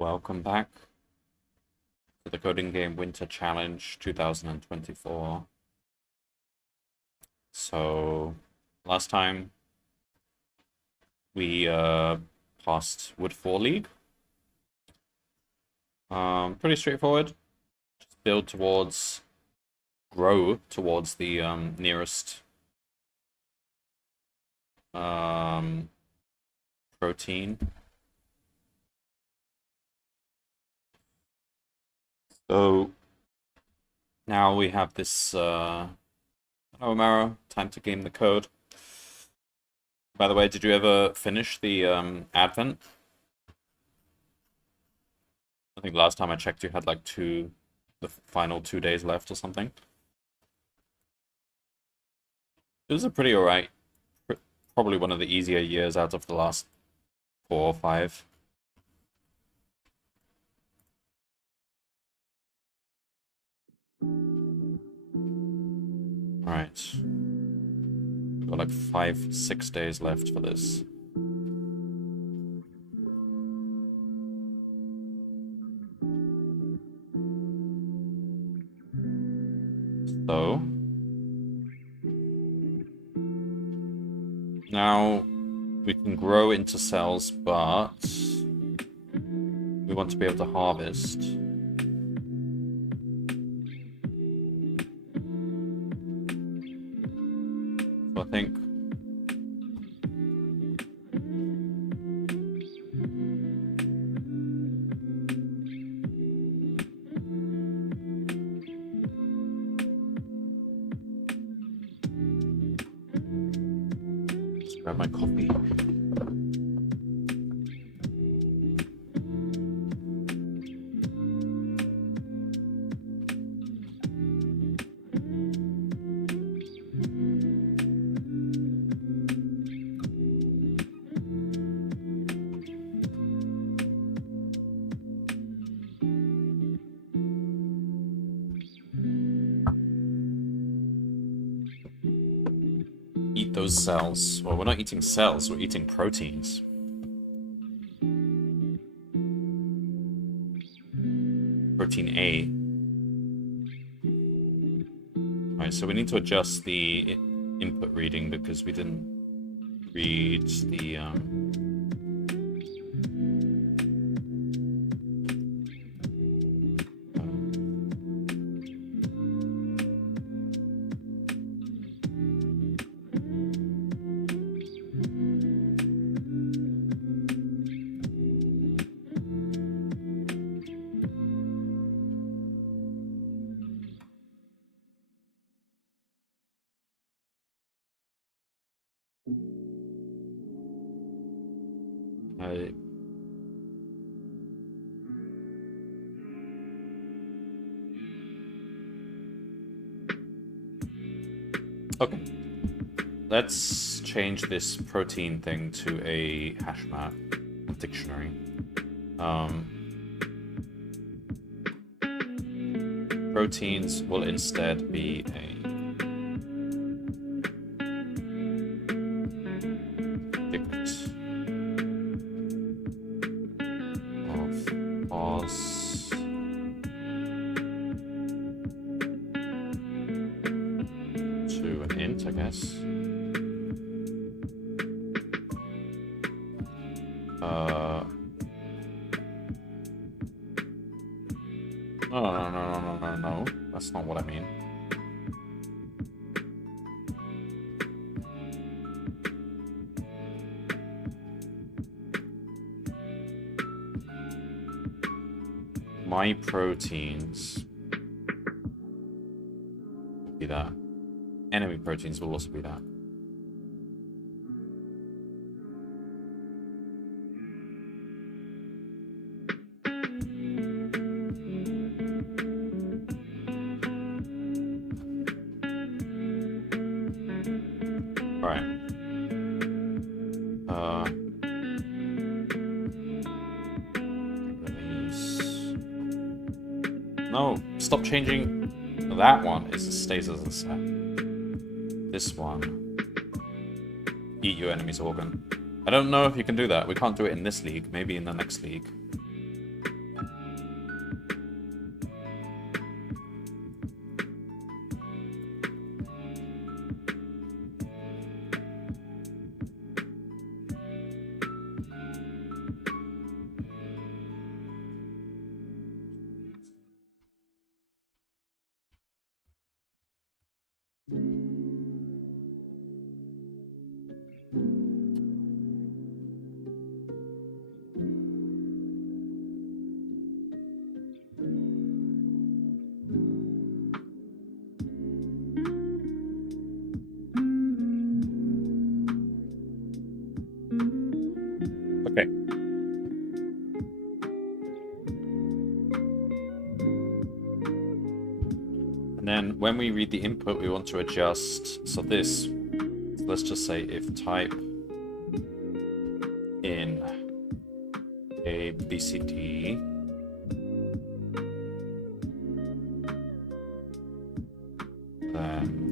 Welcome back to the CodinGame Winter Challenge 2024. So, last time we passed Wood 4 League. Pretty straightforward. Just build towards, grow towards the nearest protein. So now we have this Omaro, time to game the code. By the way, did you ever finish the Advent? I think last time I checked you had like the final 2 days left or something. It was a pretty alright, probably one of the easier years out of the last 4 or 5. Alright. Got like 5-6 days left for this. So now we can grow into cells, but we want to be able to harvest. So I think just grab my coffee. Eat those cells. Well, we're not eating cells, we're eating proteins. Protein A. Alright, so we need to adjust the input reading because we didn't read the okay. Let's change this protein thing to a hash map dictionary. Proteins will instead be a dict of os to an int, I guess. No. That's not what I mean. My proteins will be that. Enemy proteins will also be that. No, stop changing. That one is stays as a set. This one, eat your enemy's organ. I don't know if you can do that. We can't do it in this league. Maybe in the next league. then when we read the input, we want to adjust. So this, let's just say if type in A, B, C, D, then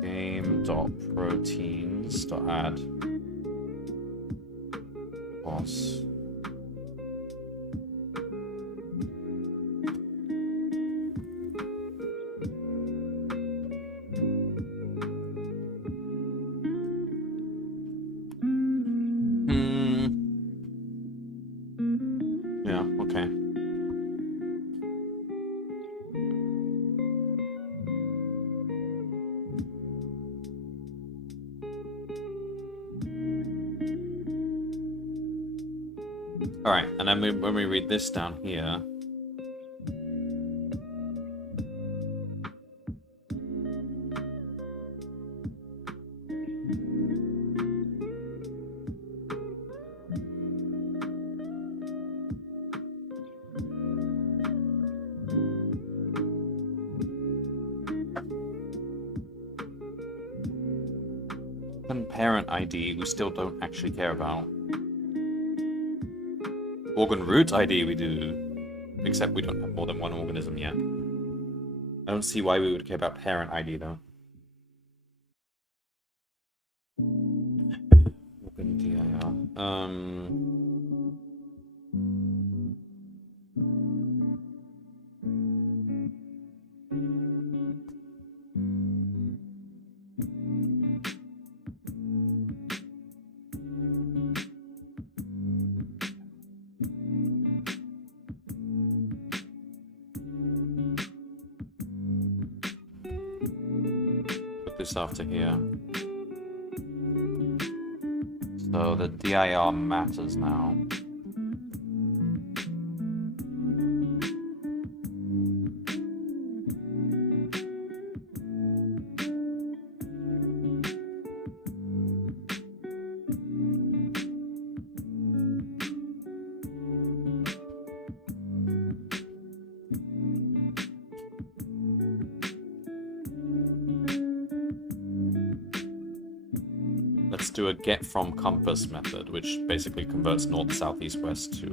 game.proteins.add was yeah, okay. All right, and then when we read this down here, parent ID we still don't actually care about. Organ root ID we do, except we don't have more than one organism yet. I don't see why we would care about parent ID though. Organ DIR. This after here. So the DIR matters now. Let's do a get from compass method, which basically converts north, south, east, west to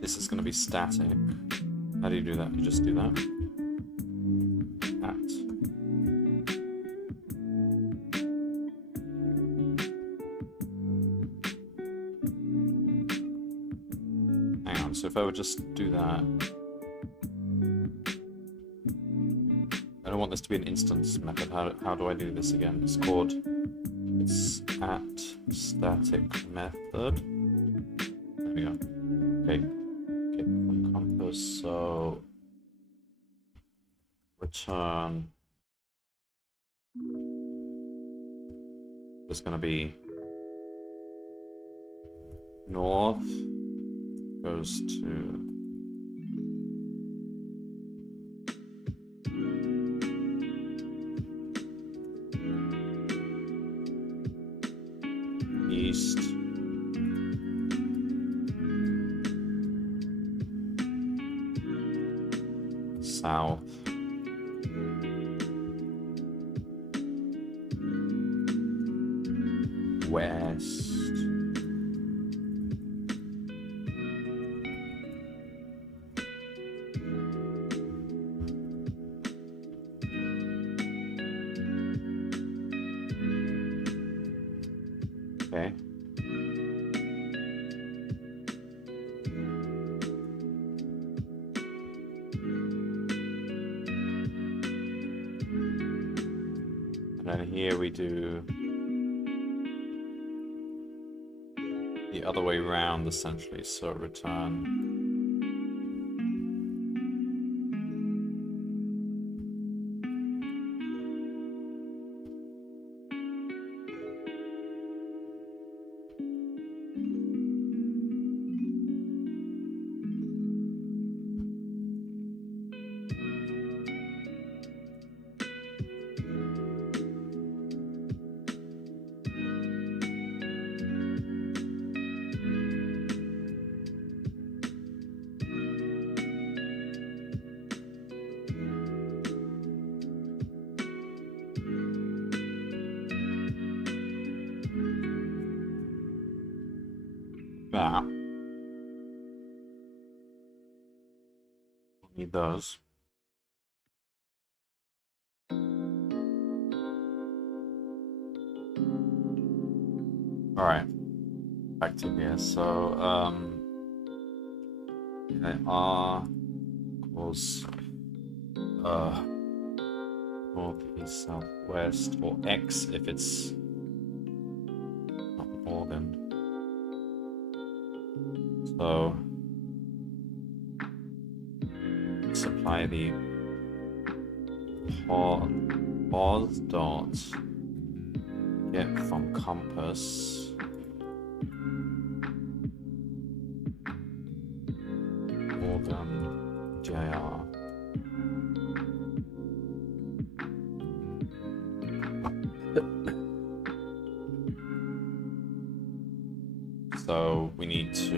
this is going to be static. How do you do that? You just do that. Hang on, so if I would just do that. I don't want this to be an instance method. How do I do this again? It's at static method. There we go. Okay. Get from compass, so return is going to be north goes to east, south, west, okay. And then here we do the other way around essentially, so return Yeah. Need those. Alright. Back to here. So, okay, R equals north, east, southwest, or X if it's not an organ. So supply the pause dot get from compass organ dir. So we need to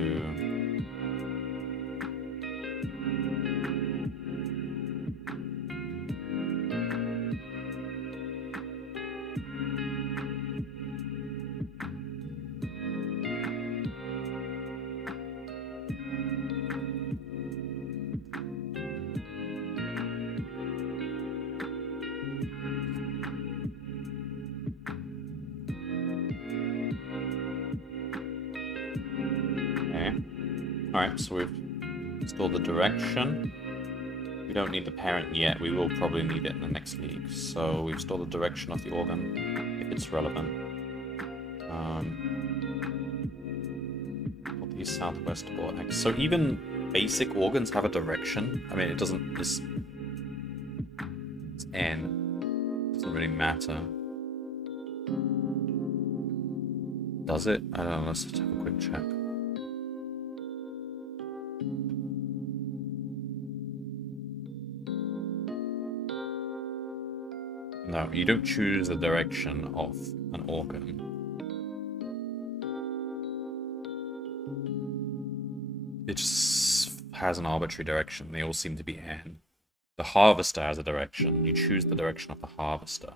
Alright, so we've stored the direction. We don't need the parent yet. We will probably need it in the next league. So we've stored the direction of the organ, if it's relevant. Northeast, southwest, or X. So even basic organs have a direction. I mean, it doesn't... It's N. It doesn't really matter. Does it? I don't know. Let's just have a quick check. No, you don't choose the direction of an organ. It just has an arbitrary direction. They all seem to be N. The harvester has a direction. You choose the direction of the harvester.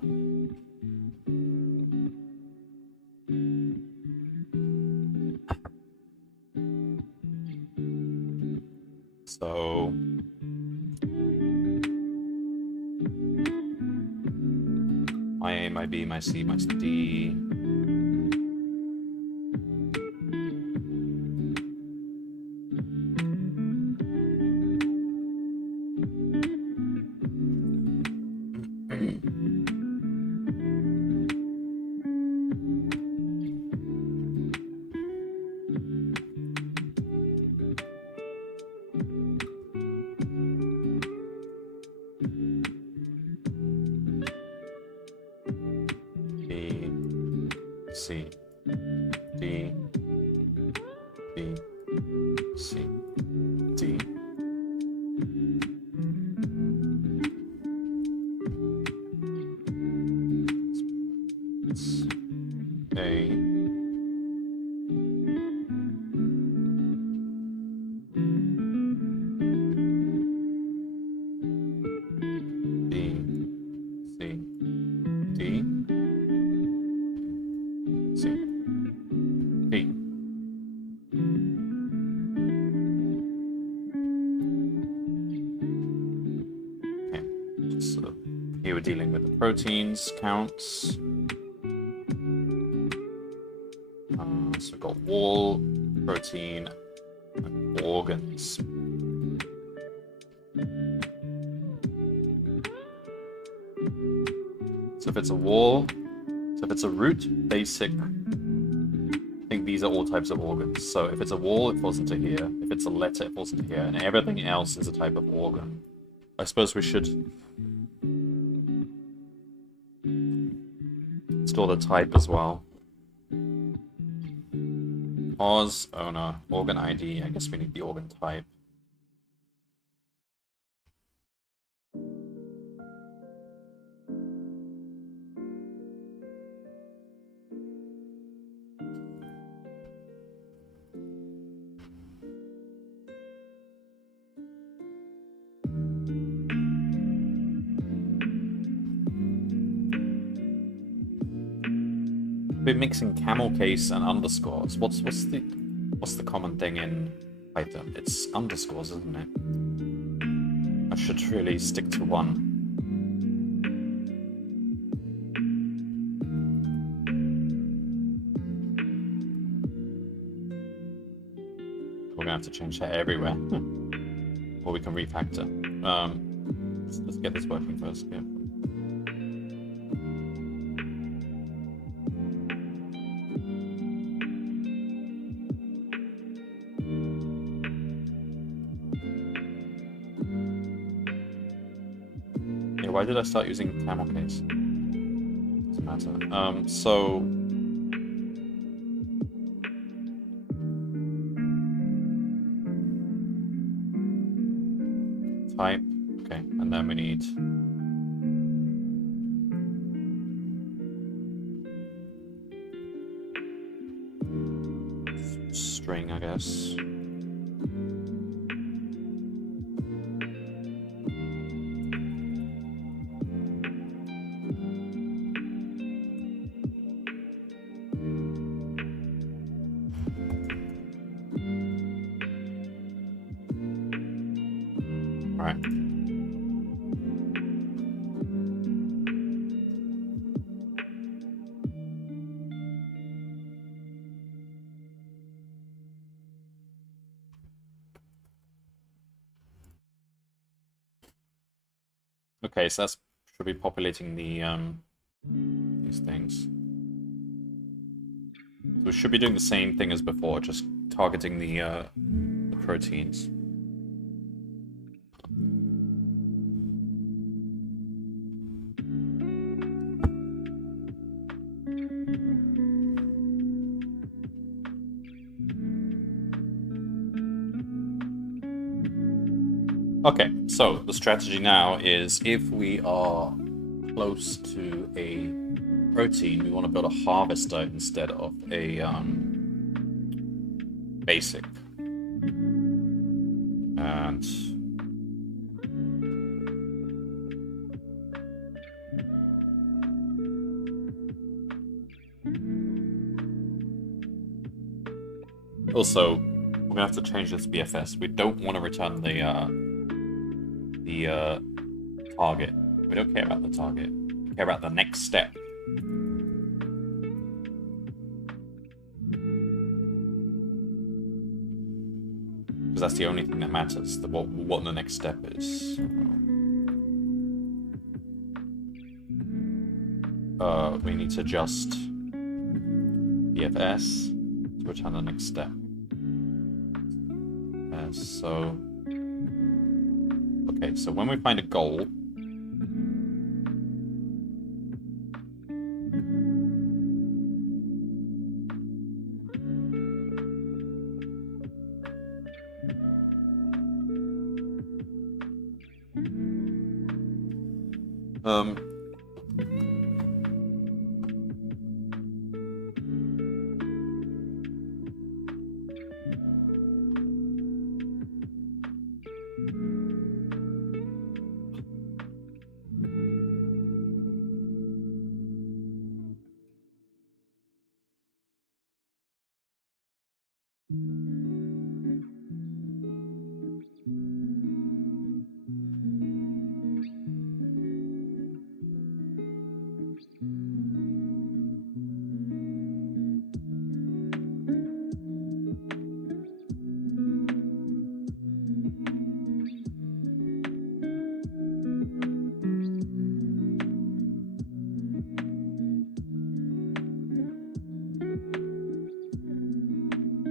So... my A, my B, my C, my D. C, D, B, C, D. It's A, B, C, D, C, D. Okay, so here we're dealing with the proteins counts. So we've got wall, protein, and organs. So if it's a wall, so if it's a root, basic, I think these are all types of organs. So if it's a wall, it falls into here. If it's a letter, it falls into here. And everything else is a type of organ. I suppose we should store the type as well. Oz, owner, organ ID. I guess we need the organ type. We're mixing camel case and underscores. What's the What's the common thing in Python? It's underscores, isn't it? I should really stick to one. We're gonna have to change that everywhere. Or we can refactor. Let's get this working first. Yeah. Yeah, why did I start using camel case? Doesn't matter. So type, okay, and then we need string, I guess. All right. Okay, so that should be populating the these things. So we should be doing the same thing as before, just targeting the proteins. Okay, so the strategy now is if we are close to a protein, we want to build a harvester instead of a basic. And also, we're gonna have to change this BFS. We don't want to return the target. We don't care about the target. We care about the next step. Because that's the only thing that matters. What the next step is. We need to adjust BFS to return the next step. So okay, so when we find a goal,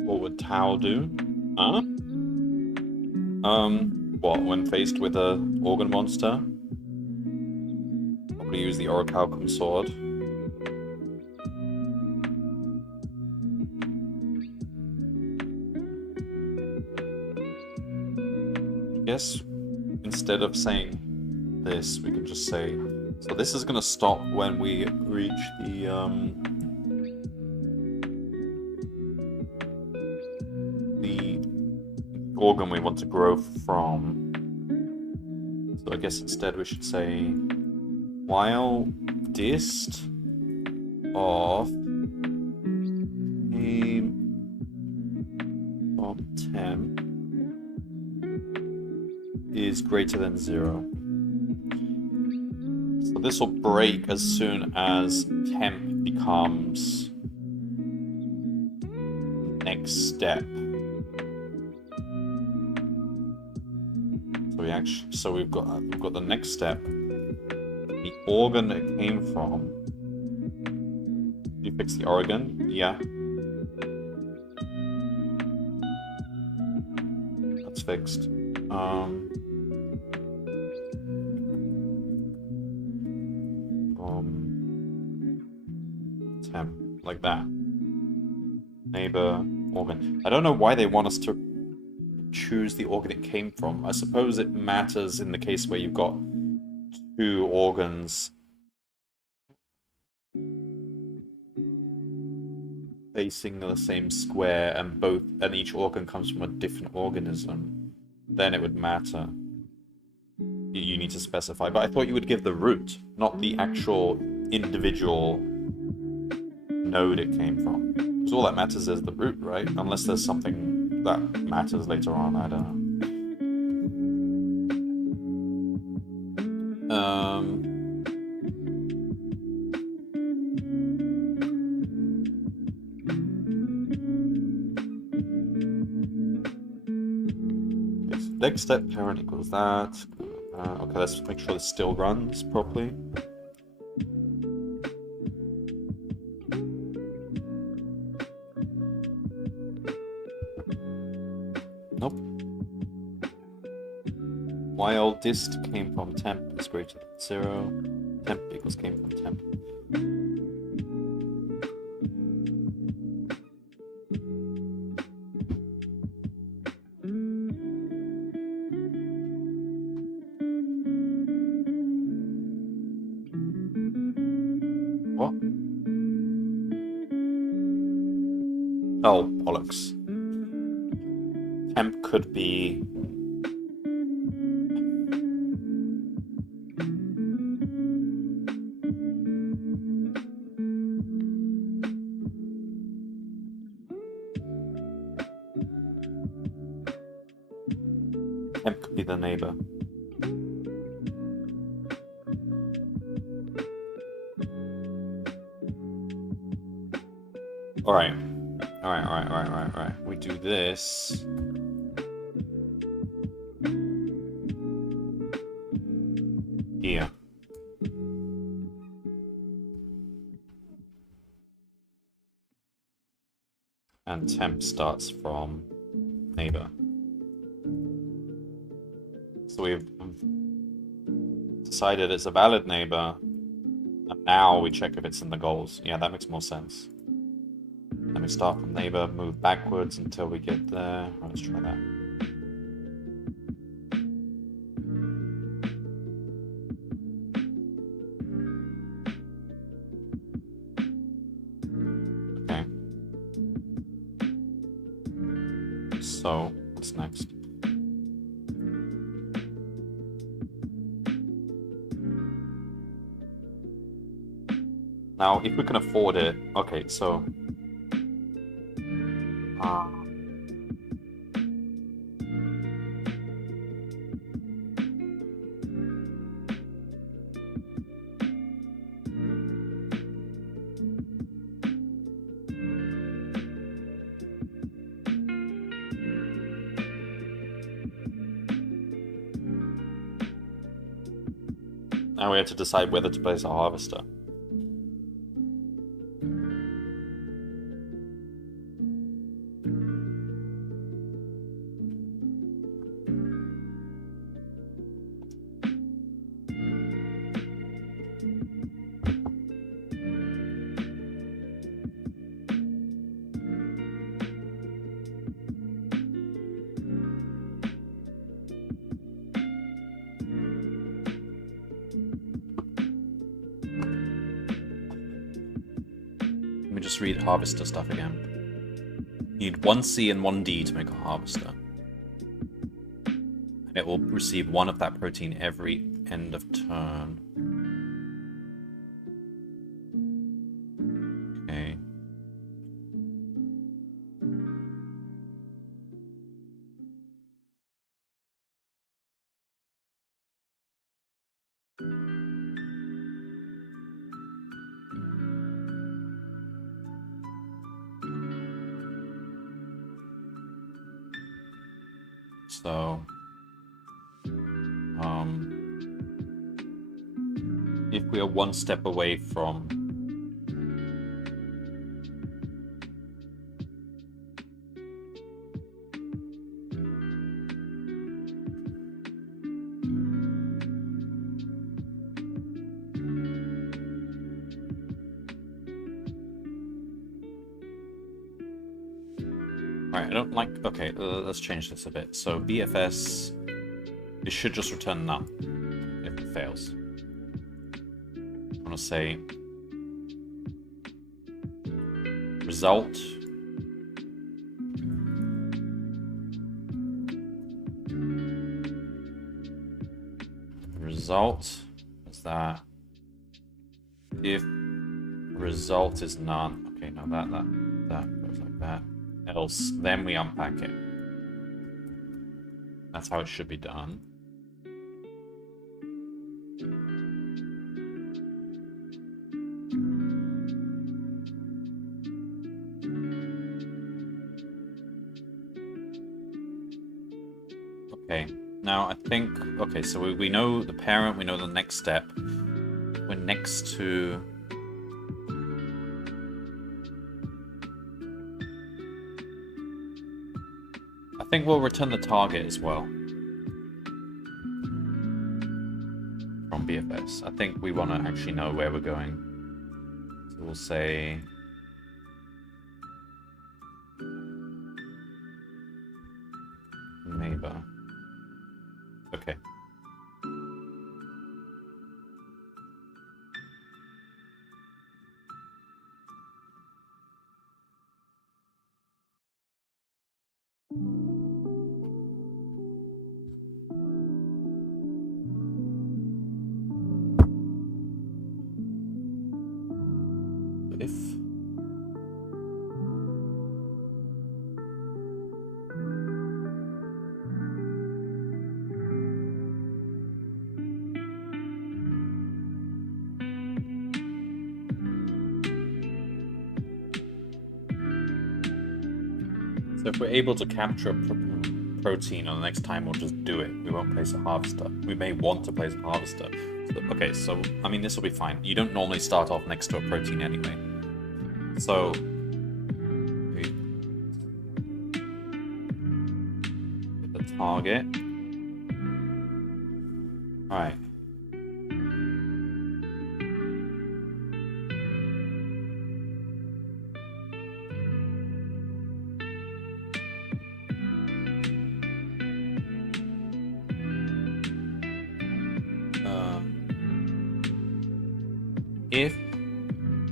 what would Tau do? Huh? What, when faced with a organ monster? Probably use the Orichalcum sword. I guess instead of saying this, we can just say, so this is gonna stop when we reach the organ we want to grow from. So I guess instead we should say, while dist of a is greater than 0. So this will break as soon as temp becomes next step. So we've got the next step. The organ it came from. Did you fix the organ? Yeah. That's fixed. Temp, like that. Neighbor, organ. I don't know why they want us to choose the organ it came from. I suppose it matters in the case where you've got 2 organs facing the same square and each organ comes from a different organism. Then it would matter. You need to specify, but I thought you would give the root, not the actual individual node it came from. Because all that matters is the root, right? Unless there's something that matters later on, I don't know. Next step parent equals that. Okay, let's make sure this still runs properly. Nope. While dist came from temp is greater than 0. Temp equals came from temp. What? Oh, bollocks. Temp could be... Temp could be the neighbor. Alright. Alright. We do this. Here. And temp starts from neighbor. So we've decided it's a valid neighbor, and now we check if it's in the goals. Yeah, that makes more sense. Let me start from neighbor, move backwards until we get there. Right, let's try that. Okay. So, what's next? Now, if we can afford it... Okay, so... Now we have to decide whether to place a harvester. Let me just read harvester stuff again. You need 1 C and 1 D to make a harvester. And it will receive 1 of that protein every end of turn. Okay. So, if we are one step away from Alright, I don't like... Okay, let's change this a bit. So, BFS, it should just return none if it fails. I want to say... result. Result is that if result is none... Okay, now that goes like that. Else, then we unpack it. That's how it should be done. Okay, now I think... Okay, so we know the parent, we know the next step. We're next to... I think we'll return the target as well. From BFS. I think we want to actually know where we're going. So we'll say... neighbor. Okay. If So if we're able to capture a protein on the next time, we'll just do it. We won't place a harvester. We may want to place a harvester. So, okay, so, I mean, this will be fine. You don't normally start off next to a protein anyway. So... the target. Alright. If...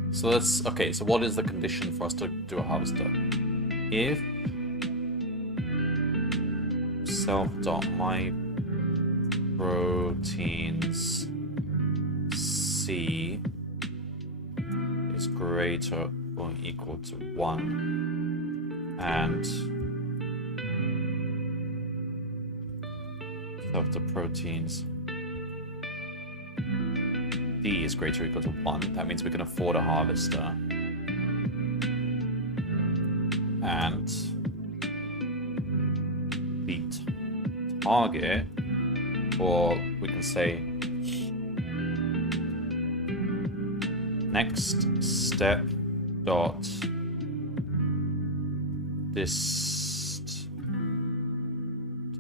So let's... Okay, so what is the condition for us to do a harvester? If... self.myProteins C is greater or equal to 1 and self.proteins D is greater or equal to 1, that means we can afford a harvester. And the target, or we can say next step dot dist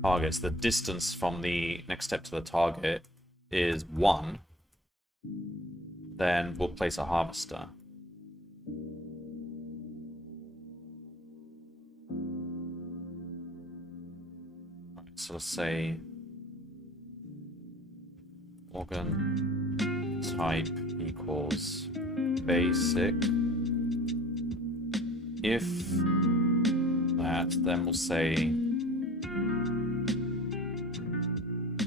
targets. The distance from the next step to the target is 1. Then we'll place a harvester. Right, so let's say organ type equals basic. If that, then we'll say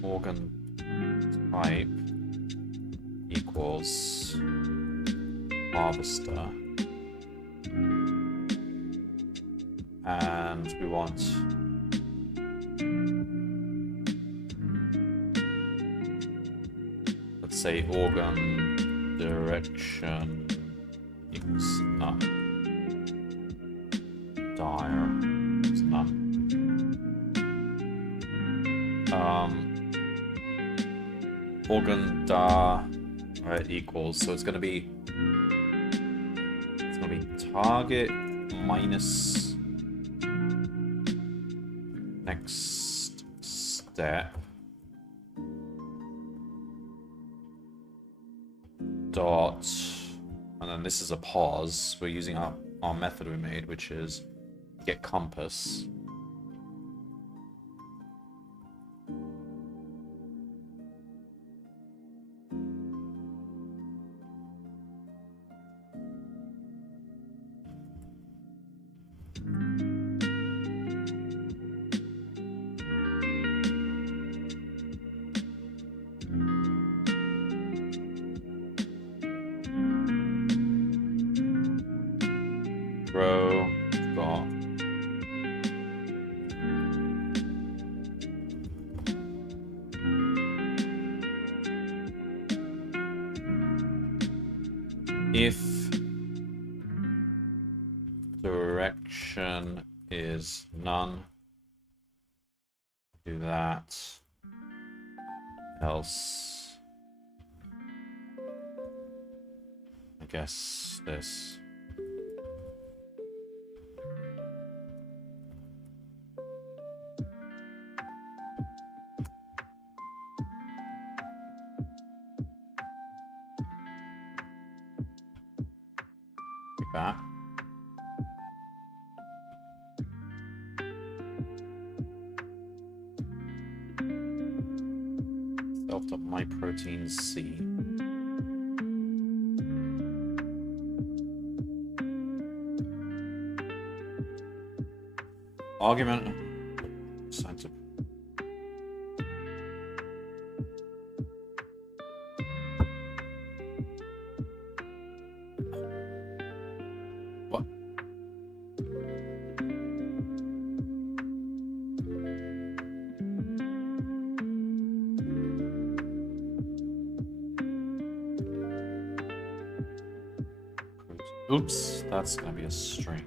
organ type equals harvester, and we want let's say organ direction equals none, dire is none. organ dar equals, so it's gonna be target minus next step dot, and then this is a pause. We're using our method we made, which is get compass. Row got if direction is none, do that, else I guess this. Like that. Self.myProtein C. Argument assigned to what? Oops, that's gonna be a string.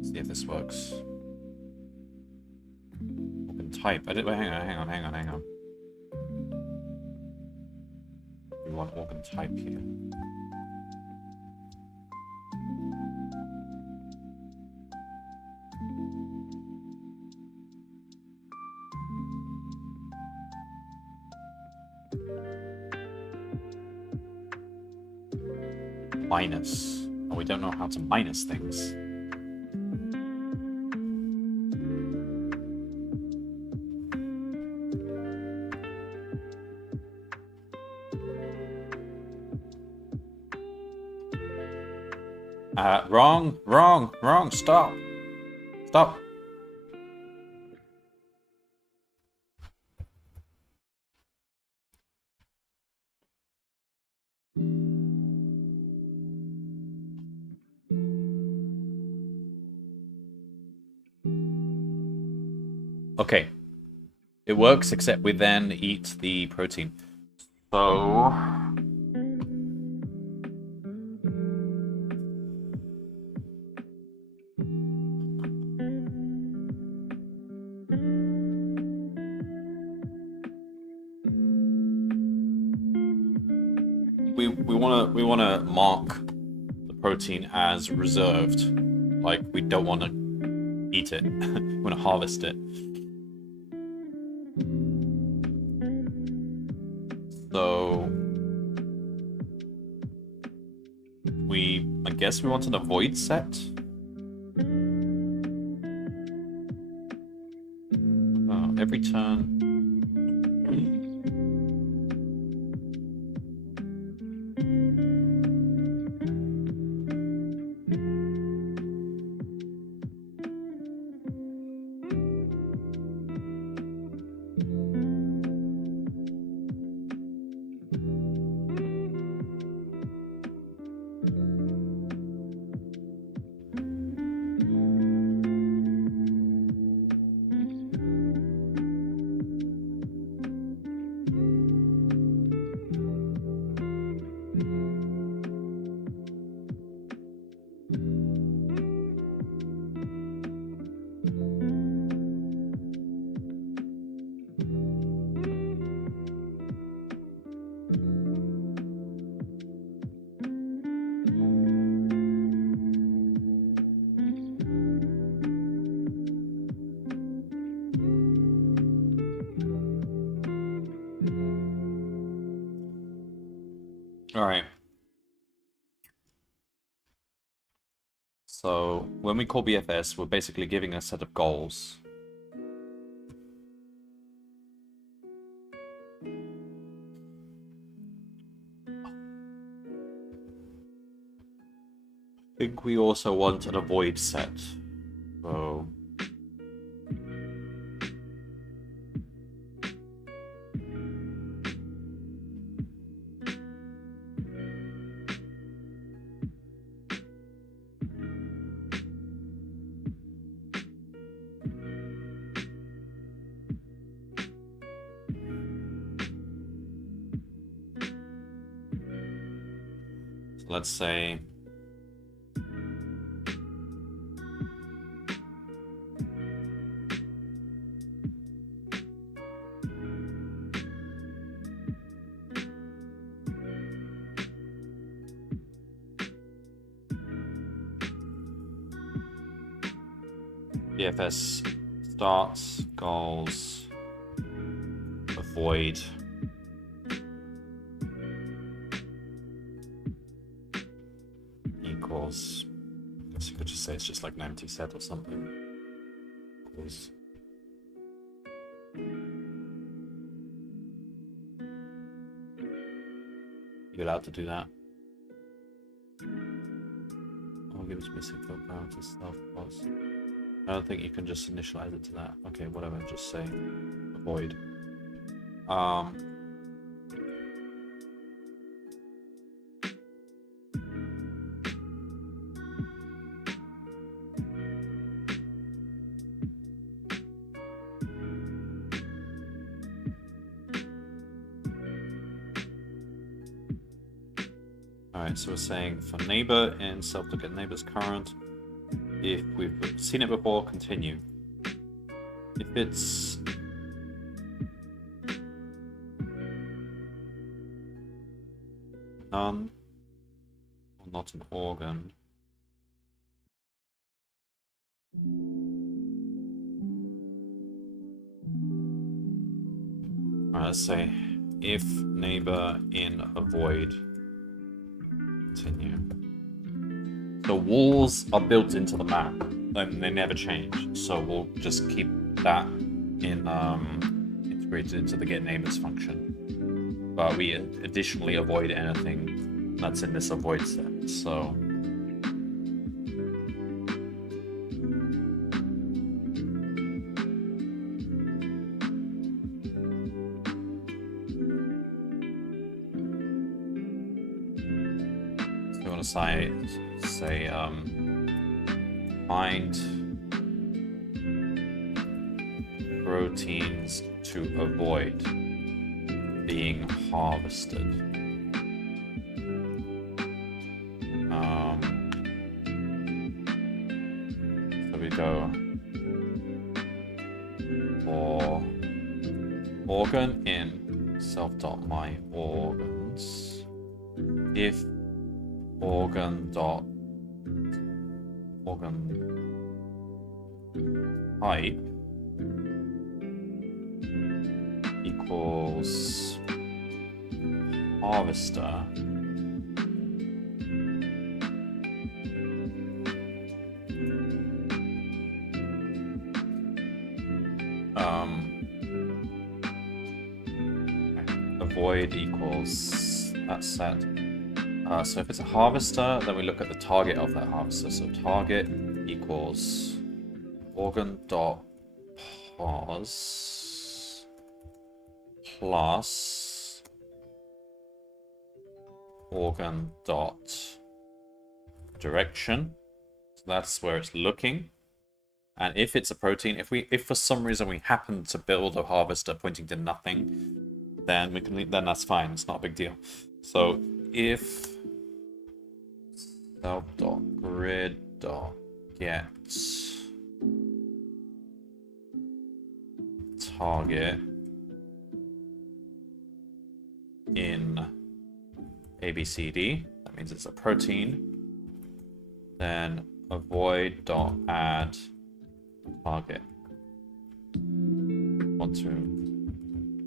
See if this works. Open type. Wait, hang on. We want open type here. Minus. Oh, we don't know how to minus things. Wrong, stop. Okay. It works, except we then eat the protein. So we wanna mark the protein as reserved. Like, we don't want to eat it. We want to harvest it. So I guess we want an avoid set. Oh, every turn. Alright. So, when we call BFS, we're basically giving a set of goals. I think we also want an avoid set. So... let's say BFS starts, goals, avoid. Equals. I guess you could just say it's just like an empty set or something. Equals. You're allowed to do that. I'll give it basic field parameter self pause. I don't think you can just initialize it to that. Okay, whatever, just say avoid. Alright, so we're saying for neighbor in self-look neighbor's current, if we've seen it before, continue. If it's none, or not an organ, alright, let's say if neighbor in avoid, continue. The walls are built into the map, and they never change. So we'll just keep that in integrated into the getNeighbors function. But we additionally avoid anything that's in this avoid set. So we want to say find proteins to avoid being harvested. So we go for organ in self.myOrgans if organ type equals harvester avoid equals that set. So if it's a harvester, then we look at the target of that harvester. So target equals organ.pause plus organ.direction. So that's where it's looking. And if it's a protein, if for some reason we happen to build a harvester pointing to nothing, then then that's fine. It's not a big deal. So if self.grid.get target in ABCD, that means it's a protein, then avoid.add target. Want to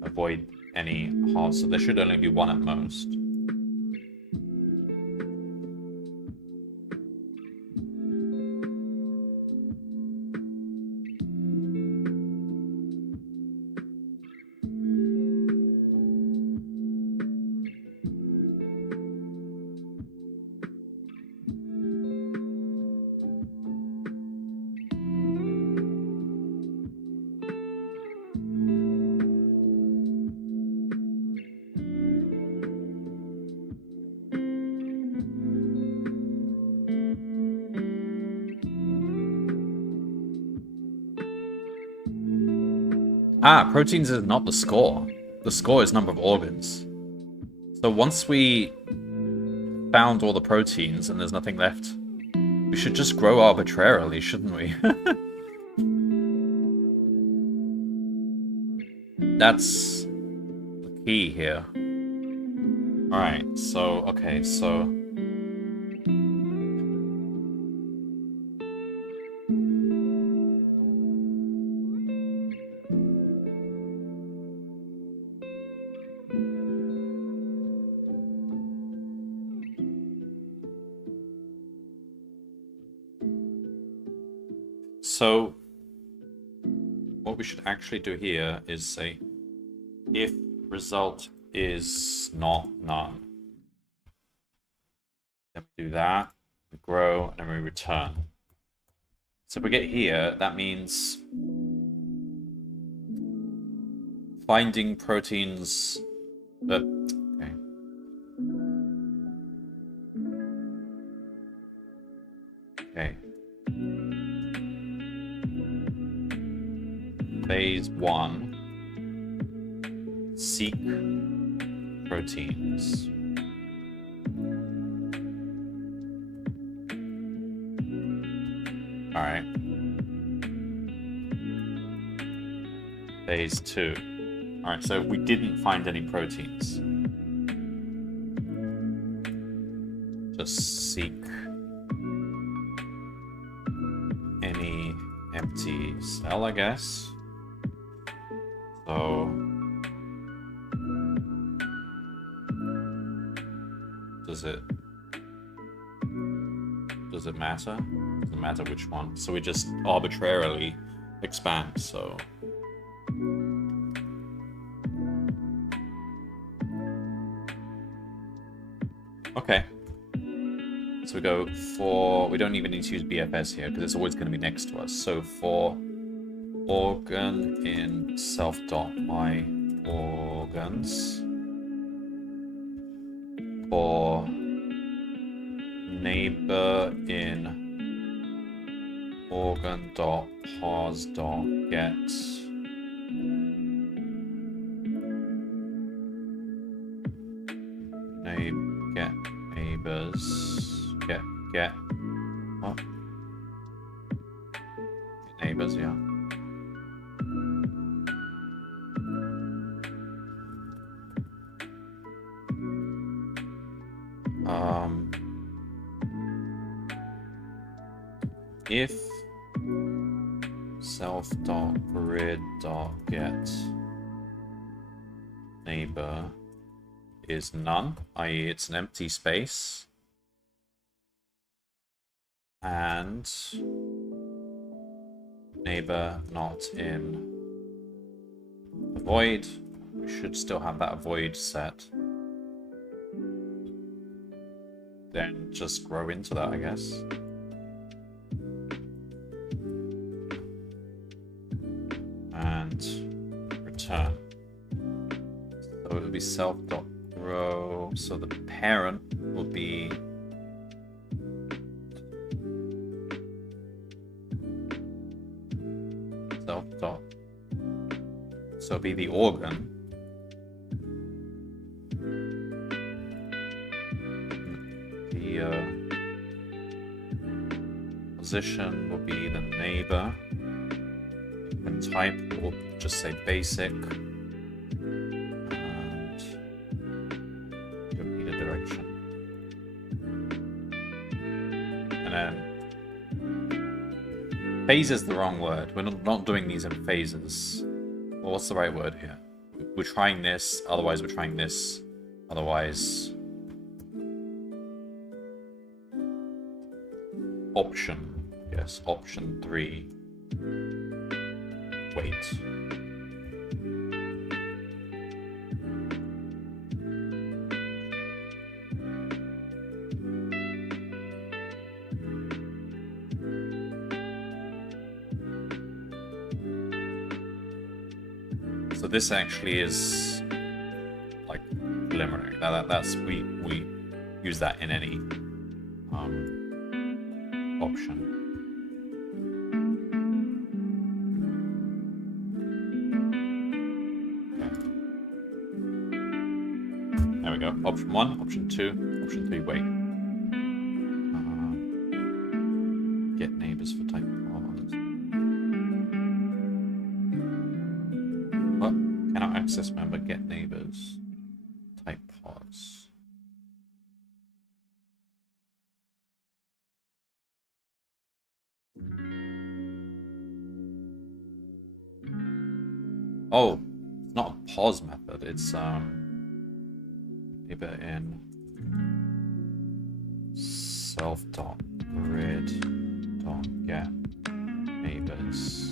avoid any harm, so there should only be one at most. Ah, proteins is not the score. The score is number of organs. So once we found all the proteins and there's nothing left, we should just grow arbitrarily, shouldn't we? That's the key here. Alright, so, okay, so... So, what we should actually do here is say, if result is not none, then we do that, we grow, and then we return. So if we get here, that means finding proteins that... Okay. Okay. Phase 1. Seek proteins. Alright. Phase 2. Alright, so we didn't find any proteins. Just seek any empty cell, I guess. So does it matter? Doesn't matter which one. So we just arbitrarily expand, so okay. So we go for, we don't even need to use BFS here because it's always going to be next to us. So for organ in self.my organs, for neighbor in organ.pause.get get neighbors get what? Get neighbors, yeah. If self.grid.get neighbor is none, i.e. it's an empty space, and neighbor not in the void, we should still have that void set. Then just grow into that, I guess. And return. So it would be self.grow. So the parent will be self. So it'll be the organ. The position will be the neighbor. And type will just say basic. And repeat a direction. And then phase is the wrong word. We're not doing these in phases. Well, what's the right word here? We're trying this, otherwise we're trying this, otherwise option. Yes, option 3. Wait. So this actually is like preliminary. That's we use that in any option. There we go. Option 1, option 2, option 3, wait. Get neighbors for type pause. What? Cannot access member, get neighbors. Type pause. Oh, it's not a pause method, it's neighbor in self.grid.get neighbors.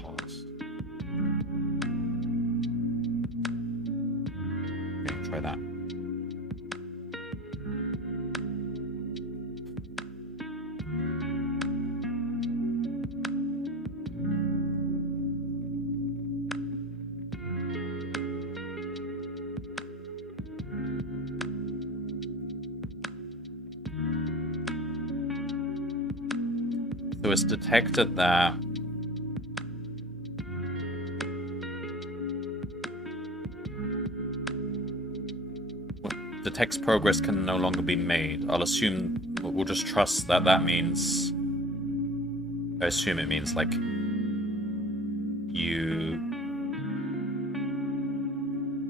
Pause. Okay, try that. So it's detected that detects progress can no longer be made. I'll assume, we'll just trust that that means, I assume it means like you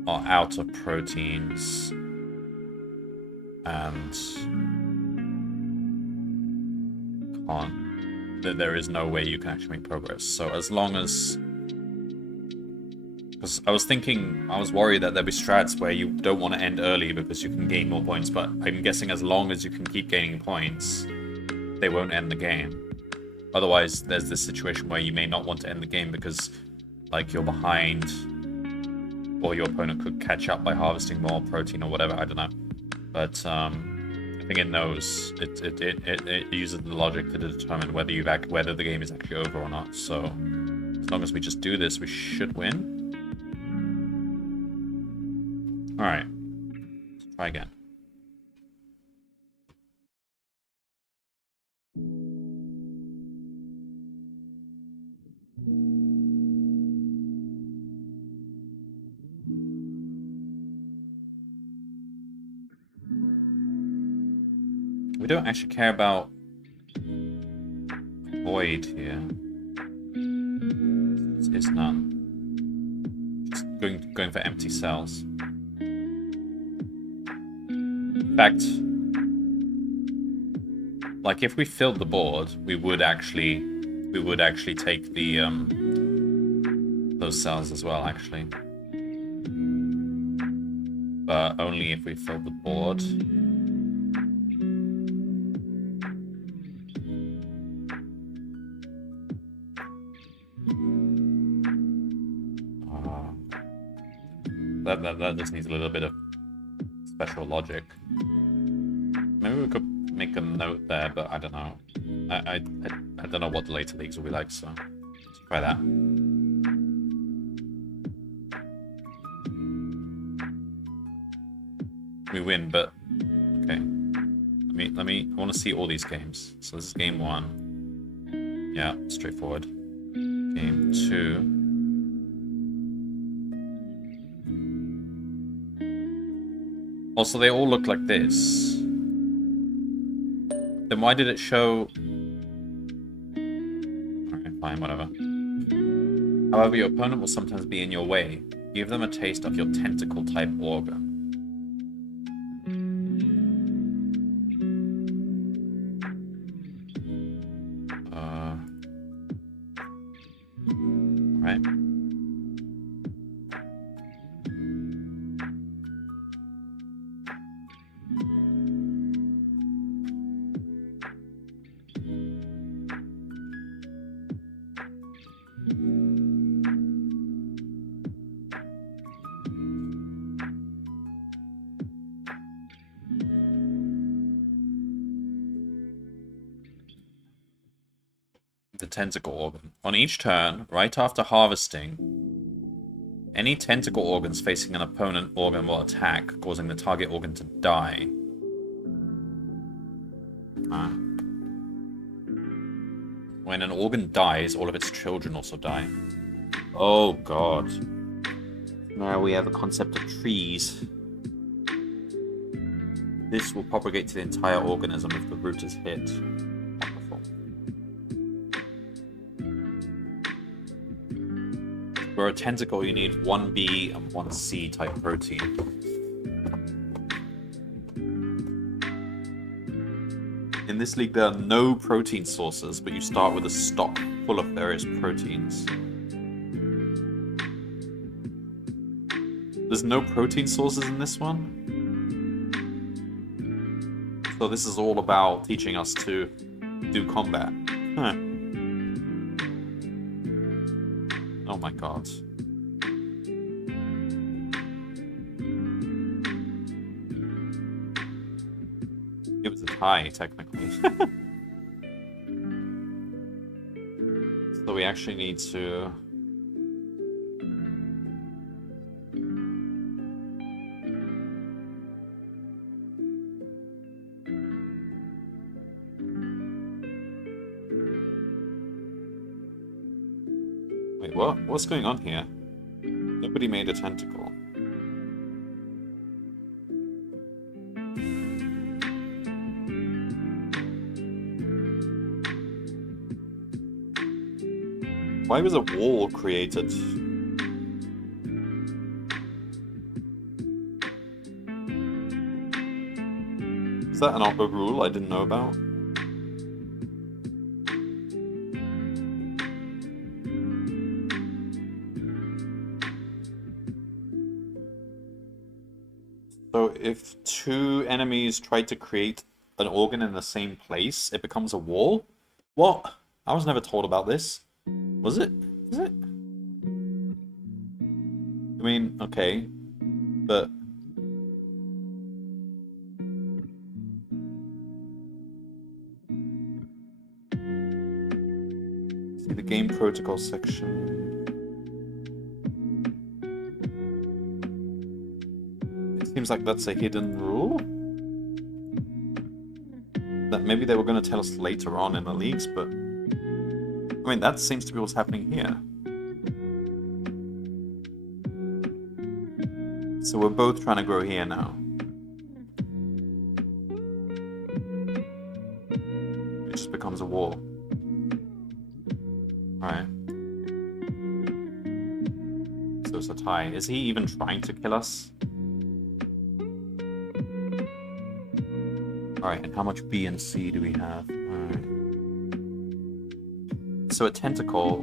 are out of proteins and that there is no way you can actually make progress. So as long as, because I was worried that there'd be strats where you don't want to end early because you can gain more points, but I'm guessing as long as you can keep gaining points, they won't end the game. Otherwise, there's this situation where you may not want to end the game because, like, you're behind, or your opponent could catch up by harvesting more protein or whatever, I don't know. But, I think it knows. It uses the logic to determine whether whether the game is actually over or not. So as long as we just do this, we should win. All right, let's try again. We don't actually care about void here. It's none. Just going for empty cells. In fact, like if we filled the board, we would actually take the those cells as well, actually. But only if we filled the board. That just needs a little bit of special logic. Maybe we could make a note there, but I don't know. I don't know what the later leagues will be like, so let's try that. We win, but okay. Let me. I want to see all these games. So this is game 1. Yeah, straightforward. Game 2. Also, they all look like this. Then why did it show... Alright, fine, whatever. However, your opponent will sometimes be in your way. Give them a taste of your tentacle-type organ. Right. The tentacle organ. On each turn, right after harvesting, any tentacle organs facing an opponent organ will attack, causing the target organ to die. When an organ dies, all of its children also die. Oh god. Now we have a concept of trees. This will propagate to the entire organism if the root is hit. Wonderful. For a tentacle, you need 1B and 1C type protein. In this league, there are no protein sources, but you start with a stock full of various proteins. There's no protein sources in this one. So this is all about teaching us to do combat. Huh. Oh my god. It was a tie, technically. So we actually need to... Wait, what? What's going on here? Nobody made a tentacle. Why was a wall created? Is that an upper rule I didn't know about? So if two enemies try to create an organ in the same place, it becomes a wall? What? I was never told about this. Was it? Is it? I mean, okay, but... See the game protocol section. It seems like that's a hidden rule. That maybe they were going to tell us later on in the leagues, but... I mean, that seems to be what's happening here. So we're both trying to grow here now. It just becomes a wall. Alright. So it's a tie. Is he even trying to kill us? Alright, and how much B and C do we have? Alright. So a tentacle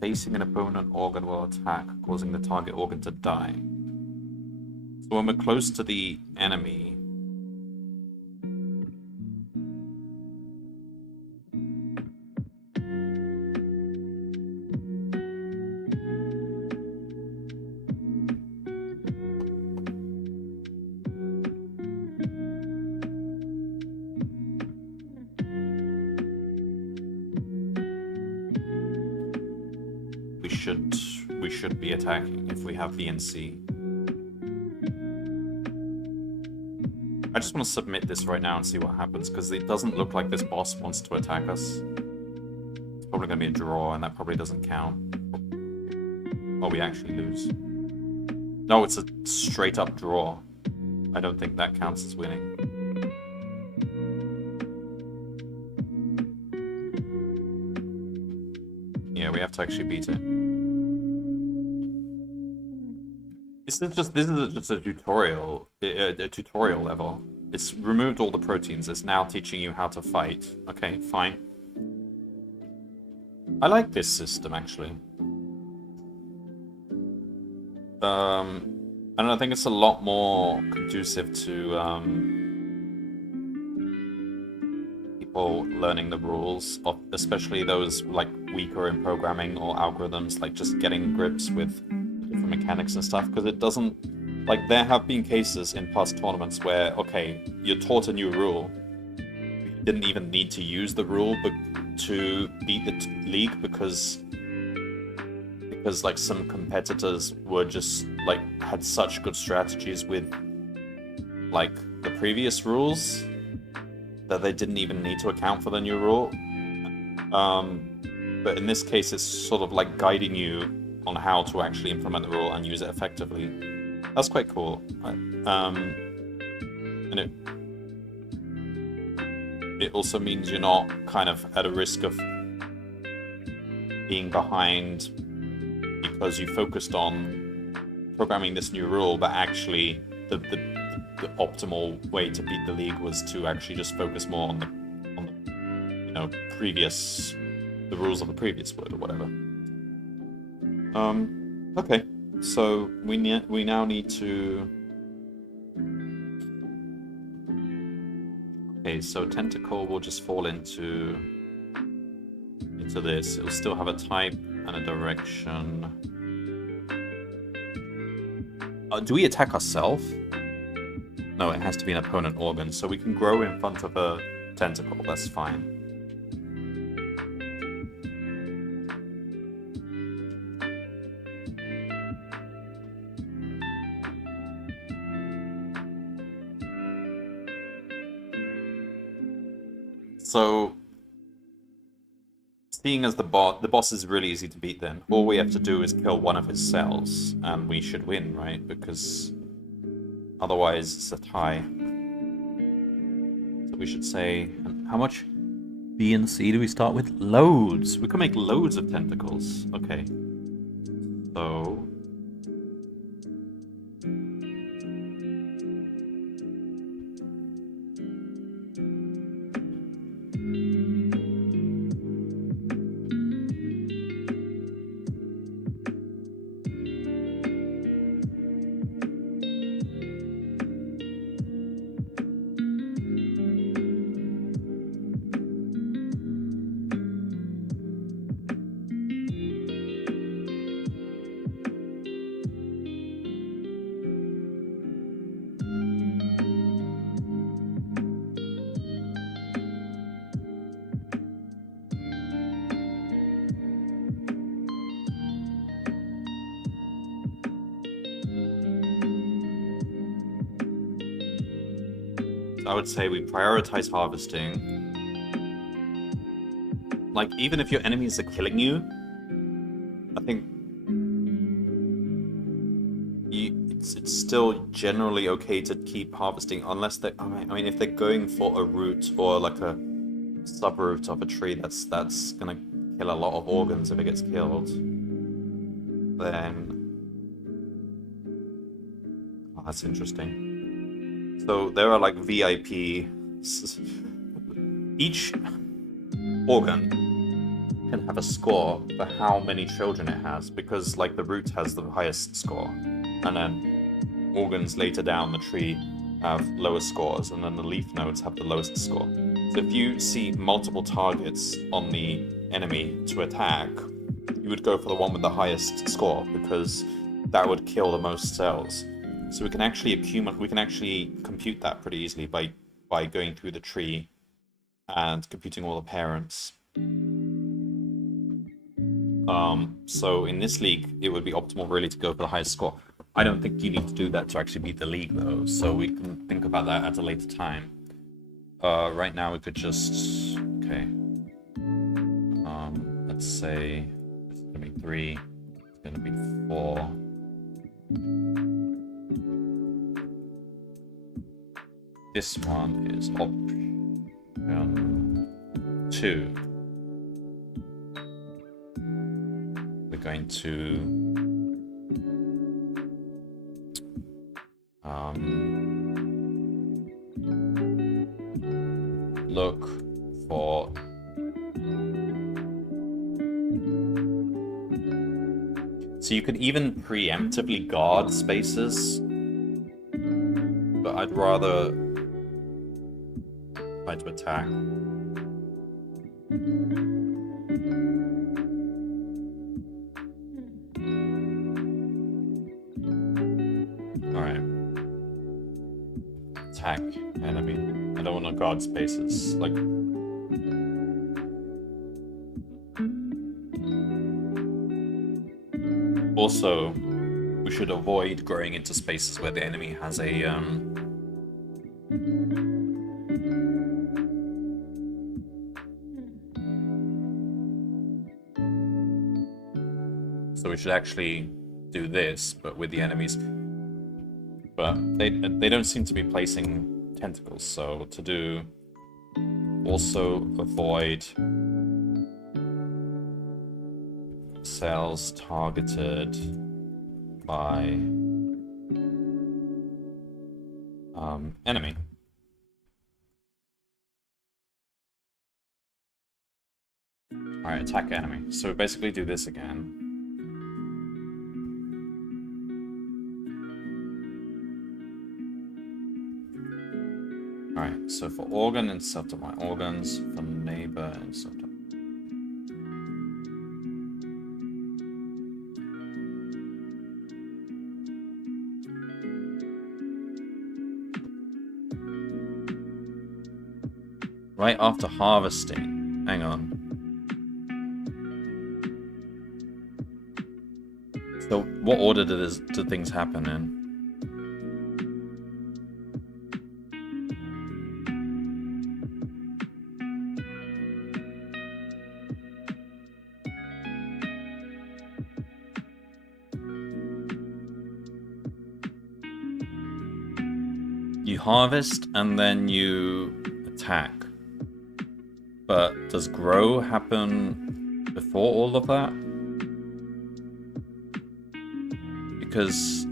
facing an opponent organ will attack, causing the target organ to die. So when we're close to the enemy, we should be attacking if we have B and C. I just want to submit this right now and see what happens, because it doesn't look like this boss wants to attack us. It's probably going to be a draw, and that probably doesn't count. Or we actually lose. No, it's a straight up draw. I don't think that counts as winning. Yeah, we have to actually beat it. This is just a tutorial, a tutorial level. It's removed all the proteins. It's now teaching you how to fight. Okay, fine. I like this system, actually. And I think it's a lot more conducive to people learning the rules, especially those like weaker in programming or algorithms, like just getting grips with different mechanics and stuff, because it doesn't, like, there have been cases in past tournaments where, okay, you're taught a new rule, you didn't even need to use the rule to beat the league because like some competitors were just like had such good strategies with like the previous rules that they didn't even need to account for the new rule. But in this case, it's sort of like guiding you on how to actually implement the rule and use it effectively. That's quite cool. And it also means you're not kind of at a risk of being behind because you focused on programming this new rule, but actually the optimal way to beat the league was to actually just focus more on the previous, the rules of the previous word or whatever. Okay, so we now need to. Okay, so tentacle will just fall into this. It'll still have a type and a direction. Do we attack ourselves? No, it has to be an opponent organ, so we can grow in front of a tentacle. That's fine. So, seeing as the boss is really easy to beat then, all we have to do is kill one of his cells, and we should win, right? Because otherwise it's a tie. So we should say, how much B and C do we start with? Loads! We can make loads of tentacles. Okay. So... I would say we prioritize harvesting. Like, even if your enemies are killing you, I think it's still generally okay to keep harvesting, unless they. I mean, if they're going for a root or like a subroot of a tree, that's gonna kill a lot of organs if it gets killed. Then, oh, that's interesting. So there are like VIP. Each organ can have a score for how many children it has, because like the root has the highest score, and then organs later down the tree have lower scores, and then the leaf nodes have the lowest score. So if you see multiple targets on the enemy to attack, you would go for the one with the highest score, because that would kill the most cells. So we can actually compute that pretty easily by going through the tree and computing all the parents. So in this league, it would be optimal really to go for the highest score. I don't think you need to do that to actually beat the league though, so we can think about that at a later time. Right now we could just, okay. Let's say it's gonna be 3, it's gonna be 4. This one is option 2. We're going to look for so you could even preemptively guard spaces, but I'd rather try to attack. Alright. Attack enemy. I don't want to guard spaces. Like, also, we should avoid growing into spaces where the enemy has a So we should actually do this, but with the enemies. But they don't seem to be placing tentacles, so to do also avoid cells targeted by enemy. Alright, attack enemy. So basically do this again. Alright, so for organ, insert my organs. For neighbor, insert. Right after harvesting. Hang on. So what order do things happen in? You harvest and then you attack. But does grow happen before all of that? Because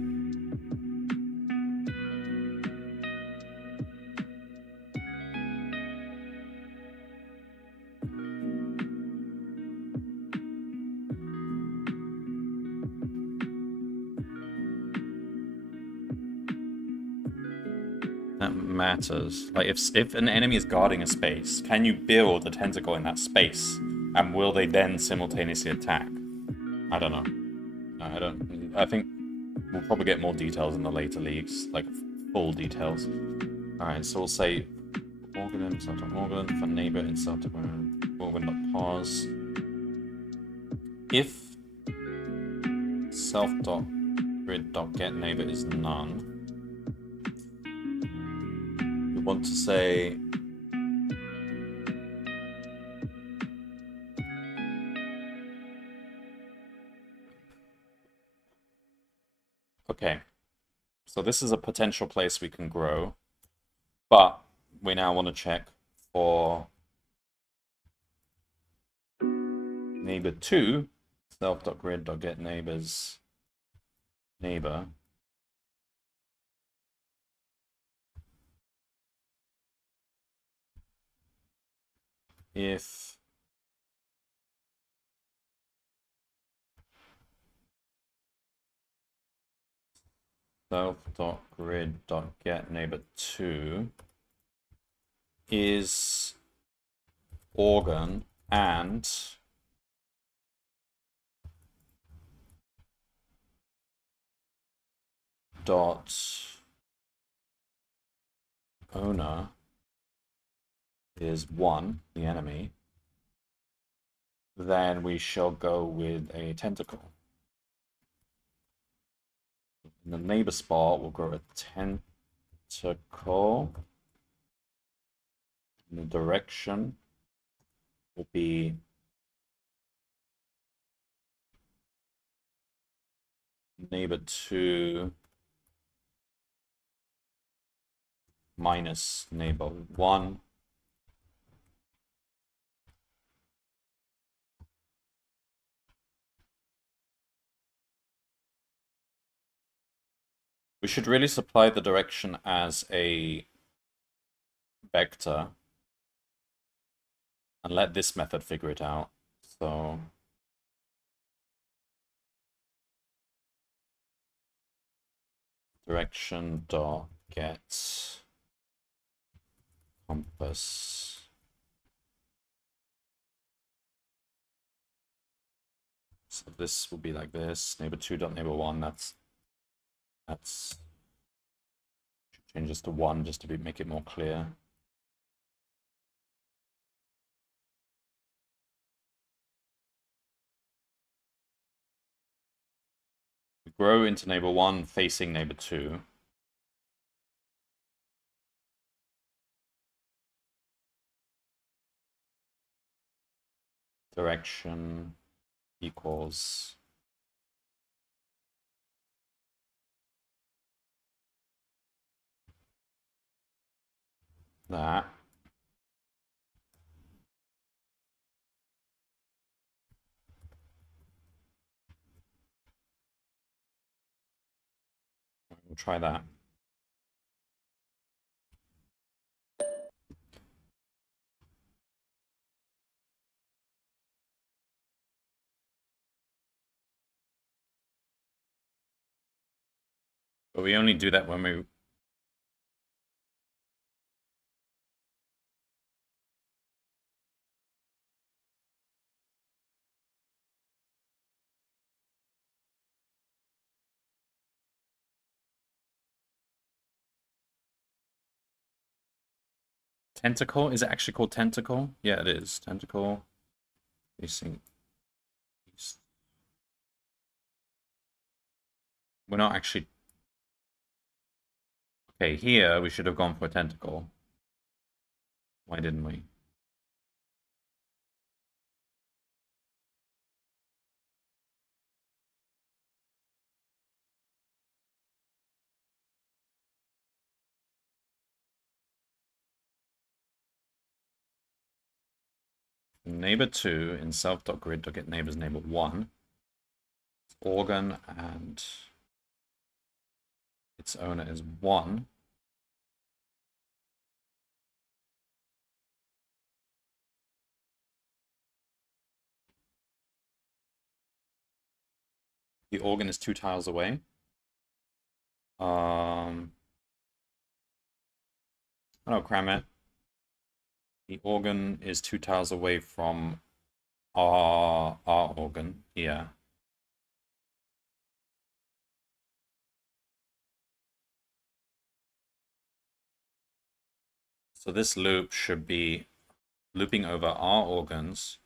that matters. Like, if an enemy is guarding a space, can you build a tentacle in that space? And will they then simultaneously attack? I don't know. I think we'll probably get more details in the later leagues, like full details. Alright, so we'll say organ, insert organ, for neighbor, insert organ.pause. If self.grid.getNeighbor is none, we want to say okay, so this is a potential place we can grow, but we now want to check for neighbor 2, self.grid.getNeighbors neighbor. If self.grid.getNeighbor2 is organ and dot owner is 1, the enemy, then we shall go with a tentacle. In the neighbor spot, we'll grow a tentacle. In the direction will be neighbor 2 minus neighbor 1. We should really supply the direction as a vector and let this method figure it out. So direction dot get compass. So this will be like this. Neighbor 2 dot neighbor 1. That's change this to 1 just to make it more clear. We grow into neighbor 1 facing neighbor 2. Direction equals that. We'll try that. But we only do that when we... Tentacle? Is it actually called Tentacle? Yeah, it is. Tentacle. Facing east. We're not actually... Okay, here we should have gone for a Tentacle. Why didn't we? Neighbor 2 in self.grid to get neighbors neighbor 1. Organ and its owner is 1. The organ is 2 tiles away. Oh, cram it. The organ is 2 tiles away from our organ. Yeah. So this loop should be looping over our organs,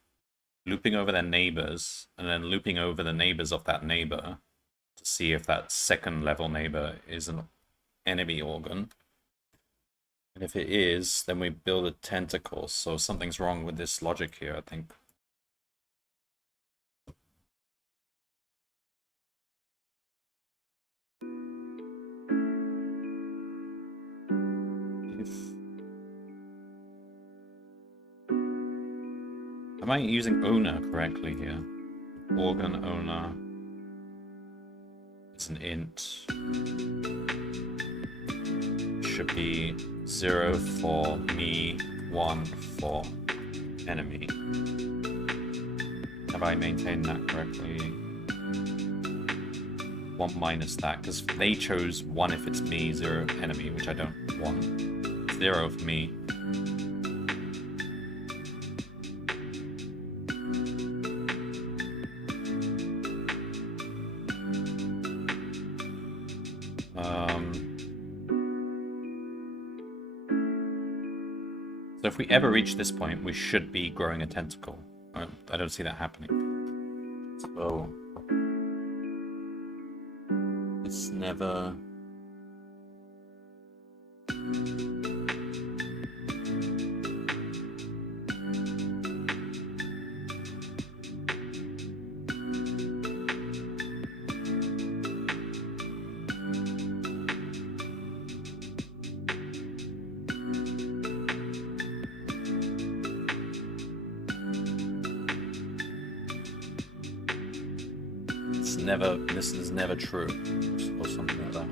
looping over their neighbors, and then looping over the neighbors of that neighbor to see if that second level neighbor is an enemy organ. And if it is, then we build a tentacle. So something's wrong with this logic here, I think. Am I using owner correctly here? Organ owner. It's an int. Should be 0 for me, 1 for enemy. Have I maintained that correctly? 1 minus that, because they chose 1 if it's me, 0 enemy, which I don't want. 0 for me. So if we ever reach this point, we should be growing a tentacle. I don't see that happening. So it's never... This is never true, or something like that.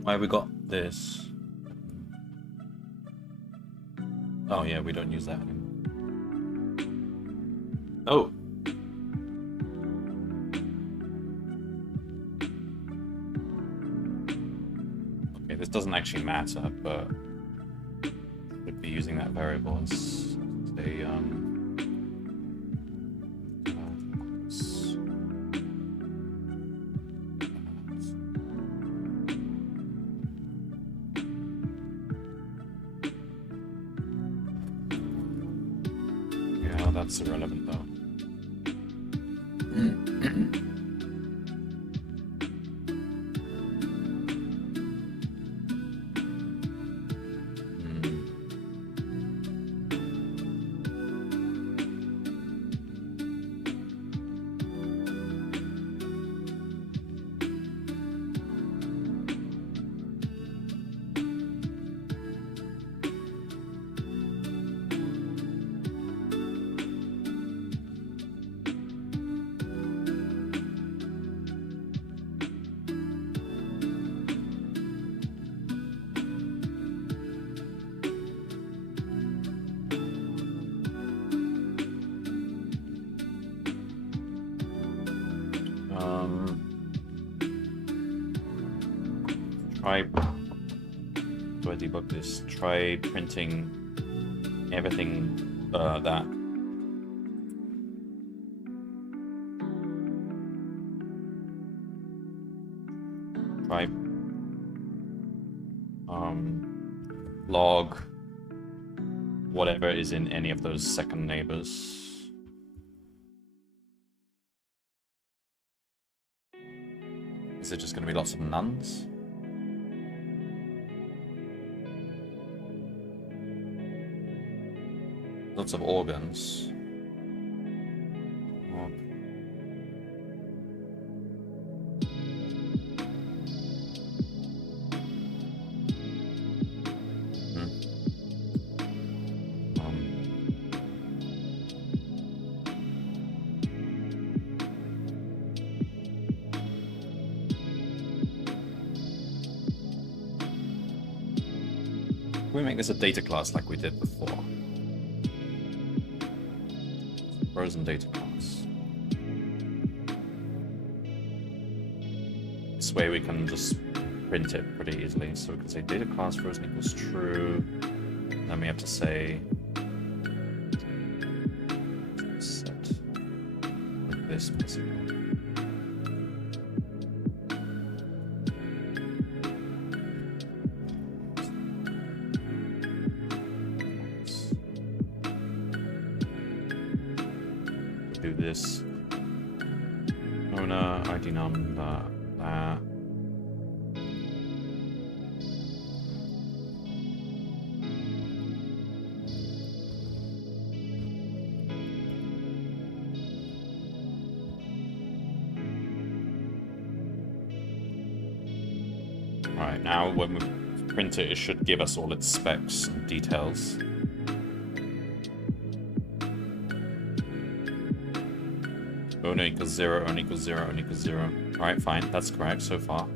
Why we got this? Oh yeah, we don't use that. Oh. Okay, this doesn't actually matter, but should be using that variable as a that's irrelevant though. Do I debug this? Try printing everything that. Try log whatever is in any of those second neighbors. Is it just going to be lots of nuns? Lots of organs. Oh. We make this a data class like we did before. Frozen data class. This way we can just print it pretty easily. So we can say data class frozen equals true. Then we have to say set like this basically. Do this owner ID number that. Right, now when we print it, it should give us all its specs and details. Owner equals 0, owner equals 0, owner equals 0. Alright, fine, that's correct so far.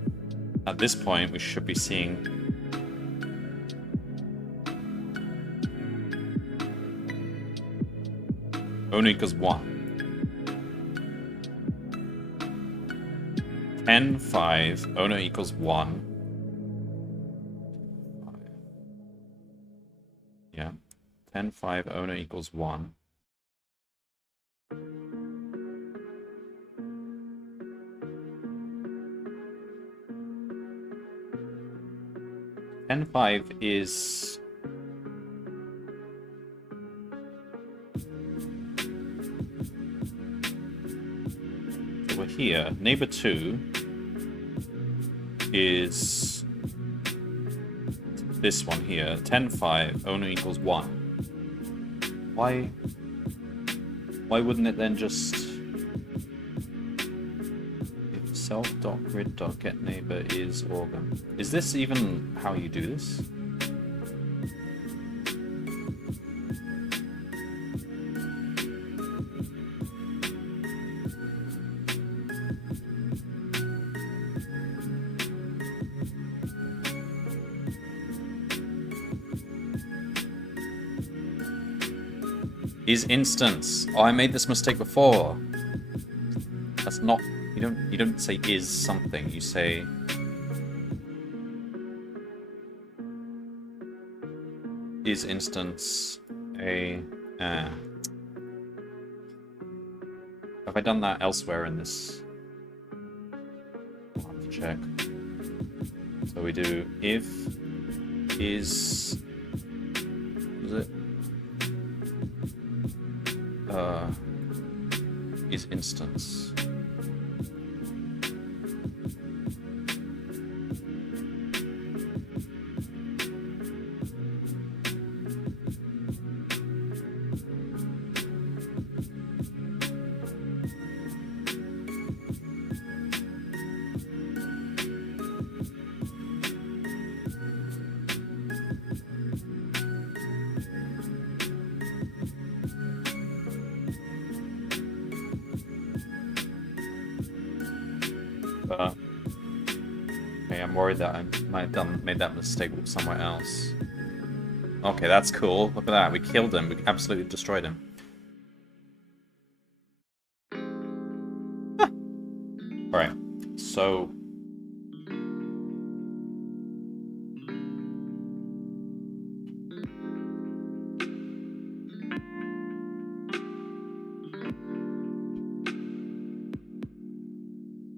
At this point, we should be seeing owner equals 1. 10, 5, owner equals 1. Yeah. 10, 5, owner equals 1. 10.5 is over here. Neighbor 2 is this one here. 10.5 owner equals 1. Why wouldn't it then just self.grid.getNeighbor is organ? Is this even how you do this? Is instance. Oh, I made this mistake before. That's not. You don't say is something. You say is instance a. Have I done that elsewhere in this? I'll have to check. So we do if is. Was it? is instance. But okay, I'm worried that I might have made that mistake somewhere else. Okay, that's cool. Look at that. We killed him. We absolutely destroyed him. Alright, so...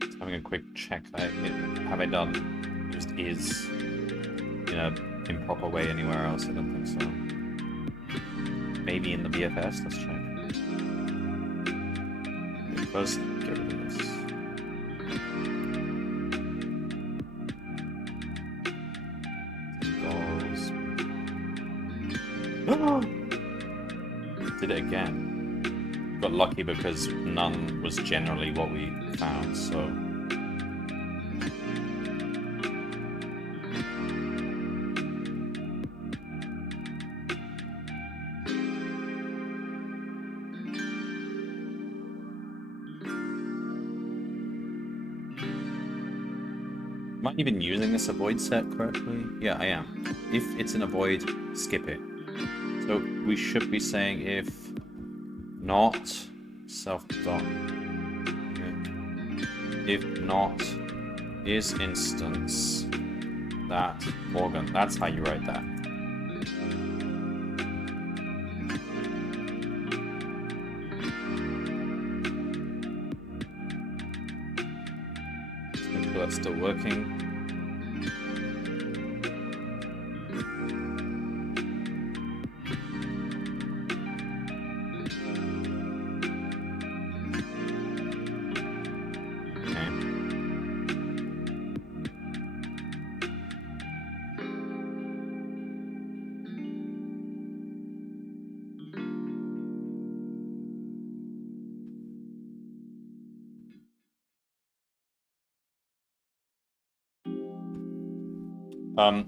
Just having a quick check. Have I used is in a improper way anywhere else? I don't think so. Maybe in the BFS? Let's check. Okay, first, get rid of this. Did it again. Got lucky because none was generally what we found, so... Am I even using this avoid set correctly? Yeah, I am. If it's an avoid, skip it. So we should be saying if not self-dot. Okay. If not is instance that organ. That's how you write that. Just make sure that's still working.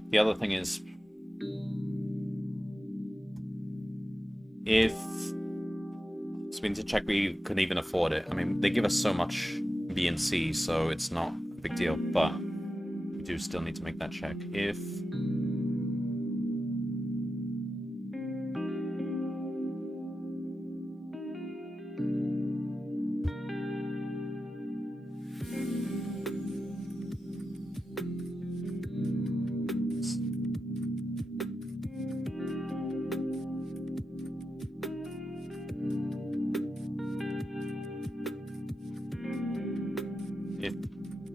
The other thing is, so we need to check we can even afford it. I mean, they give us so much B and C, so it's not a big deal, but we do still need to make that check. If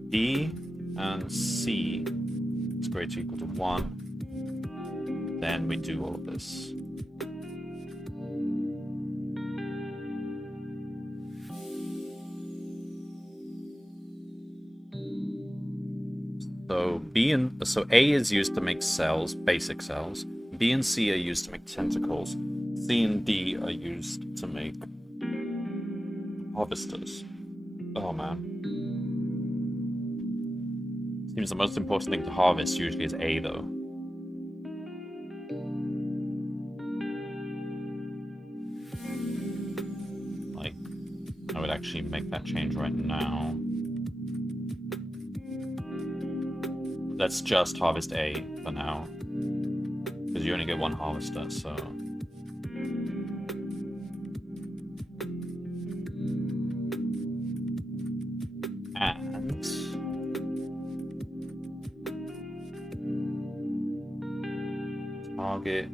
B and C is greater or equal to 1, then we do all of this. So A is used to make cells, basic cells. B and C are used to make tentacles. C and D are used to make harvesters. Oh man. Seems the most important thing to harvest usually is A, though. Like, I would actually make that change right now. Let's just harvest A for now. Because you only get one harvester, so... Target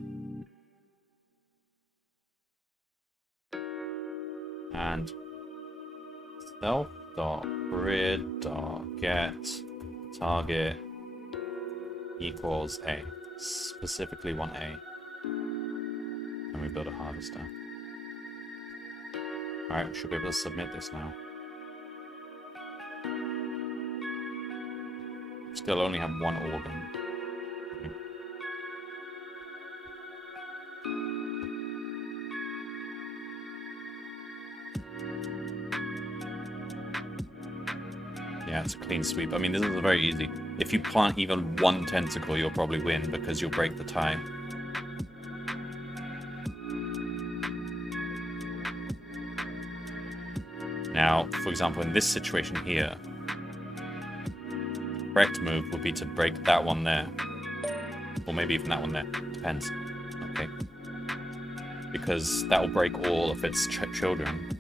and self.grid.get target equals A, specifically 1A, and we build a harvester. Alright, should be able to submit this now. Still only have one organ. Yeah, it's a clean sweep. I mean, this is very easy. If you plant even one tentacle, you'll probably win because you'll break the tie. Now, for example, in this situation here, the correct move would be to break that one there. Or maybe even that one there. Depends. Okay. Because that will break all of its children.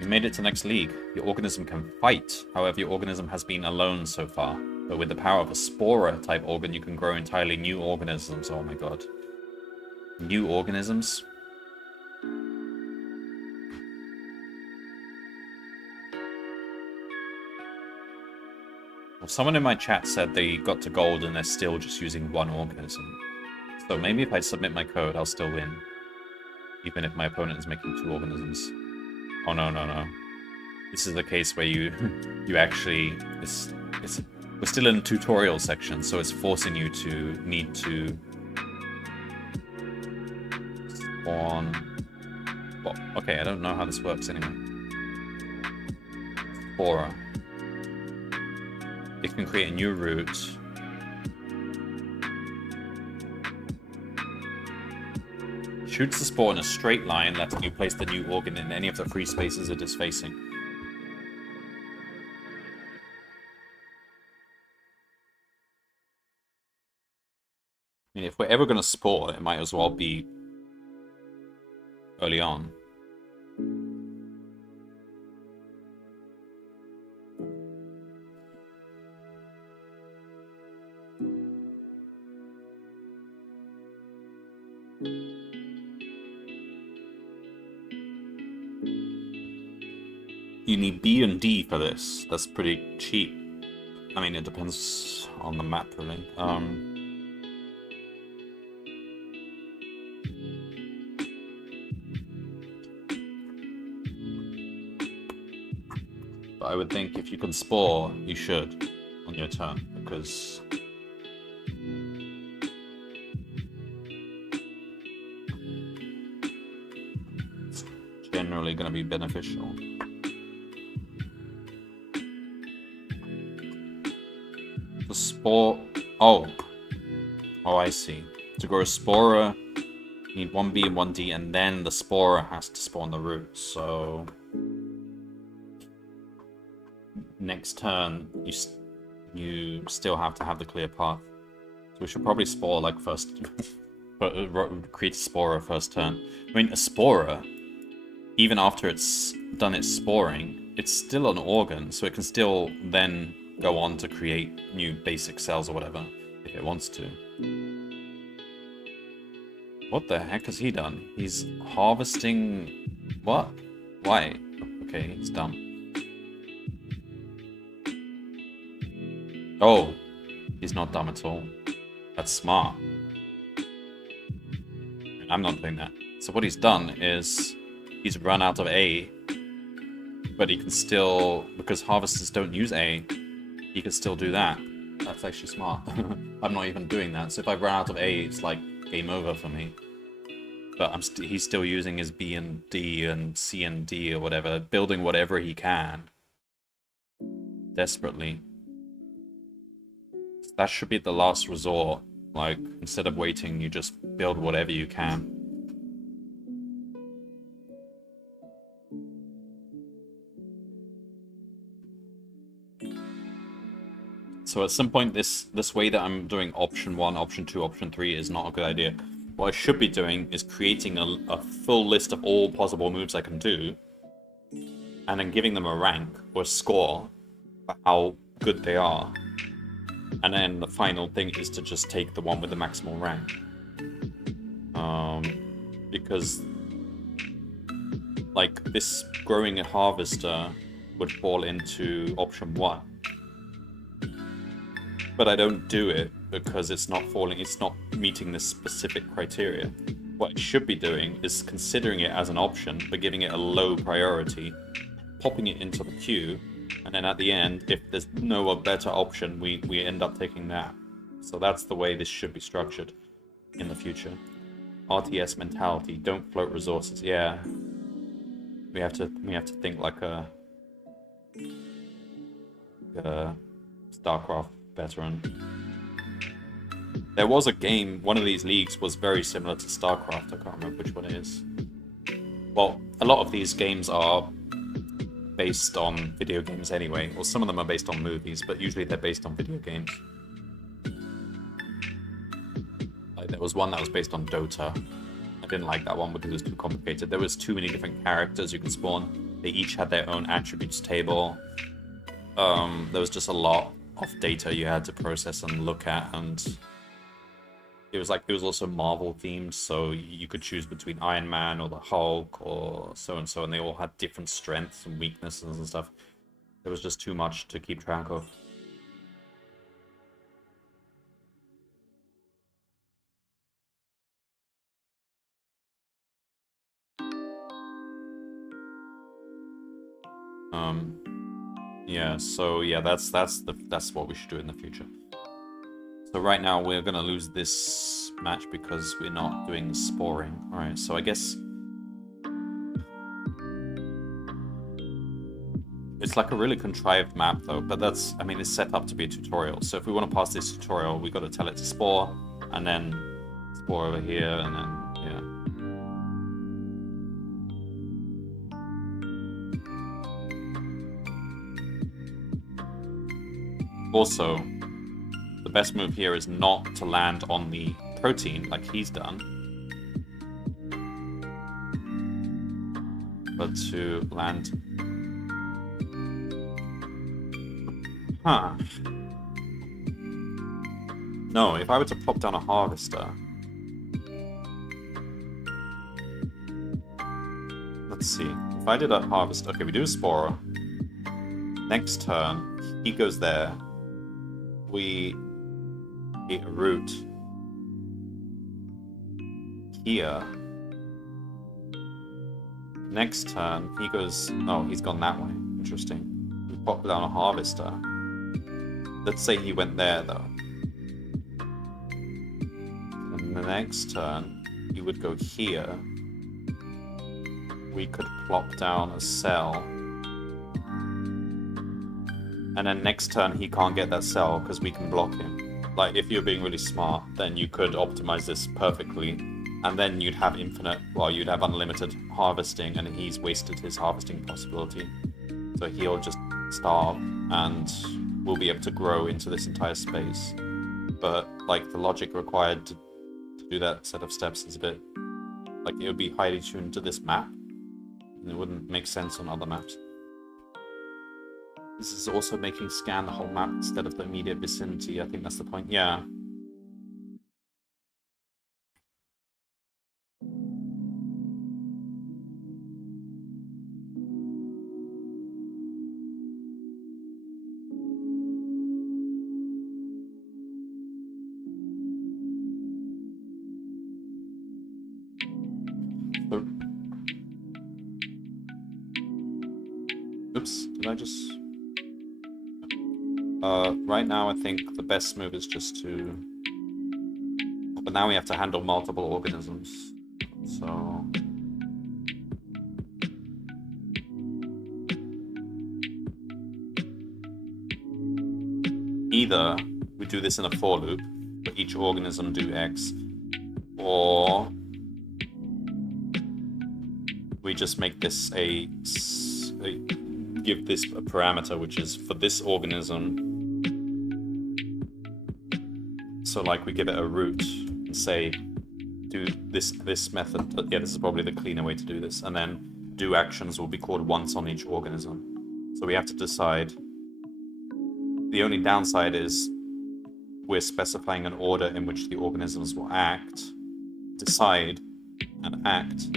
You made it to the next league. Your organism can fight. However, your organism has been alone so far. But with the power of a Spora-type organ, you can grow entirely new organisms. Oh my god. New organisms? Well, someone in my chat said they got to gold and they're still just using one organism. So maybe if I submit my code, I'll still win. Even if my opponent is making 2 organisms. Oh no, no, no. This is the case where you actually... we're still in the tutorial section, so it's forcing you to need to spawn... Well, okay, I don't know how this works anyway. Spora. It can create a new route. Shoots the spore in a straight line, letting you place the new organ in any of the free spaces it is facing. I mean, if we're ever going to spore, it might as well be early on. You need B and D for this. That's pretty cheap. I mean, it depends on the map, really. But I would think if you can spore, you should on your turn, because it's generally going to be beneficial. The spore... Oh, I see. To grow a Spora, you need 1B and 1D, and then the Spora has to spawn the root, so... Next turn, you still have to have the clear path. So we should probably spore, like, first... create a Spora first turn. I mean, a Spora, even after it's done its sporing, it's still an organ, so it can still then go on to create new basic cells or whatever, if it wants to. What the heck has he done? He's harvesting... What? Why? Okay, he's dumb. Oh, he's not dumb at all. That's smart. I'm not doing that. So what he's done is he's run out of A, but he can still, because harvesters don't use A, he can still do that. That's actually smart. I'm not even doing that. So if I run out of A, it's like game over for me. But he's still using his B and D and C and D or whatever, building whatever he can. Desperately. That should be the last resort. Like, instead of waiting, you just build whatever you can. So at some point, this way that I'm doing option 1, option 2, option 3 is not a good idea. What I should be doing is creating a full list of all possible moves I can do, and then giving them a rank or a score for how good they are. And then the final thing is to just take the one with the maximal rank. Because, like, this growing a harvester would fall into option 1. But I don't do it because it's not meeting this specific criteria. what it should be doing is considering it as an option, but giving it a low priority, popping it into the queue, and then at the end, if there's no better option, we end up taking that. So that's the way this should be structured in the future. RTS mentality, don't float resources. Yeah, we have to think like a StarCraft veteran. There was a game, one of these leagues was very similar to StarCraft. I can't remember which one it is. Well, a lot of these games are based on video games anyway, or some of them are based on movies, but usually they're based on video games. Like there was one that was based on Dota. I didn't like that one because it was too complicated. There was too many different characters you could spawn. They each had their own attributes table. There was just a lot of data you had to process and look at, and it was also Marvel themed, so you could choose between Iron Man or the Hulk or so and so, and they all had different strengths and weaknesses and stuff. There was just too much to keep track of. Yeah, so yeah, that's what we should do in the future. So right now we're gonna lose this match because we're not doing sporing. Alright, so I guess it's like a really contrived map though, but that's, I mean, it's set up to be a tutorial. So if we want to pass this tutorial, we got to tell it to spore, and then spore over here, and then, yeah. Also, the best move here is not to land on the protein like he's done, but to land... Huh. No, if I were to plop down a harvester... Let's see. If I did a harvest... Okay, we do a spore. Next turn, he goes there. We eat a root here. Next turn, he goes... Oh, he's gone that way. Interesting. We pop down a harvester. Let's say he went there, though. And the next turn, he would go here. We could plop down a cell. And then next turn, he can't get that cell because we can block him. Like, if you're being really smart, then you could optimize this perfectly. And then you'd have infinite, well, you'd have unlimited harvesting, and he's wasted his harvesting possibility. So he'll just starve, and we'll be able to grow into this entire space. But, like, the logic required to do that set of steps is a bit... Like, it would be highly tuned to this map, and it wouldn't make sense on other maps. This is also making scan the whole map instead of the immediate vicinity. I think that's the point. Yeah. Oops, did I just... right now I think the best move is just to... But now we have to handle multiple organisms, so... Either we do this in a for loop, but each organism do X, or we just make this give this a parameter, which is for this organism. So like we give it a root and say, do this method. Yeah, this is probably the cleaner way to do this. And then do actions will be called once on each organism. So we have to decide. The only downside is we're specifying an order in which the organisms will act, decide, and act.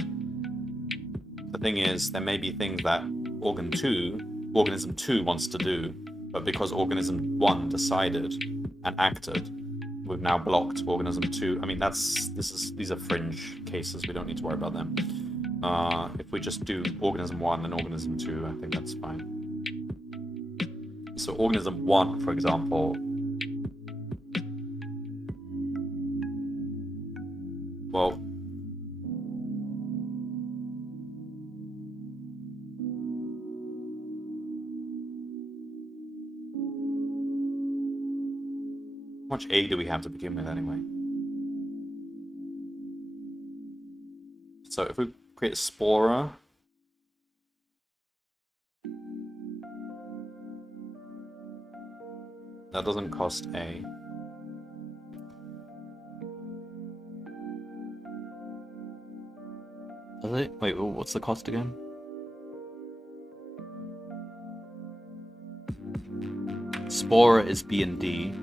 The thing is, there may be things that organism 2 wants to do, but because organism 1 decided and acted, we've now blocked organism 2. I mean, these are fringe cases. We don't need to worry about them. If we just do organism 1 and organism 2, I think that's fine. So organism 1, for example, well, how much A do we have to begin with anyway? So if we create a spora, that doesn't cost A. Does it? Wait, what's the cost again? Spora is B and D.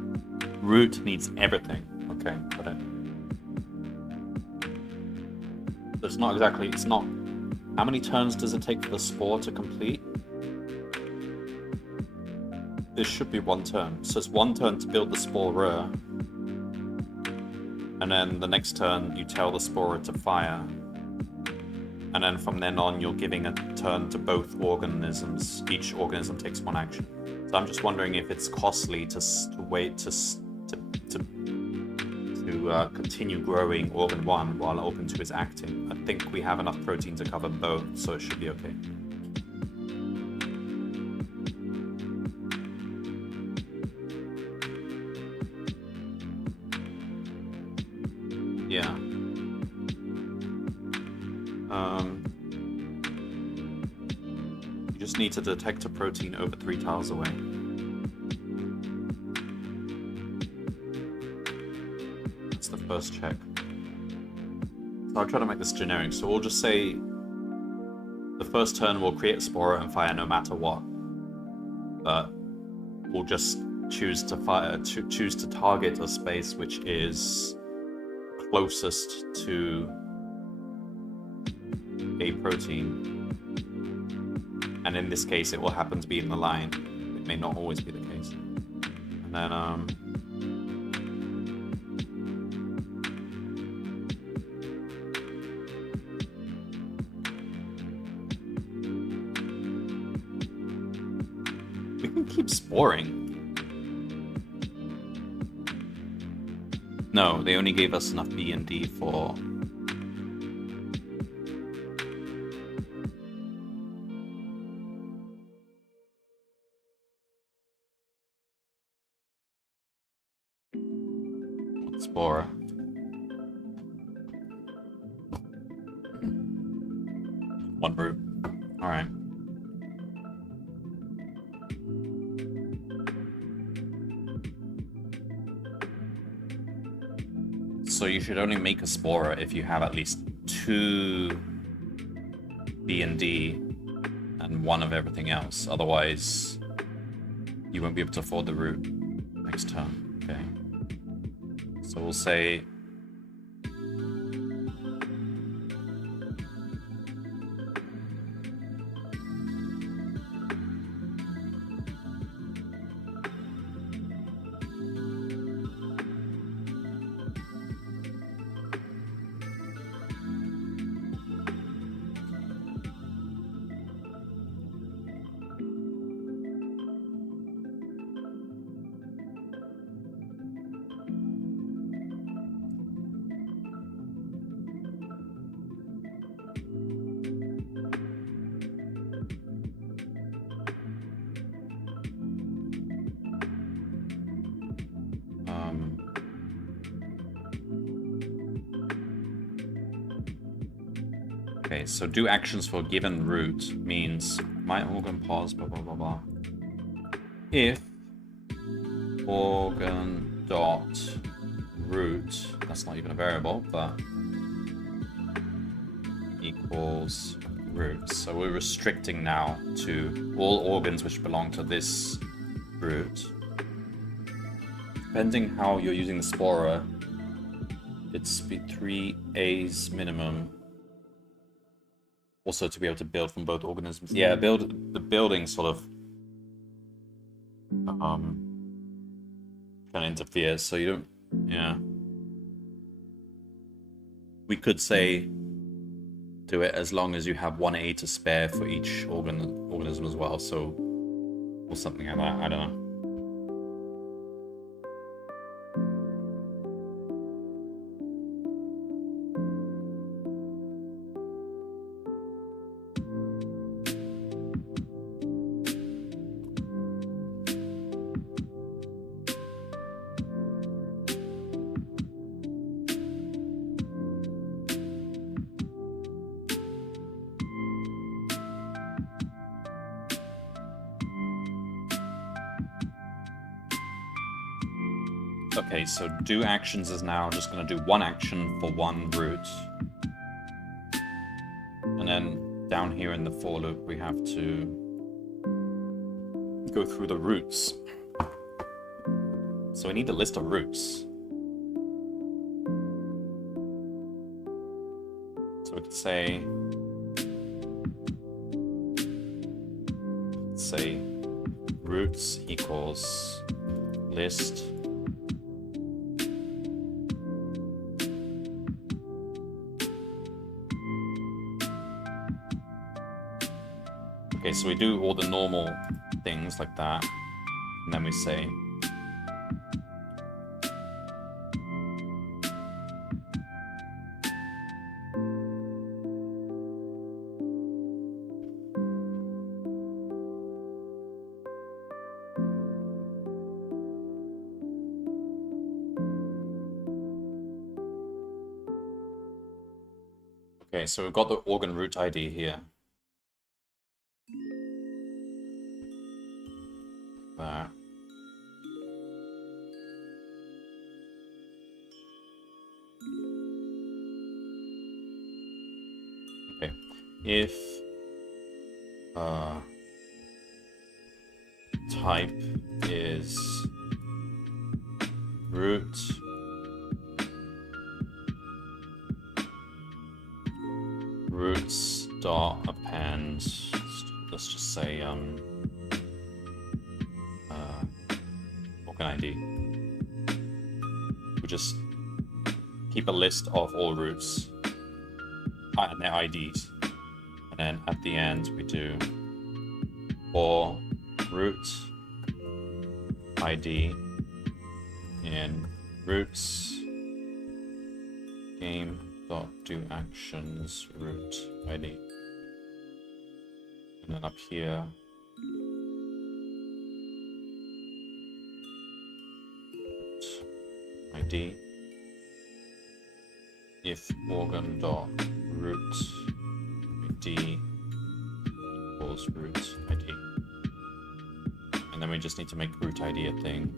Root needs everything. Okay, got it. So it's not exactly, it's not... How many turns does it take for the spore to complete? This should be 1 turn. So it's 1 turn to build the spore. And then the next turn you tell the spore to fire. And then from then on you're giving a turn to both organisms. Each organism takes 1 action. So I'm just wondering if it's costly to wait to continue growing organ 1 while organ 2 is acting. I think we have enough protein to cover both, so it should be okay. Yeah. You just need to detect a protein over 3 tiles away. That's the first check. So I'll try to make this generic. So we'll just say the first turn we'll create a spore and fire no matter what. But we'll just choose to target a space which is closest to a protein. And in this case, it will happen to be in the line. It may not always be the case. And then, we can keep sporing. No, they only gave us enough B and D for... Spore. One root. Alright. So you should only make a spore if you have at least 2 B and D and 1 of everything else. Otherwise, you won't be able to afford the root next turn. Okay. So we'll say okay, so do actions for a given root means my organ pause, blah, blah, blah, blah. If organ dot root, that's not even a variable, but equals root. So we're restricting now to all organs which belong to this root. Depending how you're using the spora, it's be 3 A's minimum. Also to be able to build from both organisms. Yeah, the building sort of kind of interferes, so you don't Yeah. We could say do it as long as you have 1A to spare for each organism as well, so or something like that, I don't know. Okay, so do actions is now just going to do one action for one root. And then down here in the for loop, we have to go through the roots. So we need a list of roots. So we could say roots equals list okay, so we do all the normal things like that, and then we say okay, so we've got the organ root ID here. There. Okay, if type is root roots dot append, let's just say organ ID. We just keep a list of all roots and their IDs, and then at the end we do for root ID in roots game dot do actions root ID, and then up here ID if organ dot root ID equals root ID, and then we just need to make root ID a thing.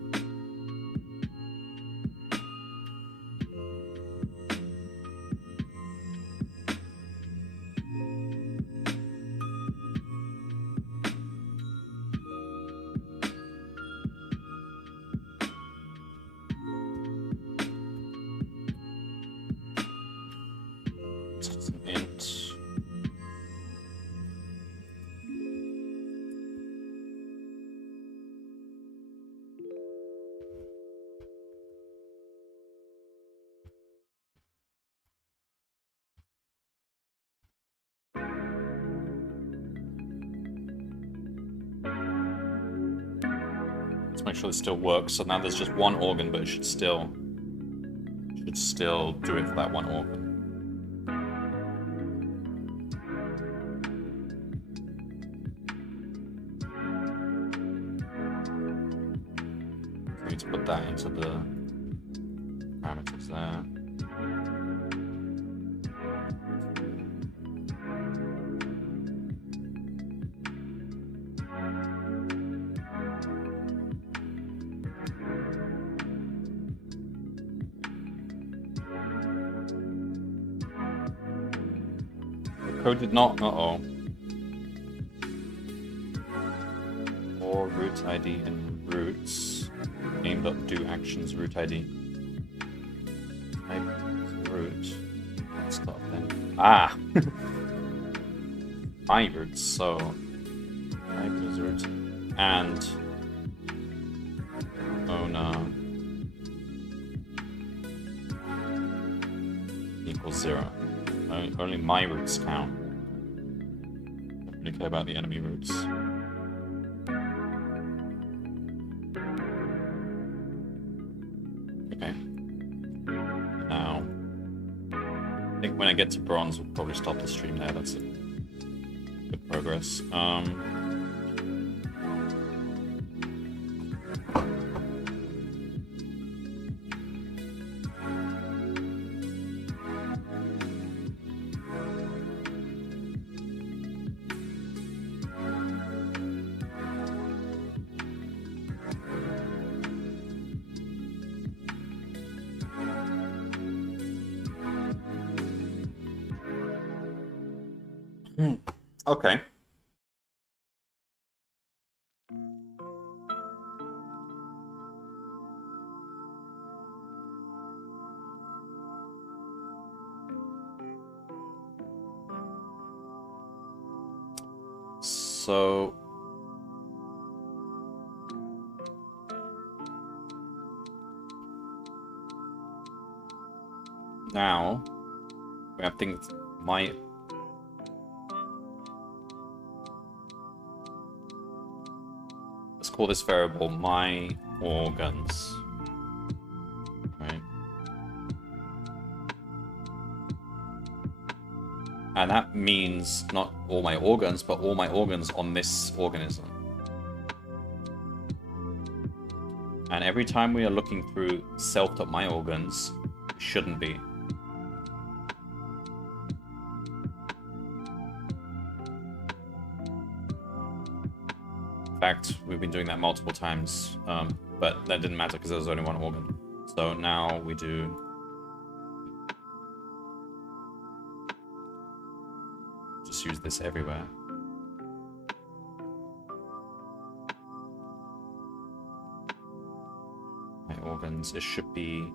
Make sure this still works. So now there's just one organ, but it should still do it for that one organ. So we need to put that into the parameters there. Code did not. Uh-oh. Or root ID and roots. Game.do actions root ID. Type root. Stop then. Ah! I roots, so type is root. And owner equals 0. Only my roots count. Don't really care about the enemy roots. Okay. Now, I think when I get to bronze, we'll probably stop the stream there. That's it. Good progress. Okay. So now we have things let's call this variable my organs. Right. And that means not all my organs, but all my organs on this organism. And every time we are looking through self.myOrgans, it shouldn't be. In fact, we've been doing that multiple times, but that didn't matter because there was only one organ. So now we do just use this everywhere. My organs, it should be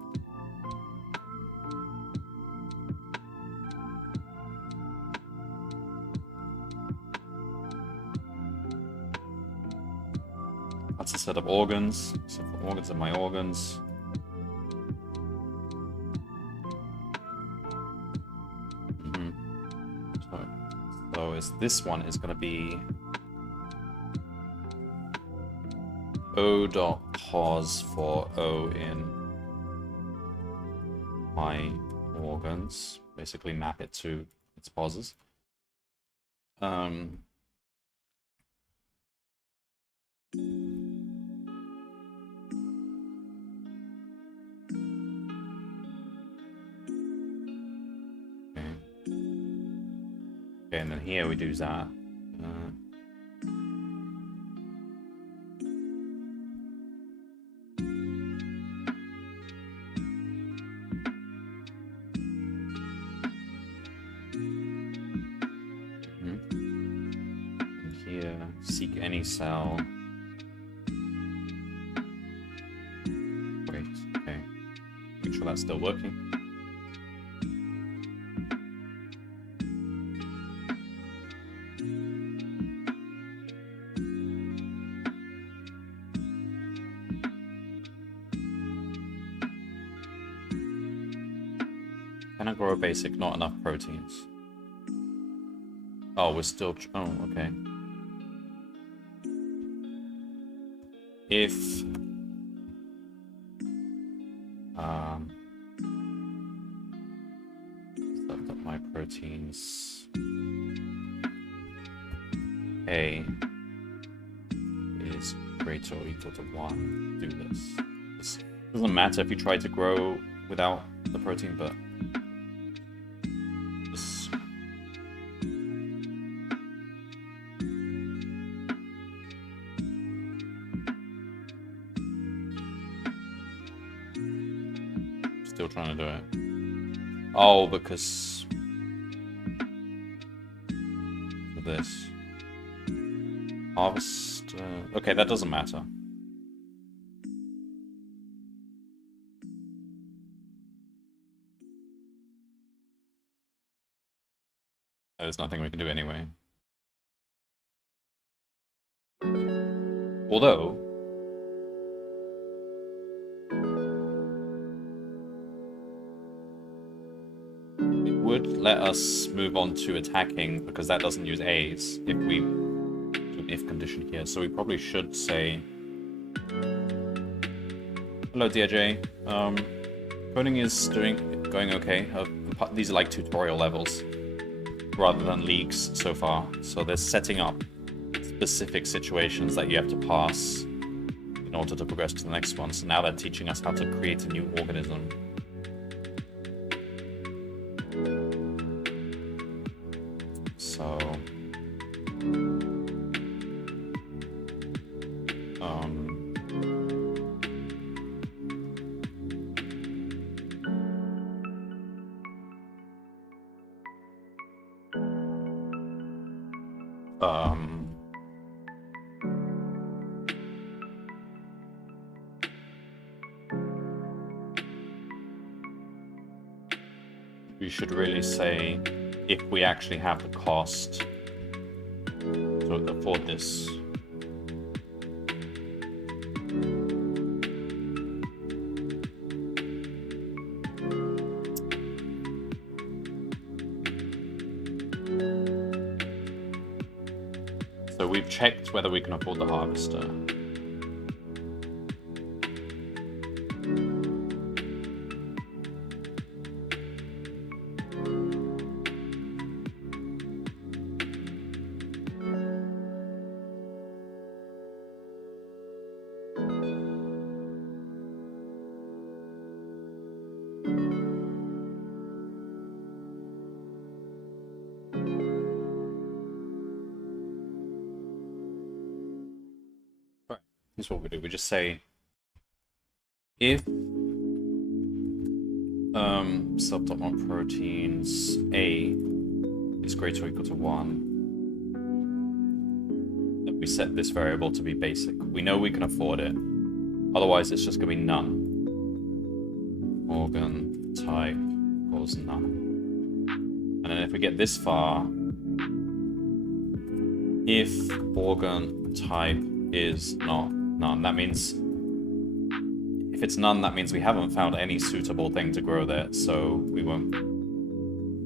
that's a set of organs. So the organs are my organs. So this one is going to be O.pos for O in my organs. Basically map it to its pauses. Okay, and then here we do that. And here, seek any cell. Wait, okay. Make sure that's still working. Can I grow a basic? Not enough proteins. Oh, we're still... oh, okay. If... Select up my proteins. A is greater or equal to 1. Do this. This doesn't matter if you try to grow without the protein, but... Still trying to do it. Oh, because of this. Harvest. Okay, that doesn't matter. There's nothing we can do anyway. Although... would let us move on to attacking, because that doesn't use A's if we do an if condition here. So we probably should say, hello DIJ. Coding is going okay. These are like tutorial levels rather than leagues so far. So they're setting up specific situations that you have to pass in order to progress to the next one. So now they're teaching us how to create a new organism. So we should really say if we actually have the cost to afford this. So we've checked whether we can afford the harvester. Here's what we do. We just say if self.1 proteins A is greater or equal to 1, then we set this variable to be basic. We know we can afford it. Otherwise, it's just going to be none. Organ type equals none. And then if we get this far, if organ type is not none, that means if it's none, that means we haven't found any suitable thing to grow there, so we won't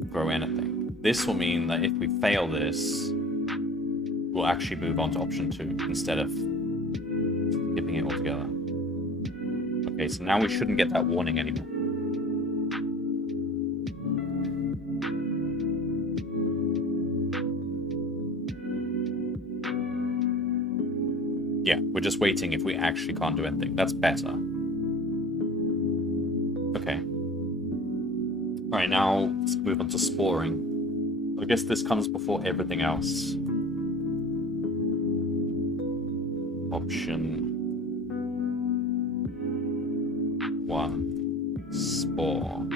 grow anything. This will mean that if we fail this, we'll actually move on to option 2 instead of skipping it altogether. Okay, so now we shouldn't get that warning anymore. Yeah, we're just waiting if we actually can't do anything. That's better. Okay. Alright, now let's move on to sporing. I guess this comes before everything else. Option 1. Spore.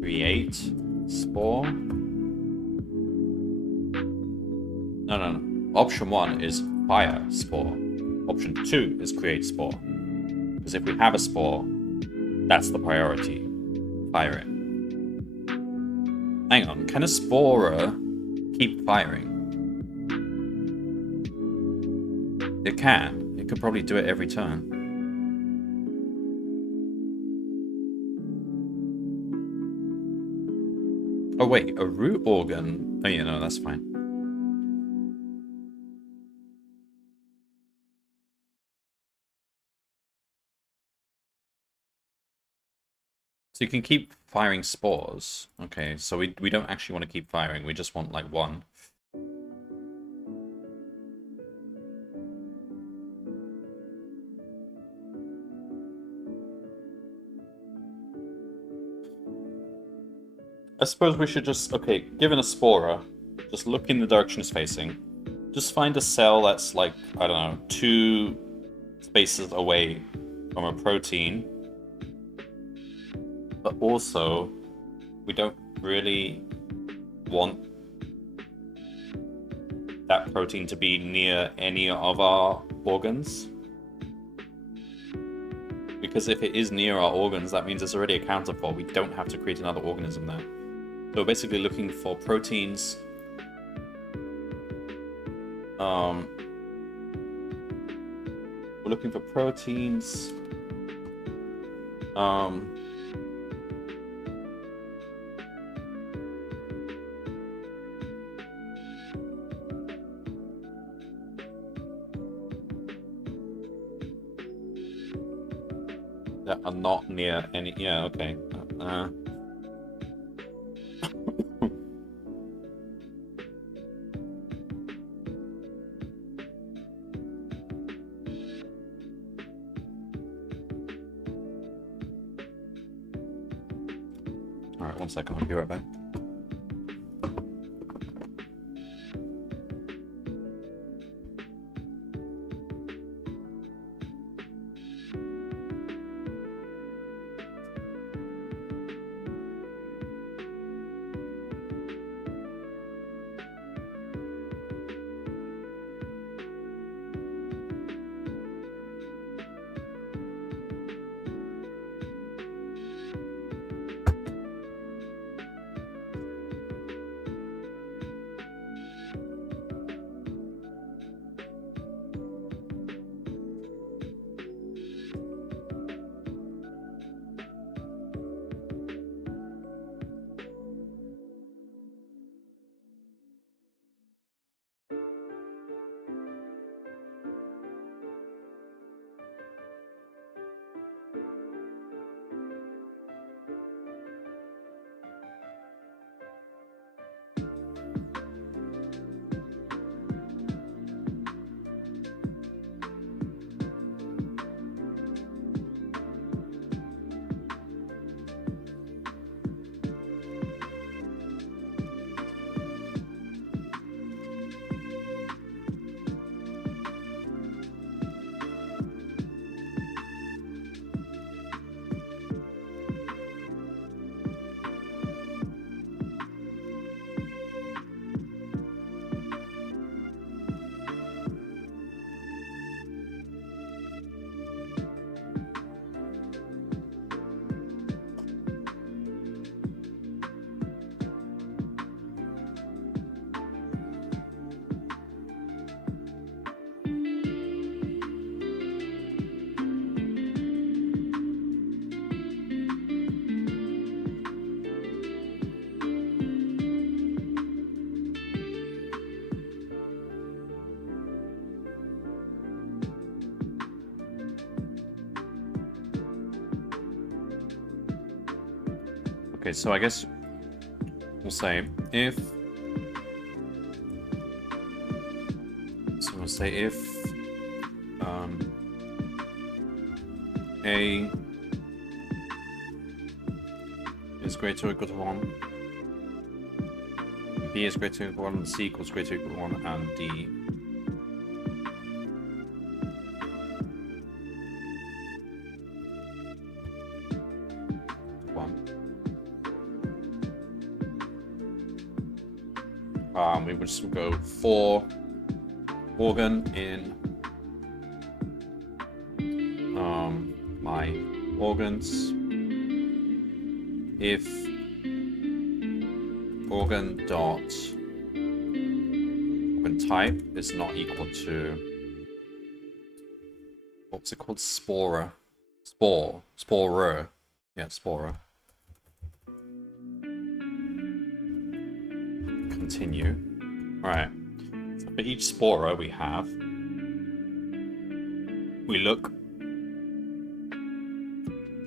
Create spore. No. Option 1 is fire spore. Option 2 is create spore. Because if we have a spore, that's the priority. Fire it. Hang on, can a sporer keep firing? It can. It could probably do it every turn. Oh wait, a root organ. Oh yeah, no, that's fine. So you can keep firing spores. Okay, so we don't actually want to keep firing. We just want like 1. I suppose we should just, okay, given a sporer, just look in the direction it's facing. Just find a cell that's like, I don't know, 2 spaces away from a protein. But also, we don't really want that protein to be near any of our organs. Because if it is near our organs, that means it's already accounted for. We don't have to create another organism there. So we're basically looking for proteins We're looking for proteins. That are not near any. Yeah, okay. Alright, 1 second, I'll be right back. Okay, so I guess we'll say if. So we'll say if A is greater or equal to 1, B is greater or equal to 1, C equals greater or equal to 1, and D. We would just go for organ in my organs if organ dot organ type is not equal to, what's it called? Sporer. Sporer. Yeah, sporer. Continue. Alright. So for each sporer we have, we look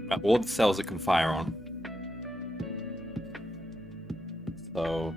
at all the cells it can fire on. So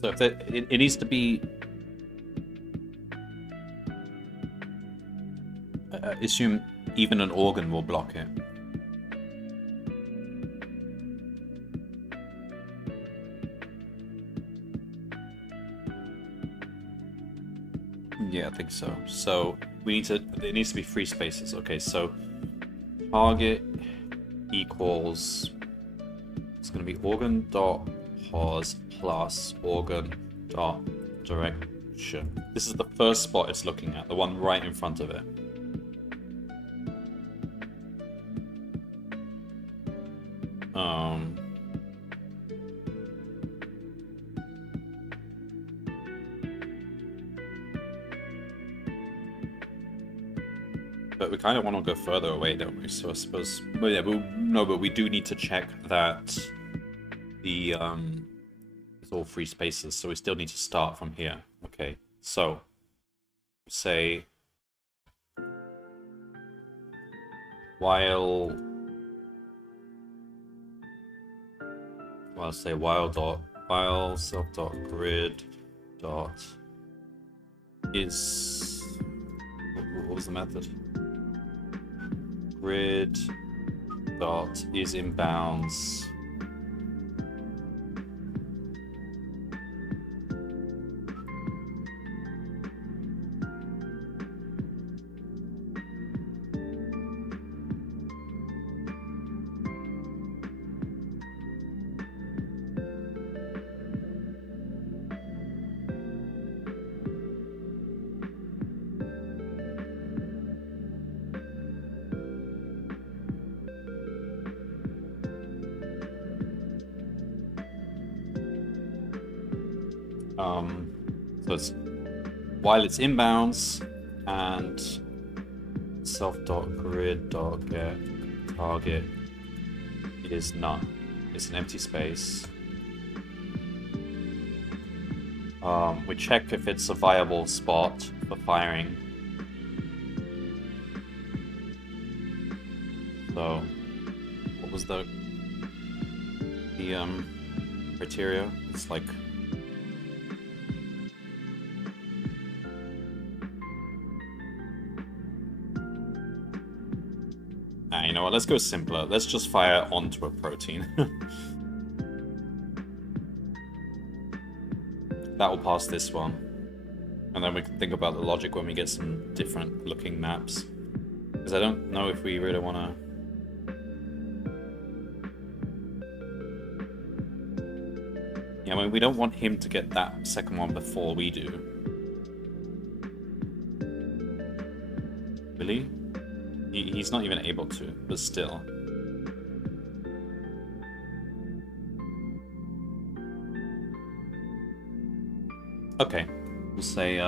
So if it needs to be... assume even an organ will block it. Yeah, I think so. So we need to... It needs to be free spaces. Okay, so target equals... It's going to be organ dot pause plus organ dot direction. This is the first spot it's looking at, the one right in front of it. But we kind of want to go further away, don't we? So I suppose... Well, yeah, but we do need to check that the... it's all free spaces, so we still need to start from here. Okay, so... Say... While say while self dot grid dot is... What was the method? Grid dot is in bounds. So it's while it's inbounds and self.grid.get target is none. It's an empty space. We check if it's a viable spot for firing. So what was the criteria? It's like you know what, let's go simpler. Let's just fire onto a protein. That will pass this one. And then we can think about the logic when we get some different looking maps. Because I don't know if we really want to... Yeah, I mean, we don't want him to get that second one before we do. Really? He's not even able to, but still. Okay, we'll say,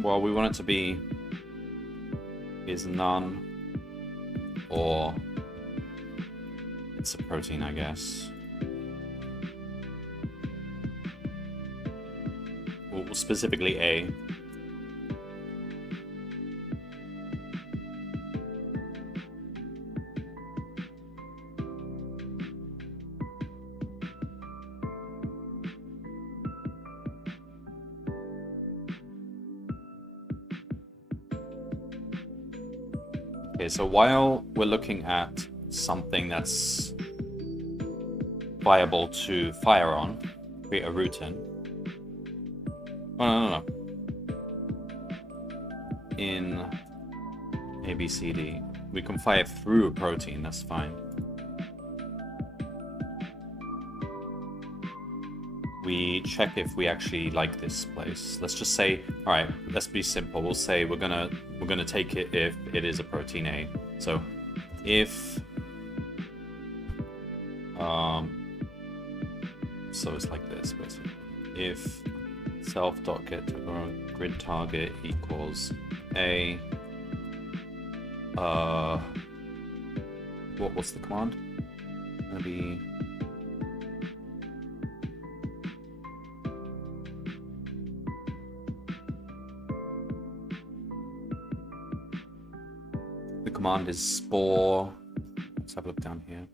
well, we want it to be is none, or it's a protein, I guess. Well, specifically A. Okay, so while we're looking at something that's viable to fire on, create a route in, Oh, no. In A, B, C, D. We can fire through a protein, that's fine. We check if we actually like this place. Let's just say, all right, let's be simple. We'll say we're gonna take it if it is a protein A. So if so it's like this basically. If self.getGrid target equals A, what's the command? Gonna be the command is spore. Let's have a look down here.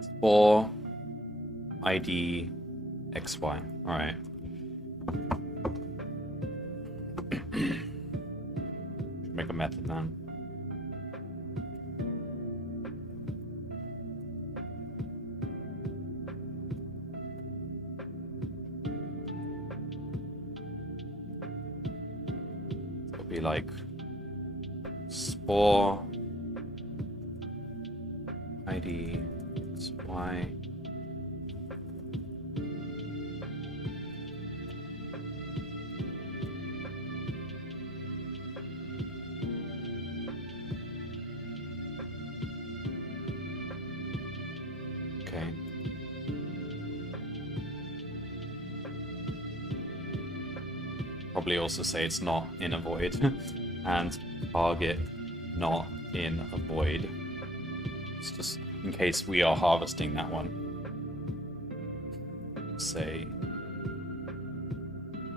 Spore ID XY. All right. Make a method then. It'll be like spore ID XY. Okay. Probably also say it's not in a void and target not in a void. It's just in case we are harvesting that one. Say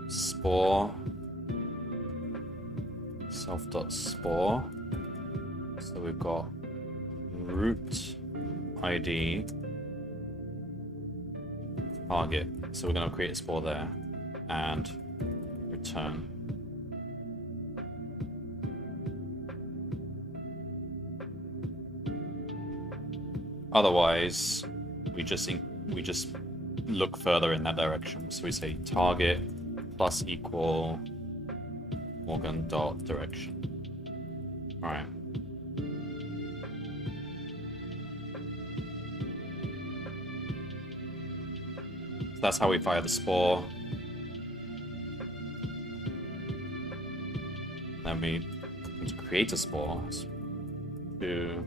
spore self.spore. So we've got root ID target. So we're going to create a spore there and return. Otherwise, we just look further in that direction. So we say target plus equal organ dot direction. All right. So that's how we fire the spore. Then we need to create a spore to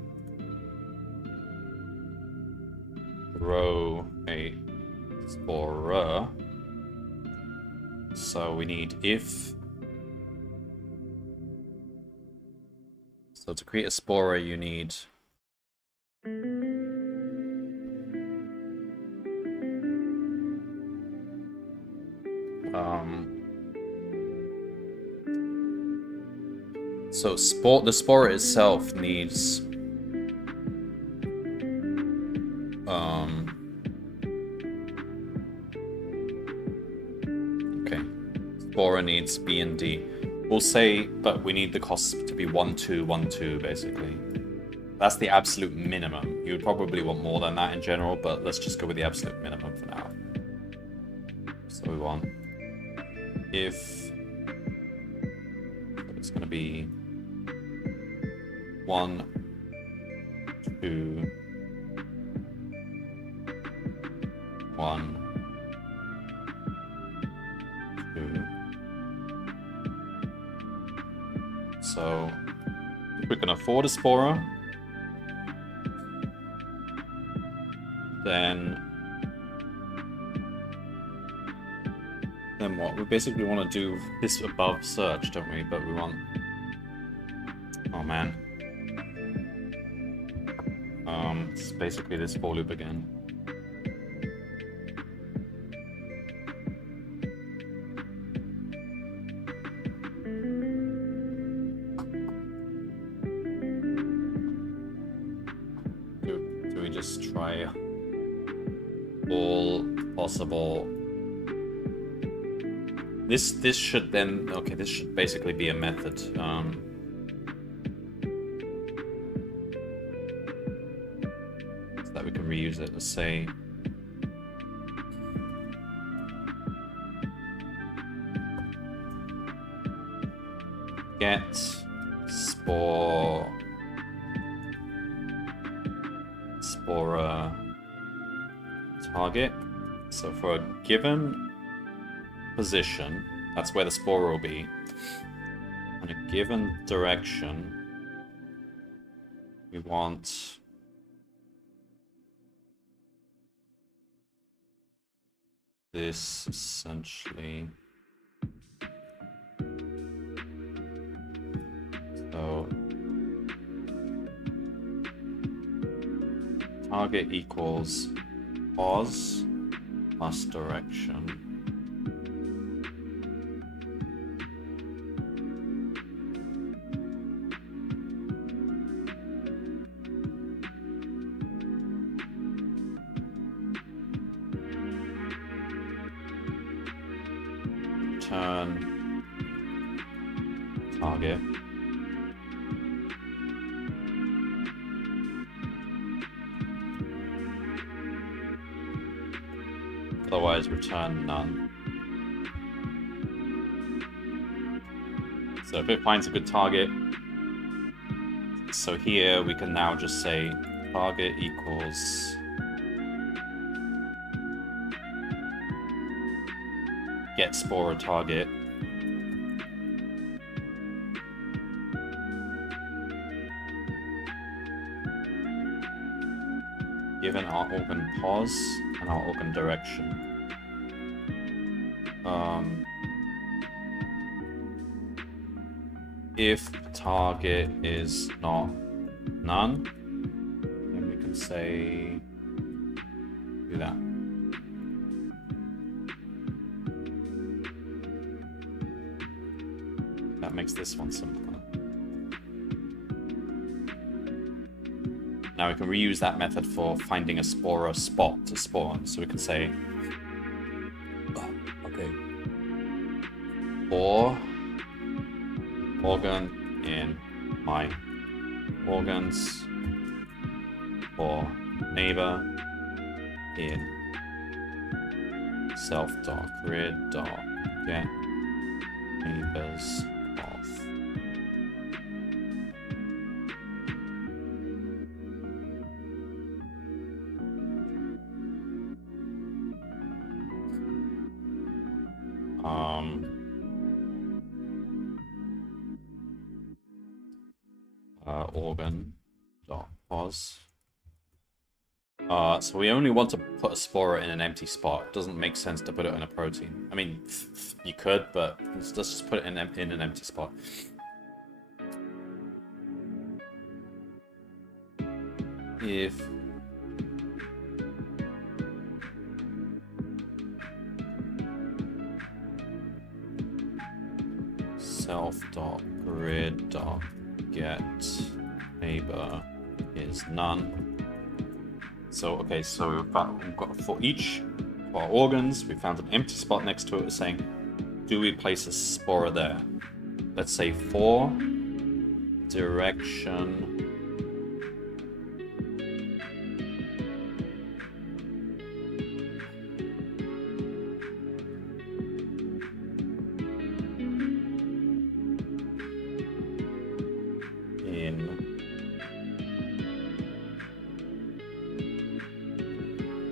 grow a spore. So we need if. So to create a spore, you need so the spore itself needs okay, spore needs B and D. We'll say, but we need the costs to be 1, 2, 1, 2, basically. That's the absolute minimum. You would probably want more than that in general, but let's just go with the absolute minimum for now. So we want if it's going to be 1, 2, 1, 2. So if we can afford a sporer, then what? We basically want to do this above search, don't we? But we want... Oh man. It's basically this for loop again. Do we just try all possible? This should then... Okay, this should basically be a method. use it. Let's say get spora target. So for a given position, that's where the spore will be. In a given direction, we want this essentially. So target equals pos plus direction. Turn target. Otherwise, return none. So if it finds a good target, so here we can now just say target equals get spore target. Given our organ pos and our organ direction. If target is not none, then we can say do that. That makes this one simpler. Now we can reuse that method for finding a spore spot to spawn. So we can say, okay, for organ in my organs, for neighbor in self.grid.get neighbors of. Organ.pos. So we only want to put a spore in an empty spot. It doesn't make sense to put it in a protein. I mean, you could, but let's just put it in an empty spot. If self.grid.get neighbor is none. So okay, so we've got for each of our organs, we found an empty spot next to it saying, do we place a spore there? Let's say for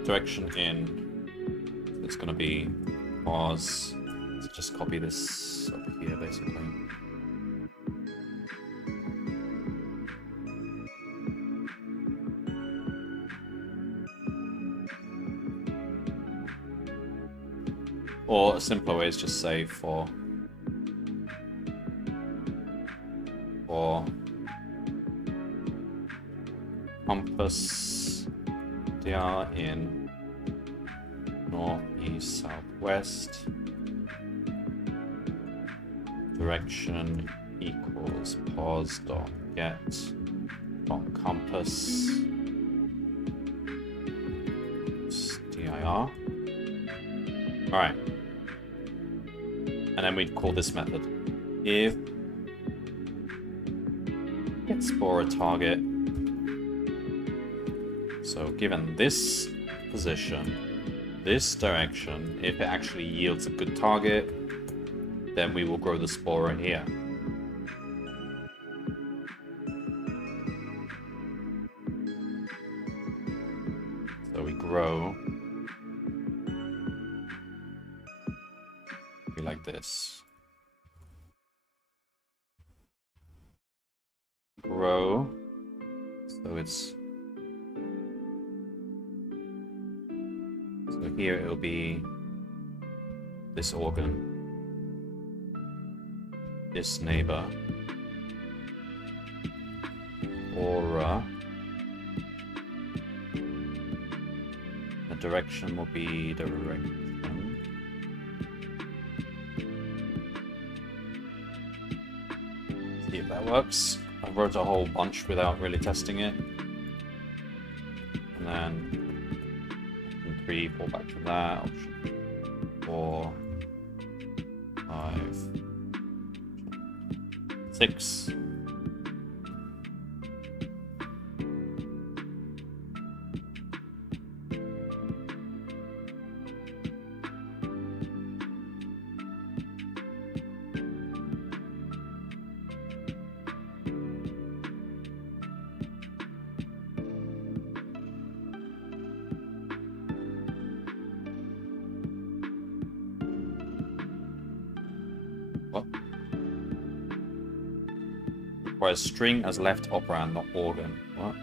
direction in, it's going to be pos. So just copy this up here basically. Or a simpler way is just say for compass dr in north, east, southwest, direction equals pos dot get dot compass dir. Alright. And then we'd call this method if get spore target So given this position, this direction, if it actually yields a good target, then we will grow the spore here. So we grow like this. Grow. So it's... So here it'll be this organ. This neighbor. Aura. The direction will be direction. See if that works. I wrote a whole bunch without really testing it. And then option 3, fall back to that. Option 4, 5, 6. What? Requires string as left operand, not organ. What?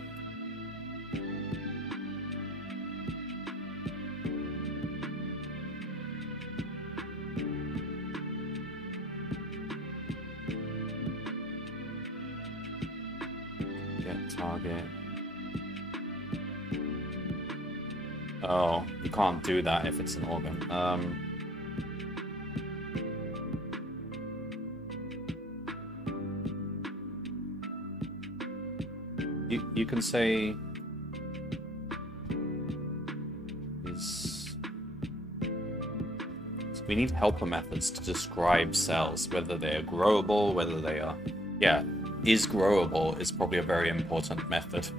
Get target. Oh, you can't do that if it's an organ. You can say is so we need helper methods to describe cells, whether they are growable, whether they are is growable is probably a very important method.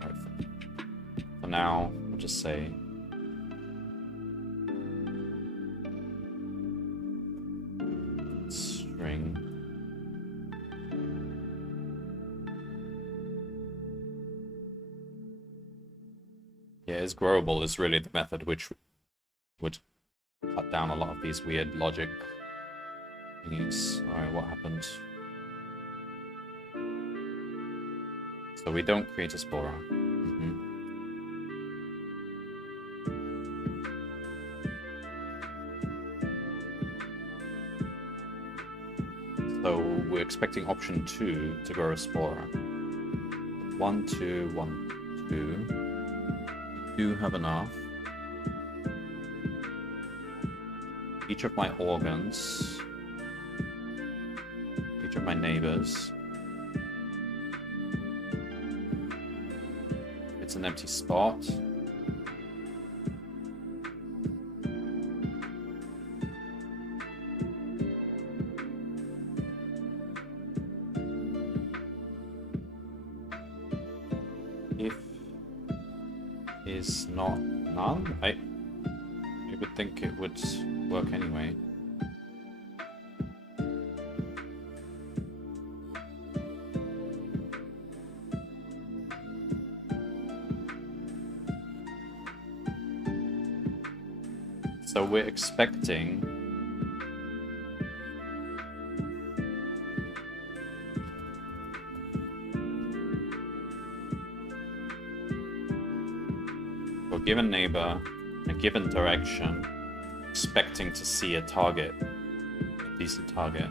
Right, for now, I'll just say string. Yeah, is growable is really the method which would cut down a lot of these weird logic thingies. Alright, what happened? So we don't create a spora. So we're expecting option 2 to grow a spora. 1, 2, 1, 2. Do have enough. Each of my organs, each of my neighbors. It's an empty spot. If is not none, I would think it would work anyway. So we're expecting for a given neighbor in a given direction, expecting to see a target, a decent target.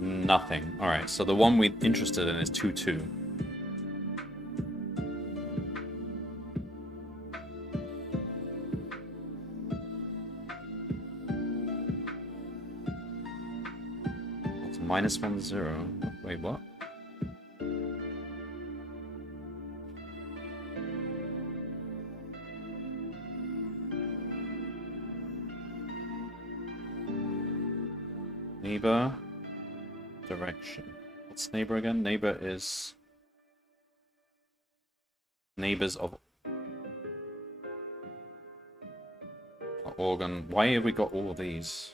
Nothing. Alright, so the one we're interested in is 2-2. It's -1-0. Wait, what? Neighbor. Direction. What's neighbor again? Neighbor is... Neighbors of... Organ. Why have we got all of these?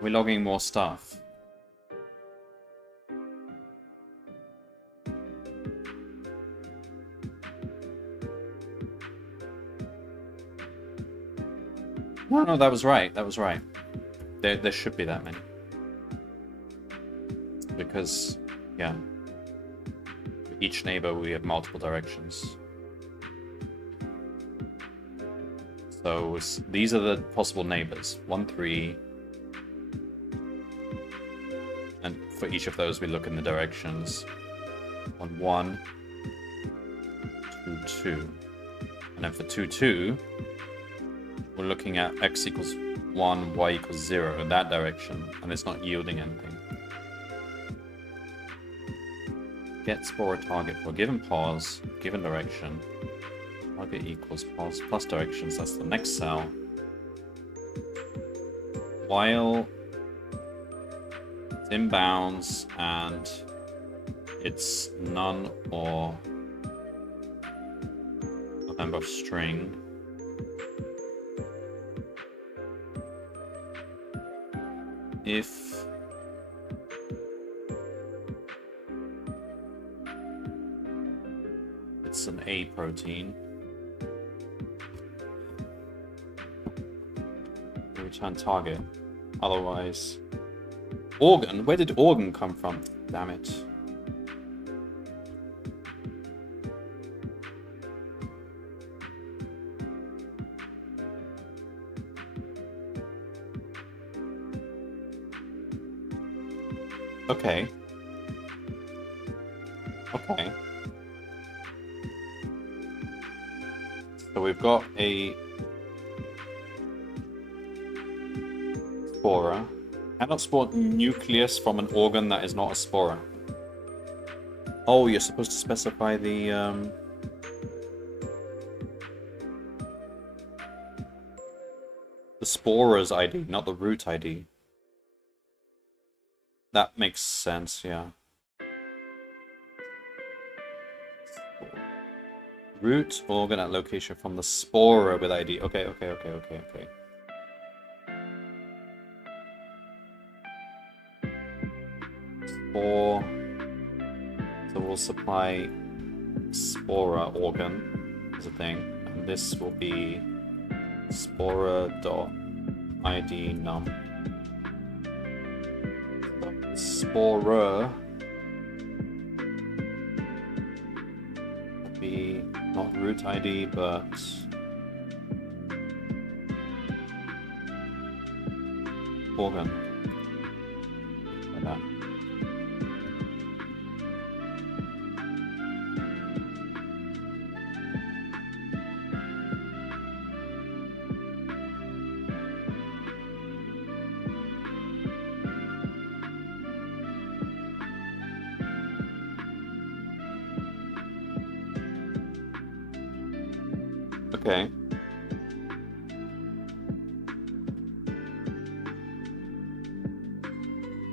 We're logging more stuff. No, that was right. That was right. There should be that many. Because, yeah. For each neighbor, we have multiple directions. So these are the possible neighbors. 1, 3. And for each of those, we look in the directions. 1, 1. 2, 2. And then for 2, 2, we're looking at x equals 1, y equals 0 in that direction. And it's not yielding anything. Get spore target for a given pause, given direction. Target equals pause plus directions, that's the next cell. While it's in bounds and it's none or a member of string. If it's an A protein, we return target. Otherwise, organ? Where did organ come from? Damn it. Okay. Okay. So we've got a spora. Cannot spawn nucleus from an organ that is not a spora. Oh, you're supposed to specify the spora's ID, not the root ID. That makes sense, yeah. Root organ at location from the spora with ID. Okay. Spore. So we'll supply spora organ as a thing. And this will be spora.id num. Spora would be not root ID, but organ. Like that. Okay.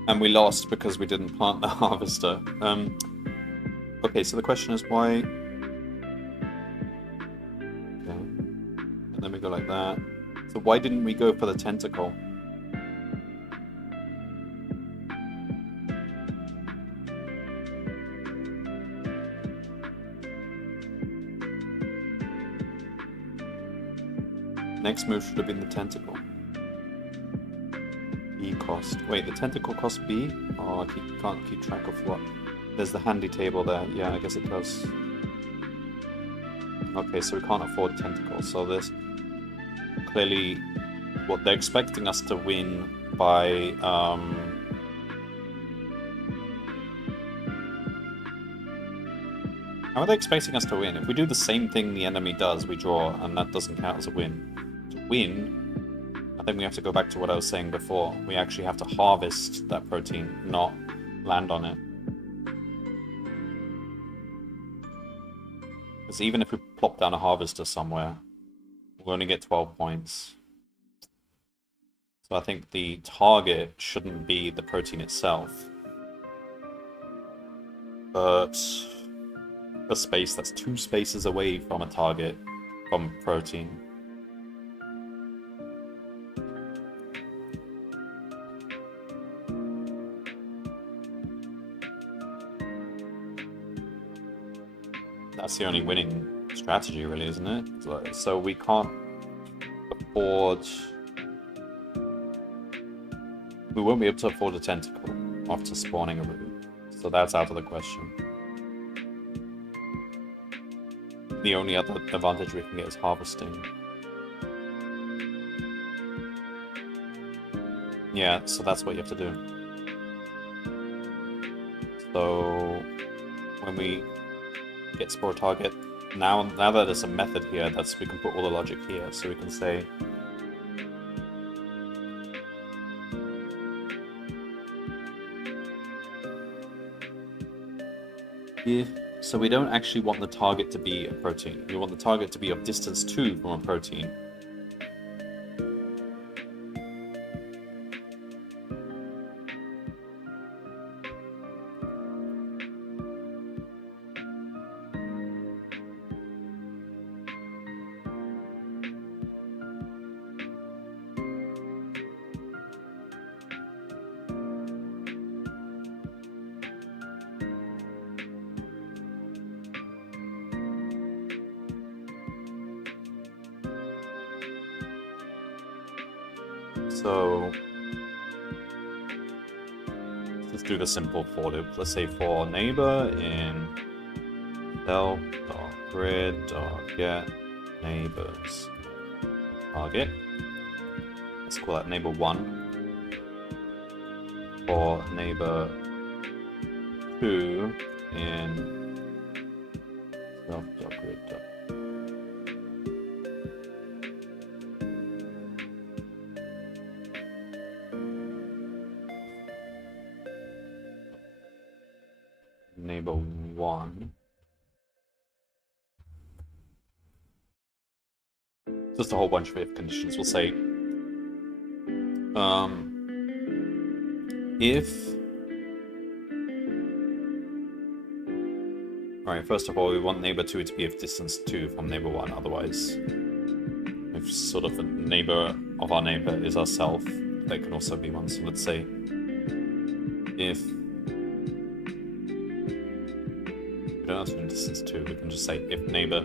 And we lost because we didn't plant the harvester. Okay, so the question is why... Okay. And then we go like that. So why didn't we go for the tentacle? Next move should have been the tentacle. B cost. Wait, the tentacle costs B? Oh, I can't keep track of what. There's the handy table there. Yeah, I guess it does. Okay, so we can't afford tentacles. So this clearly what they're expecting us to win by how are they expecting us to win? If we do the same thing the enemy does, we draw, and that doesn't count as a win. To win, I think we have to go back to what I was saying before. We actually have to harvest that protein, not land on it. Because even if we plop down a harvester somewhere, we'll only get 12 points. So I think the target shouldn't be the protein itself, but a space that's 2 spaces away from a target from protein. That's the only winning strategy, really, isn't it? So we can't afford... We won't be able to afford a tentacle after spawning a root. So that's out of the question. The only other advantage we can get is harvesting. Yeah, so that's what you have to do. So when we get spore target, now that there's a method here, we can put all the logic here. So we can say so we don't actually want the target to be a protein. We want the target to be of distance 2 from a protein. So let's do the simple for loop. Let's say for neighbor in self.grid.get neighbors target. Let's call that neighbor 1. For neighbor 2 in self.grid. Neighbor 1. Just a whole bunch of if conditions. We'll say if... Alright, first of all, we want neighbor 2 to be of distance 2 from neighbor 1, otherwise if sort of a neighbor of our neighbor is ourself, they can also be one. So let's say if we don't have to do distance 2, we can just say if neighbor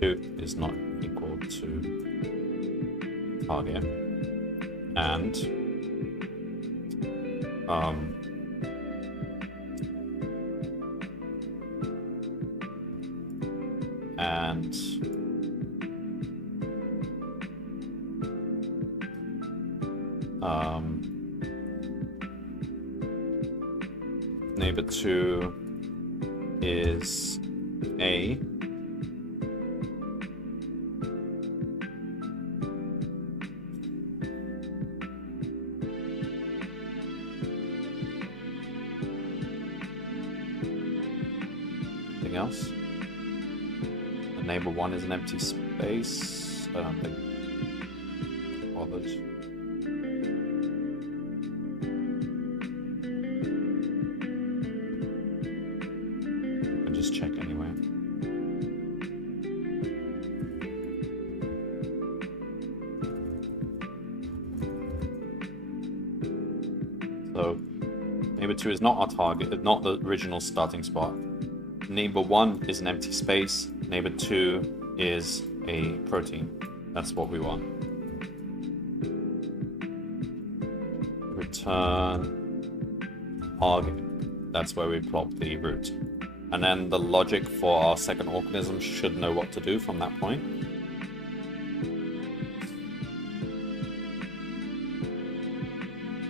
2 is not equal to target and neighbor 2 is A. Anything else? And neighbor 1 is an empty space. I don't think bothered. Just check anyway. So neighbor 2 is not our target, not the original starting spot. Neighbor 1 is an empty space. Neighbor 2 is a protein. That's what we want. Return target. That's where we plop the root. And then the logic for our second organism should know what to do from that point.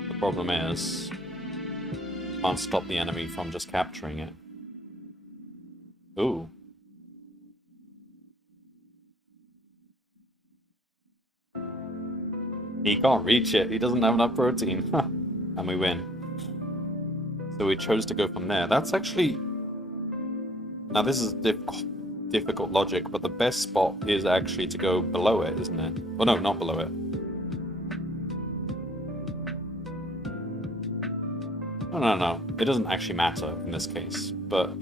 The problem is, you can't stop the enemy from just capturing it. Ooh. He can't reach it. He doesn't have enough protein. And we win. So we chose to go from there. That's actually... Now this is difficult logic, but the best spot is actually to go below it, isn't it? Oh no, not below it. No. It doesn't actually matter in this case, but...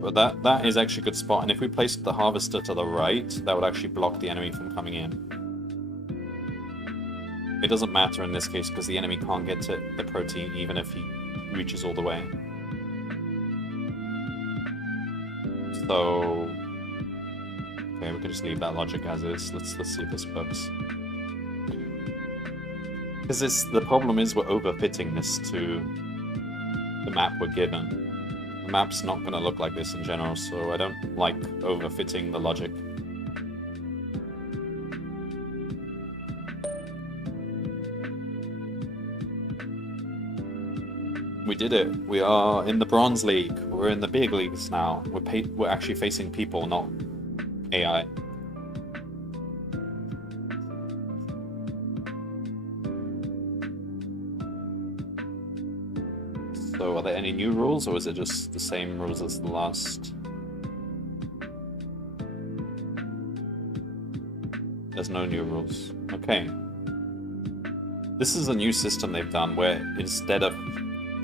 But that is actually a good spot, and if we placed the harvester to the right, that would actually block the enemy from coming in. It doesn't matter in this case, because the enemy can't get to the protein even if he reaches all the way. So... Okay, we can just leave that logic as is. Let's see if this works. Because the problem is we're overfitting this to the map we're given. The map's not going to look like this in general, so I don't like overfitting the logic. We did it. We are in the Bronze League. We're in the big leagues now. We're actually facing people, not AI. So are there any new rules, or is it just the same rules as the last? There's no new rules. Okay. This is a new system they've done where instead of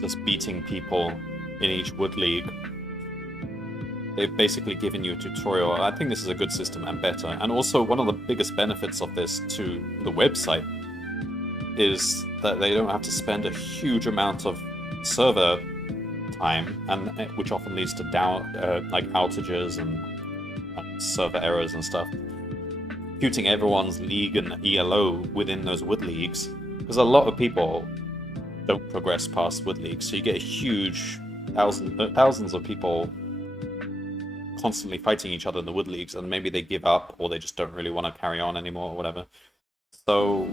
just beating people in each wood league, they've basically given you a tutorial. I think this is a good system and better. And also one of the biggest benefits of this to the website is that they don't have to spend a huge amount of server time, and which often leads to like outages and server errors and stuff. Computing everyone's league and ELO within those wood leagues, because a lot of people don't progress past wood leagues, so you get a huge thousands of people constantly fighting each other in the wood leagues, and maybe they give up or they just don't really want to carry on anymore or whatever. So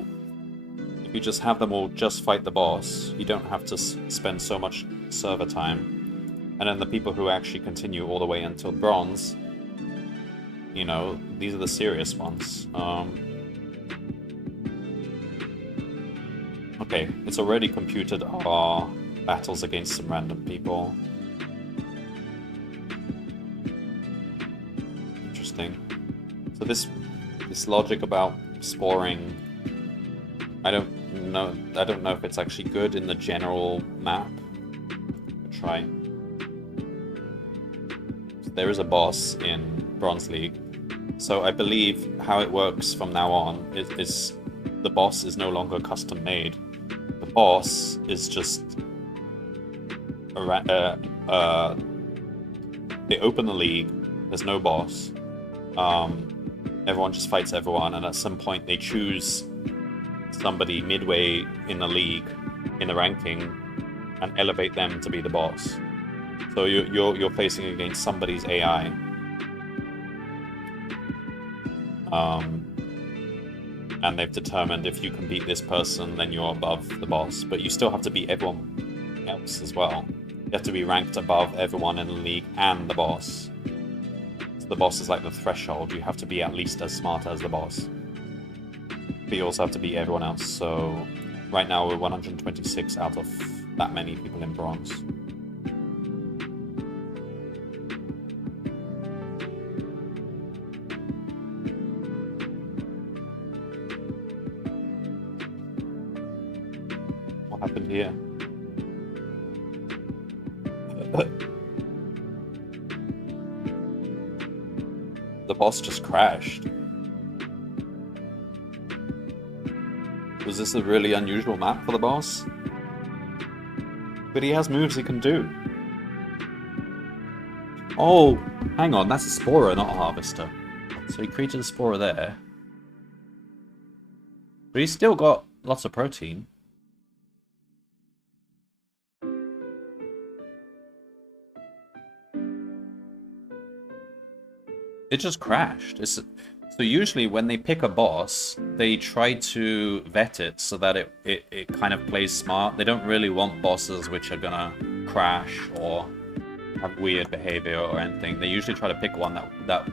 if you just have them all just fight the boss, you don't have to spend so much server time. And then the people who actually continue all the way until bronze, you know, these are the serious ones. Okay, it's already computed our battles against some random people. Interesting. So this logic about sporing, I don't know if it's actually good in the general map. I'll try. So there is a boss in Bronze League. So I believe how it works from now on is the boss is no longer custom made. The boss is just they open the league. There's no boss. Everyone just fights everyone, and at some point they choose somebody midway in the league, in the ranking, and elevate them to be the boss. So you're facing against somebody's AI. And they've determined if you can beat this person, then you're above the boss. But you still have to beat everyone else as well. You have to be ranked above everyone in the league and the boss. So the boss is like the threshold. You have to be at least as smart as the boss. But you also have to beat everyone else. So right now we're 126 out of that many people in bronze. What happened here? The boss just crashed. Was this a really unusual map for the boss? But he has moves he can do. Oh, hang on, that's a Sporer, not a Harvester. So he created a Sporer there. But he's still got lots of protein. It just crashed. So usually when they pick a boss, they try to vet it so that it kind of plays smart. They don't really want bosses which are gonna crash or have weird behavior or anything. They usually try to pick one that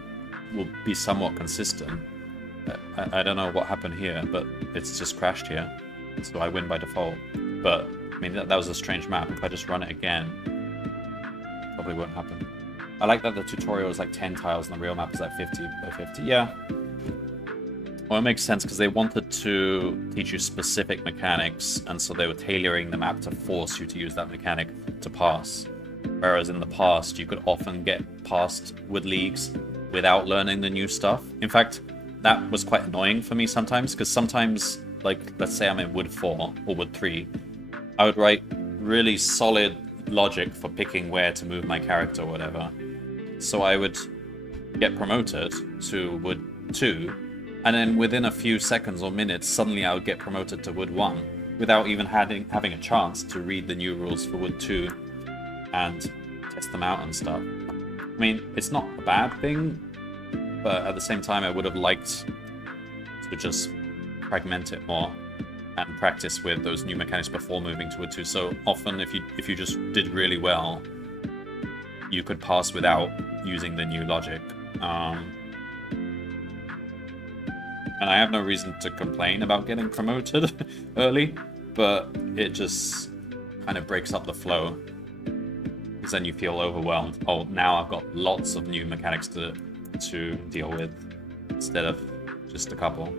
will be somewhat consistent. I don't know what happened here, but it's just crashed here. So I win by default. But, I mean, that was a strange map. If I just run it again, it probably won't happen. I like that the tutorial is like 10 tiles and the real map is like 50 by 50. Yeah. Well, it makes sense because they wanted to teach you specific mechanics, and so they were tailoring the map to force you to use that mechanic to pass. Whereas in the past, you could often get past wood leagues without learning the new stuff. In fact, that was quite annoying for me sometimes, because sometimes, like, let's say I'm in wood 4 or wood 3, I would write really solid logic for picking where to move my character or whatever. So I would get promoted to wood 2, and then within a few seconds or minutes, suddenly I would get promoted to wood 1 without even having a chance to read the new rules for wood 2 and test them out and stuff. I mean, it's not a bad thing, but at the same time, I would have liked to just fragment it more and practice with those new mechanics before moving to wood 2. So often, if you just did really well, you could pass without using the new logic. And I have no reason to complain about getting promoted early, but it just kind of breaks up the flow. Because then you feel overwhelmed. Oh, now I've got lots of new mechanics to deal with, instead of just a couple.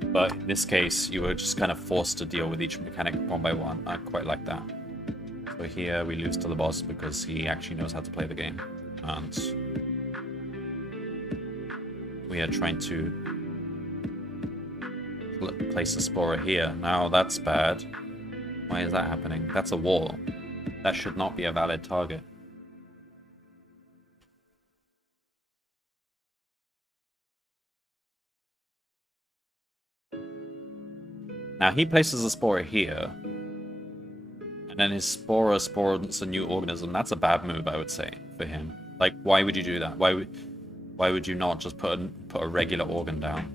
But in this case, you were just kind of forced to deal with each mechanic one by one. I quite like that. So here we lose to the boss because he actually knows how to play the game. And we are trying to place a Sporer here. Now that's bad. Why is that happening? That's a wall. That should not be a valid target. Now he places a Sporer here. And then his Sporer spawns a new organism. That's a bad move, I would say, for him. Like, why would you do that? Why would you not just put a regular organ down?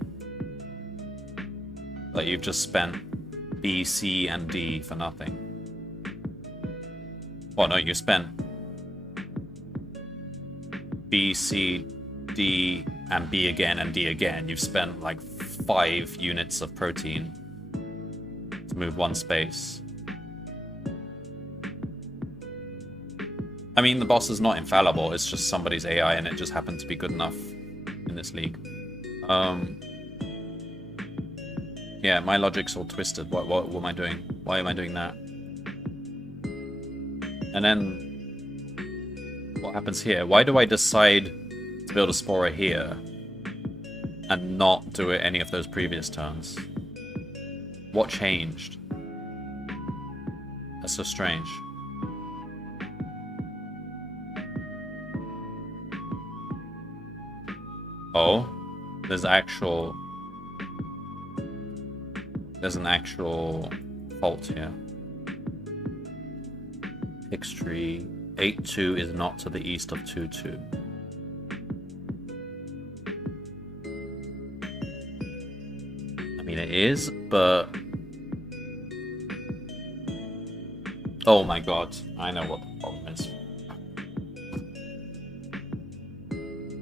Like, you've just spent B, C, and D for nothing. Oh no, you spent B, C, D, and B again, and D again. You've spent like 5 units of protein to move 1 space. I mean, the boss is not infallible, it's just somebody's AI, and it just happened to be good enough in this league. Yeah, my logic's all twisted. What am I doing? Why am I doing that? And then what happens here? Why do I decide to build a Sporer here and not do it any of those previous turns? What changed? That's so strange. Oh, there's an actual fault here. X tree 8-2 is not to the east of 2-2. I mean, it is, but oh my god, I know what the problem is.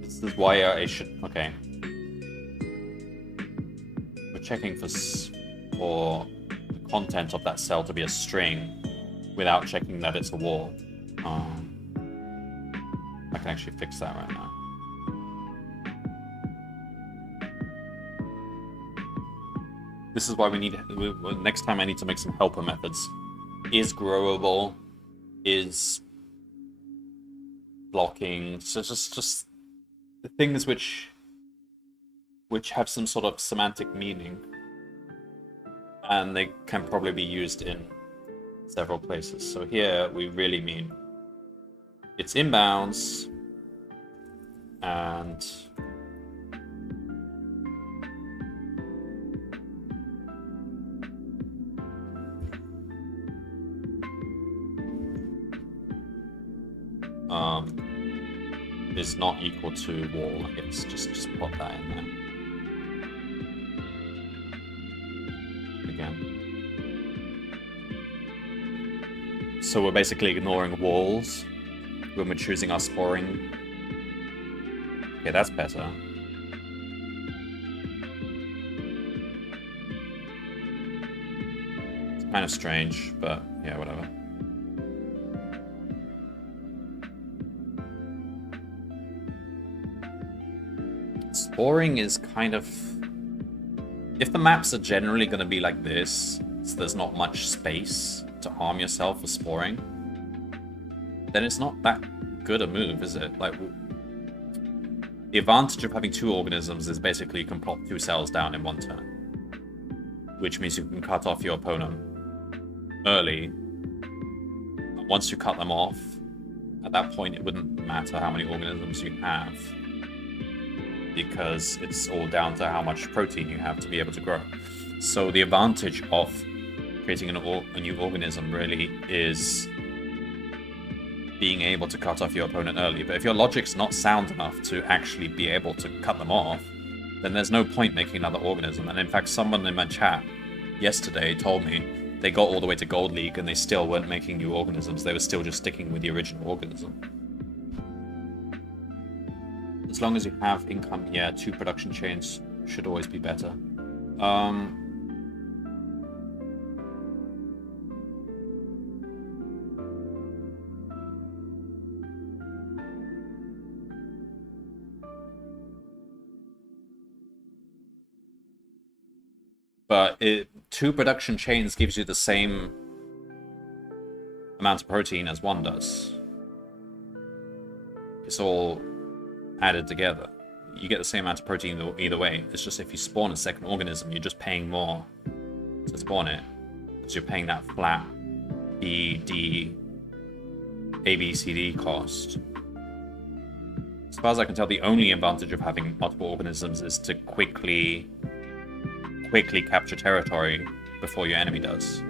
This is why I should. Okay, we're checking for the content of that cell to be a string without checking that it's a wall. I can actually fix that right now. This is why we need. Next time I need to make some helper methods. Is growable? Is blocking? So just the things which have some sort of semantic meaning. And they can probably be used in several places. So here we really mean it's inbounds and is not equal to wall, I guess. Just put that in there. Again. So we're basically ignoring walls when we're choosing our sporing. Okay, that's better. It's kind of strange, but yeah, whatever. Sporing is kind of if the maps are generally going to be like this, so there's not much space to harm yourself for sporing, then it's not that good a move, is it? Like, the advantage of having 2 organisms is basically you can plop 2 cells down in 1 turn, which means you can cut off your opponent early. And once you cut them off, at that point it wouldn't matter how many organisms you have, because it's all down to how much protein you have to be able to grow. So the advantage of creating a new organism really is being able to cut off your opponent early. But if your logic's not sound enough to actually be able to cut them off, then there's no point making another organism. And in fact, someone in my chat yesterday told me they got all the way to Gold League and they still weren't making new organisms. They were still just sticking with the original organism. As long as you have income, yeah, 2 production chains should always be better. But 2 production chains gives you the same amount of protein as 1 does. It's all added together. You get the same amount of protein either way. It's just if you spawn a second organism, you're just paying more to spawn it, because you're paying that flat B, D, A, B, C, D cost. As far as I can tell, the only advantage of having multiple organisms is to quickly capture territory before your enemy does.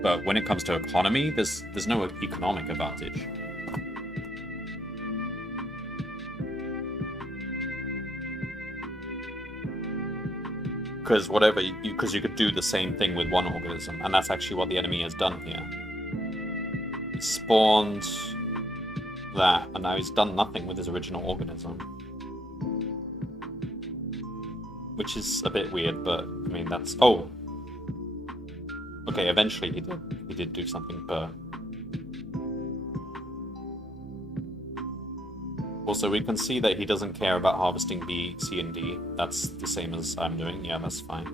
But when it comes to economy, there's no economic advantage. Because you could do the same thing with 1 organism, and that's actually what the enemy has done here. He spawned that, and now he's done nothing with his original organism. Which is a bit weird, but I mean that's... Oh! Okay, eventually he did do something, but... Also, we can see that he doesn't care about harvesting B, C, and D. That's the same as I'm doing. Yeah, that's fine.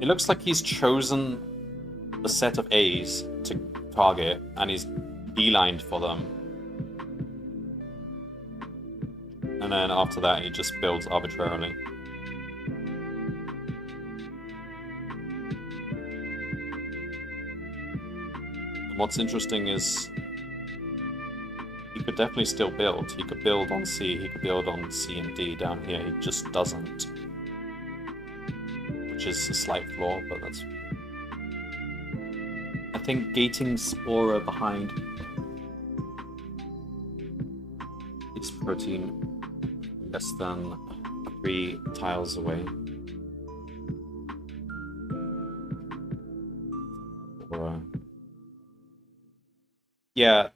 It looks like he's chosen a set of A's to target, and he's beelined for them. And then after that, he just builds arbitrarily. And what's interesting is he could definitely still build. He could build on C, he could build on C and D down here. He just doesn't. Which is a slight flaw, but that's... I think gating Spora behind is protein less than 3 tiles away. Yeah,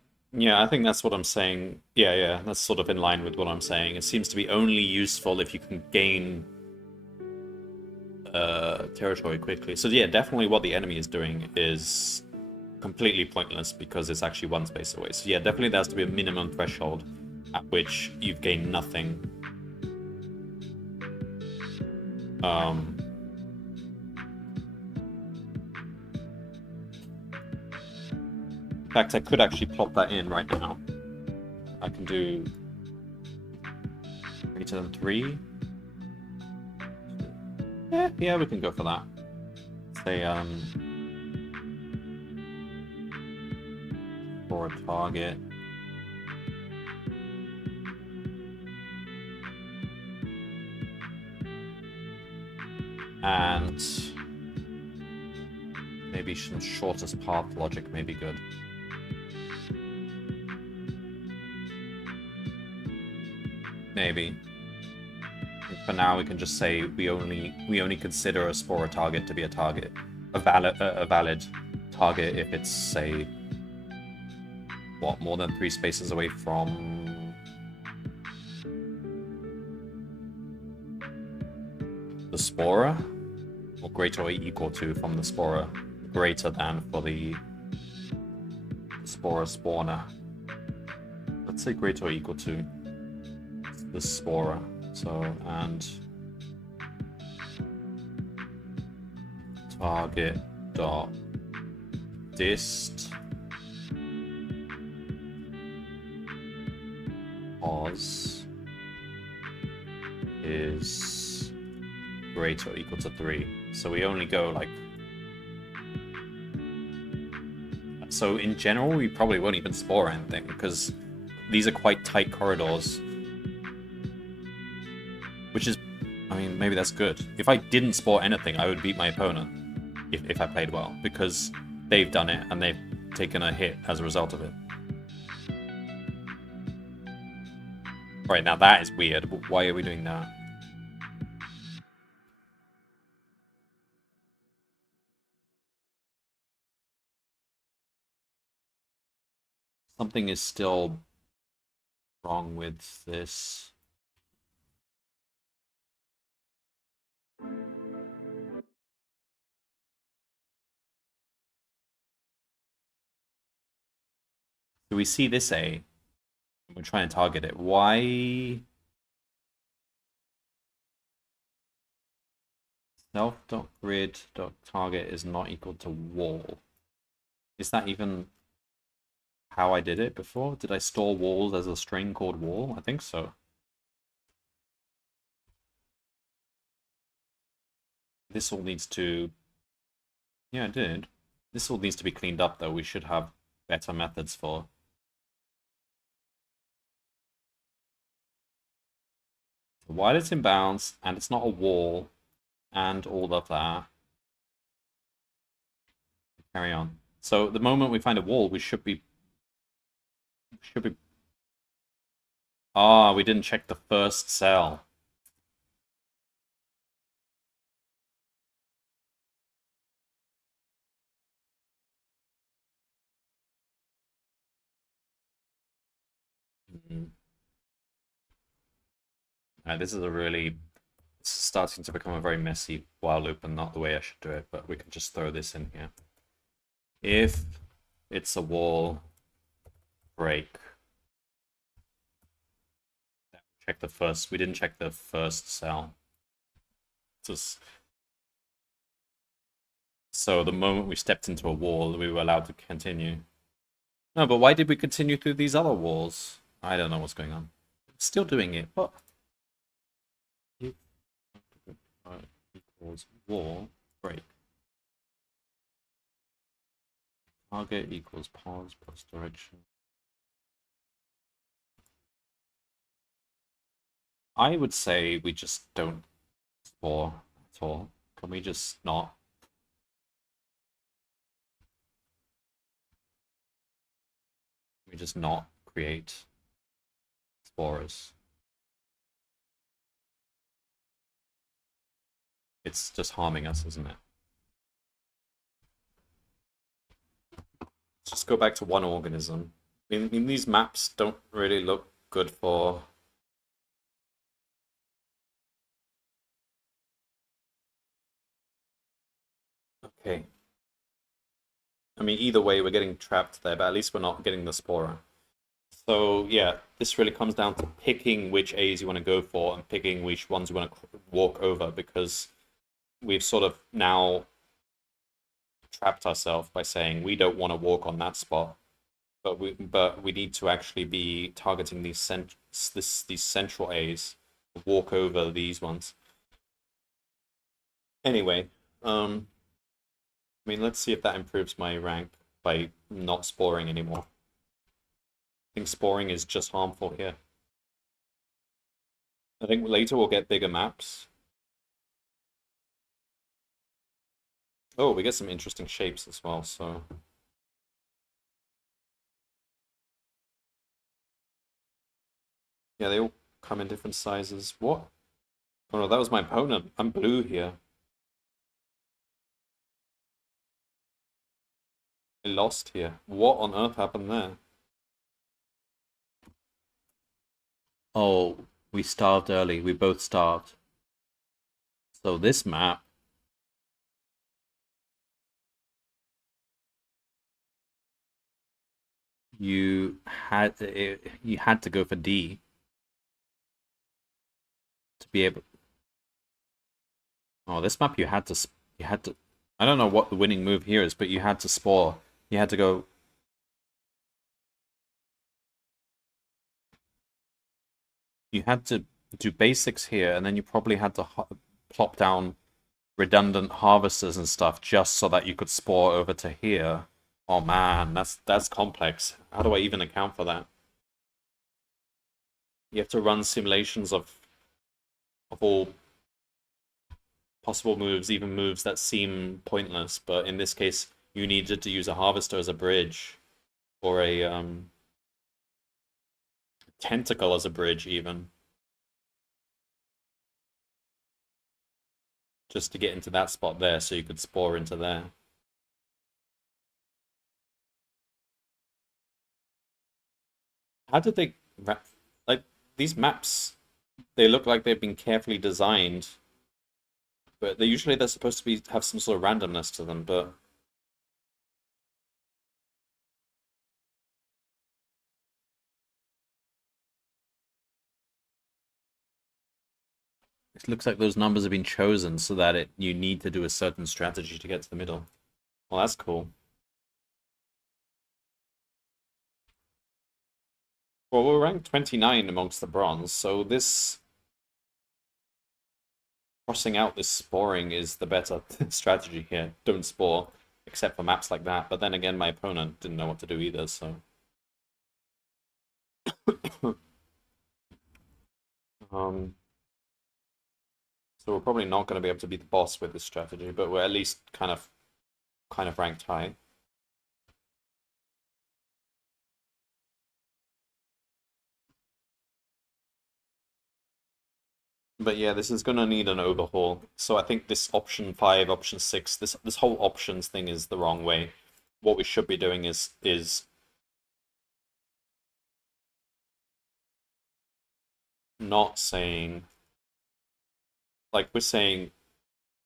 I think that's what I'm saying. Yeah, that's sort of in line with what I'm saying. It seems to be only useful if you can gain territory quickly. So yeah, definitely what the enemy is doing is completely pointless because it's actually 1 space away. So yeah, definitely there has to be a minimum threshold at which you've gained nothing. In fact, I could actually plop that in right now. I can do greater than 3. Yeah, we can go for that. Say, for a target. And maybe some shortest path logic may be good. Maybe. For now, we can just say we only consider a Spora target to be a target, a valid target if it's, say, what, more than 3 spaces away from the Spora, or greater or equal to from the Spora, greater than for the Spora. for a spawner. Let's say greater or equal to the sporer. So, and target dot dist pos is greater or equal to 3. So we only go like... So in general, we probably won't even spore anything, because these are quite tight corridors. Which is... I mean, maybe that's good. If I didn't spore anything, I would beat my opponent. If I played well. Because they've done it, and they've taken a hit as a result of it. Right, now that is weird. Why are we doing that? Something is still wrong with this. So we see this A. We're trying to target it. Why? Self.grid.target is not equal to wall. Is that even how I did it before? Did I store walls as a string called wall? I think so. This all needs to... Yeah, it did. This all needs to be cleaned up, though. We should have better methods for... While it's in bounds, and it's not a wall, and all of that. Carry on. So the moment we find a wall, we should be... Ah, we didn't check the first cell. This is a really... It's starting to become a very messy while loop, and not the way I should do it, but we can just throw this in here. If it's a wall break... Check the first... We didn't check the first cell. Just... So the moment we stepped into a wall, we were allowed to continue. No, but why did we continue through these other walls? I don't know what's going on. Still doing it, but... Equals wall break. Target equals pause plus direction. I would say we just don't spore at all. Can we just not? We just not create sporers. It's just harming us, isn't it? Let's just go back to one organism. I mean, these maps don't really look good for... Okay. I mean, either way, we're getting trapped there, but at least we're not getting the sporer. So, yeah, this really comes down to picking which A's you want to go for and picking which ones you want to walk over, because we've sort of now trapped ourselves by saying we don't want to walk on that spot, but we need to actually be targeting these central A's, walk over these ones. Anyway, I mean, let's see if that improves my rank by not sporing anymore. I think sporing is just harmful here. I think later we'll get bigger maps. Oh, we get some interesting shapes as well, so... Yeah, they all come in different sizes. What? Oh no, that was my opponent. I'm blue here. I lost here. What on earth happened there? Oh, we starved early. We both starved. So this map... you had to go for D to be able. Oh, this map you had to. I don't know what the winning move here is, but you had to spore. You had to go. You had to do basics here, and then you probably had to plop down redundant harvesters and stuff just so that you could spore over to here. Oh man, that's complex. How do I even account for that? You have to run simulations of all possible moves, even moves that seem pointless. But in this case, you needed to use a harvester as a bridge, or a tentacle as a bridge, even just to get into that spot there, so you could spore into there. How did they like these maps? They look like they've been carefully designed, but they're supposed to be have some sort of randomness to them. But it looks like those numbers have been chosen so that you need to do a certain strategy to get to the middle. Well, that's cool. Well, we're ranked 29 amongst the bronze, so this crossing out this sporing is the better strategy here. Don't spore, except for maps like that. But then again, my opponent didn't know what to do either, so. um, so we're probably not going to be able to beat the boss with this strategy, but we're at least kind of ranked high. But yeah, this is going to need an overhaul. So I think this option 5, option 6, this whole options thing is the wrong way. What we should be doing is not saying, like we're saying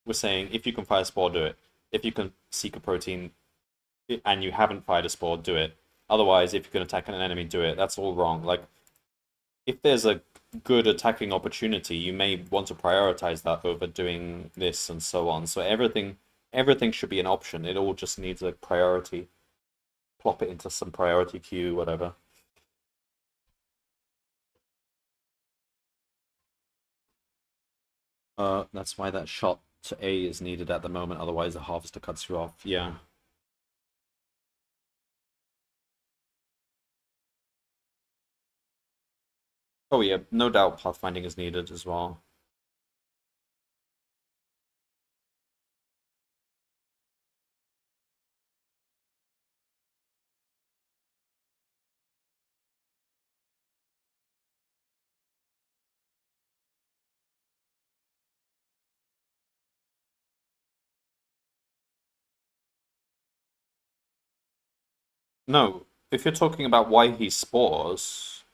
if you can fire a spore, do it. If you can seek a protein and you haven't fired a spore, do it. Otherwise, if you can attack an enemy, do it. That's all wrong. Like if there's a good attacking opportunity, you may want to prioritize that over doing this and so on. So everything should be an option. It all just needs a priority. Plop it into some priority queue, whatever. That's why that shot to A is needed at the moment. Otherwise, the harvester cuts you off. Yeah. Oh yeah, no doubt pathfinding is needed as well. No, if you're talking about why he spores,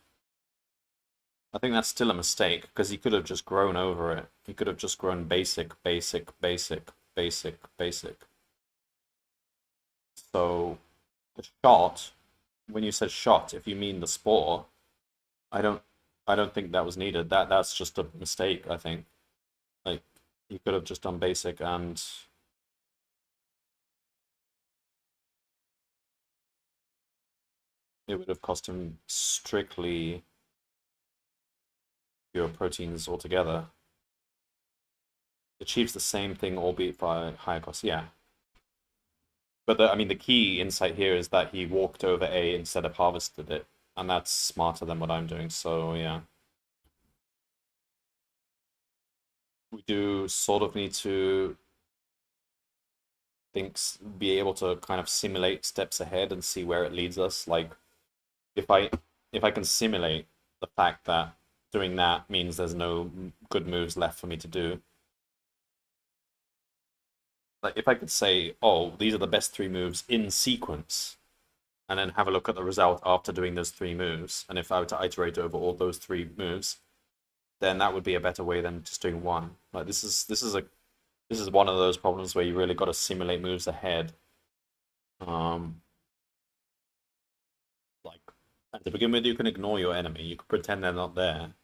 I think that's still a mistake because he could have just grown over it. He could have just grown basic, basic, basic, basic, basic. So the shot, when you said shot, if you mean the spore, I don't I don't think that was needed. That's just a mistake, I think. Like he could have just done basic and it would have cost him strictly fewer proteins altogether. Achieves the same thing, albeit by higher cost. Yeah. But I mean, the key insight here is that he walked over A instead of harvested it, and that's smarter than what I'm doing. So yeah, we do sort of need to be able to kind of simulate steps ahead and see where it leads us. Like if I if I can simulate the fact that doing that means there's no good moves left for me to do. Like if I could say, oh, these are the best 3 moves in sequence, and then have a look at the result after doing those 3 moves, and if I were to iterate over all those 3 moves, then that would be a better way than just doing one. Like this is one of those problems where you really got to simulate moves ahead. Um, And to begin with, you can ignore your enemy. You can pretend they're not there.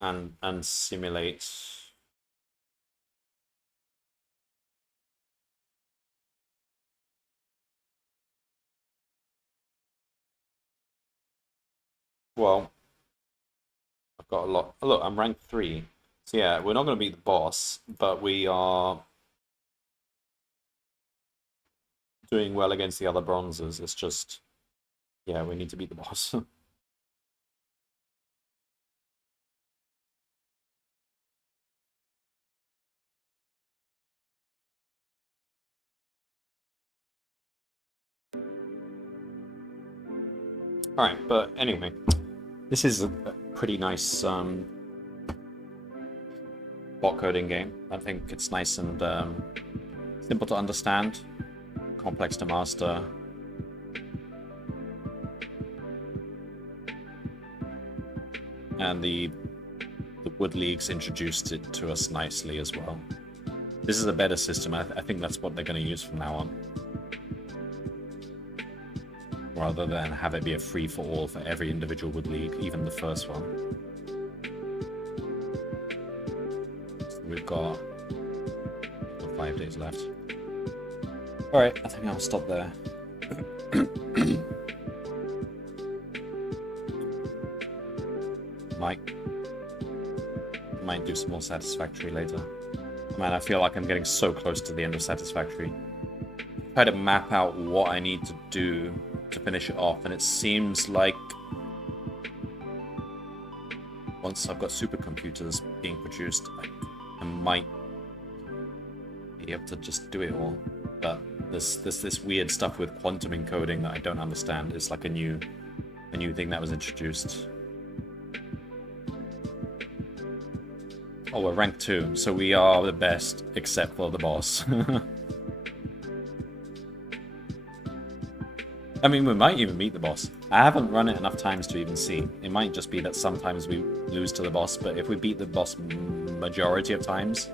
And simulate... Well, I've got a lot... Look, I'm rank 3. So yeah, we're not going to beat the boss, but we are doing well against the other bronzes. It's just... Yeah, we need to beat the boss. Alright, but anyway, this is a pretty nice bot coding game. I think it's nice and simple to understand, complex to master. And the Wood Leagues introduced it to us nicely as well. This is a better system. I think that's what they're going to use from now on. Rather than have it be a free-for-all for every individual Wood League, even the first one. So we've got 5 days left. Alright, I think I'll stop there. Might do some more Satisfactory later. Man, I feel like I'm getting so close to the end of Satisfactory. Try to map out what I need to do to finish it off, and it seems like once I've got supercomputers being produced, I might be able to just do it all. But there's this weird stuff with quantum encoding that I don't understand. It's like a new thing that was introduced. Oh, we're rank 2, so we are the best, except for the boss. I mean, we might even beat the boss. I haven't run it enough times to even see. It might just be that sometimes we lose to the boss, but if we beat the boss majority of times,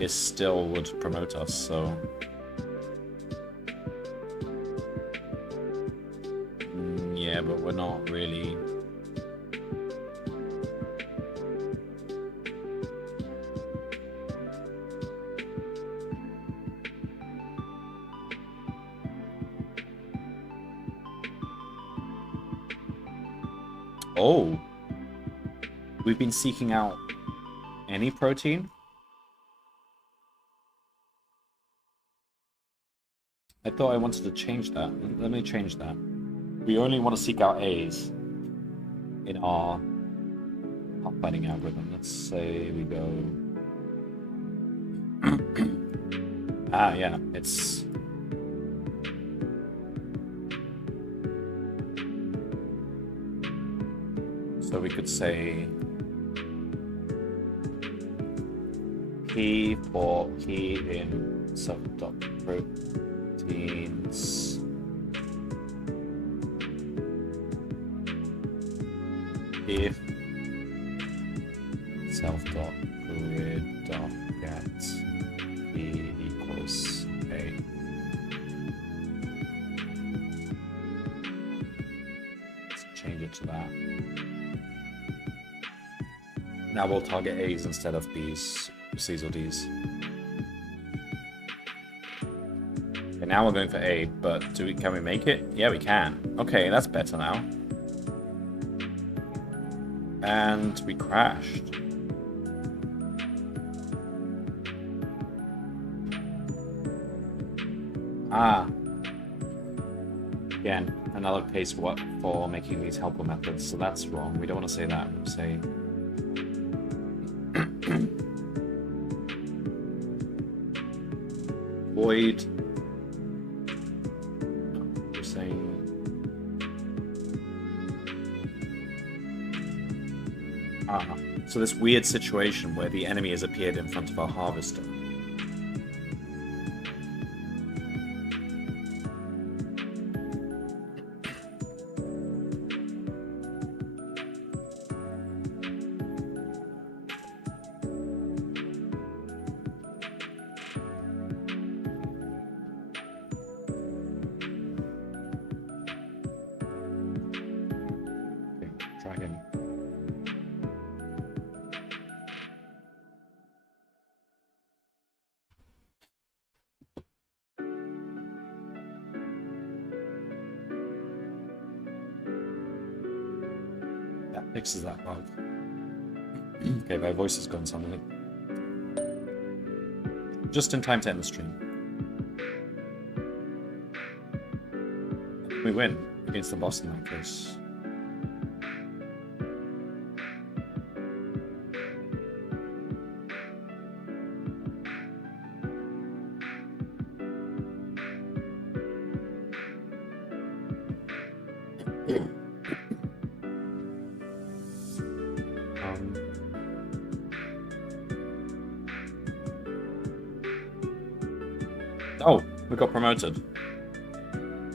it still would promote us, so... Yeah, but we're not really... Oh, we've been seeking out any protein? I thought I wanted to change that. Let me change that. We only want to seek out A's in our fighting algorithm. Let's say we go... Ah, yeah, it's... So we could say key for key in self.proteins if self.grid.get key equals A. Let's change it to that. Now we'll target A's instead of B's, C's or D's. Okay, now we're going for A, but can we make it? Yeah, we can. Okay, that's better now. And we crashed. Ah. Again, another case for making these helper methods, so that's wrong. We don't want to say that. We'll say... void. We're saying so this weird situation where the enemy has appeared in front of our harvester. That fixes that bug. Okay, my voice has gone suddenly. Just in time to end the stream. We win against the boss in that case. Oh, we got promoted.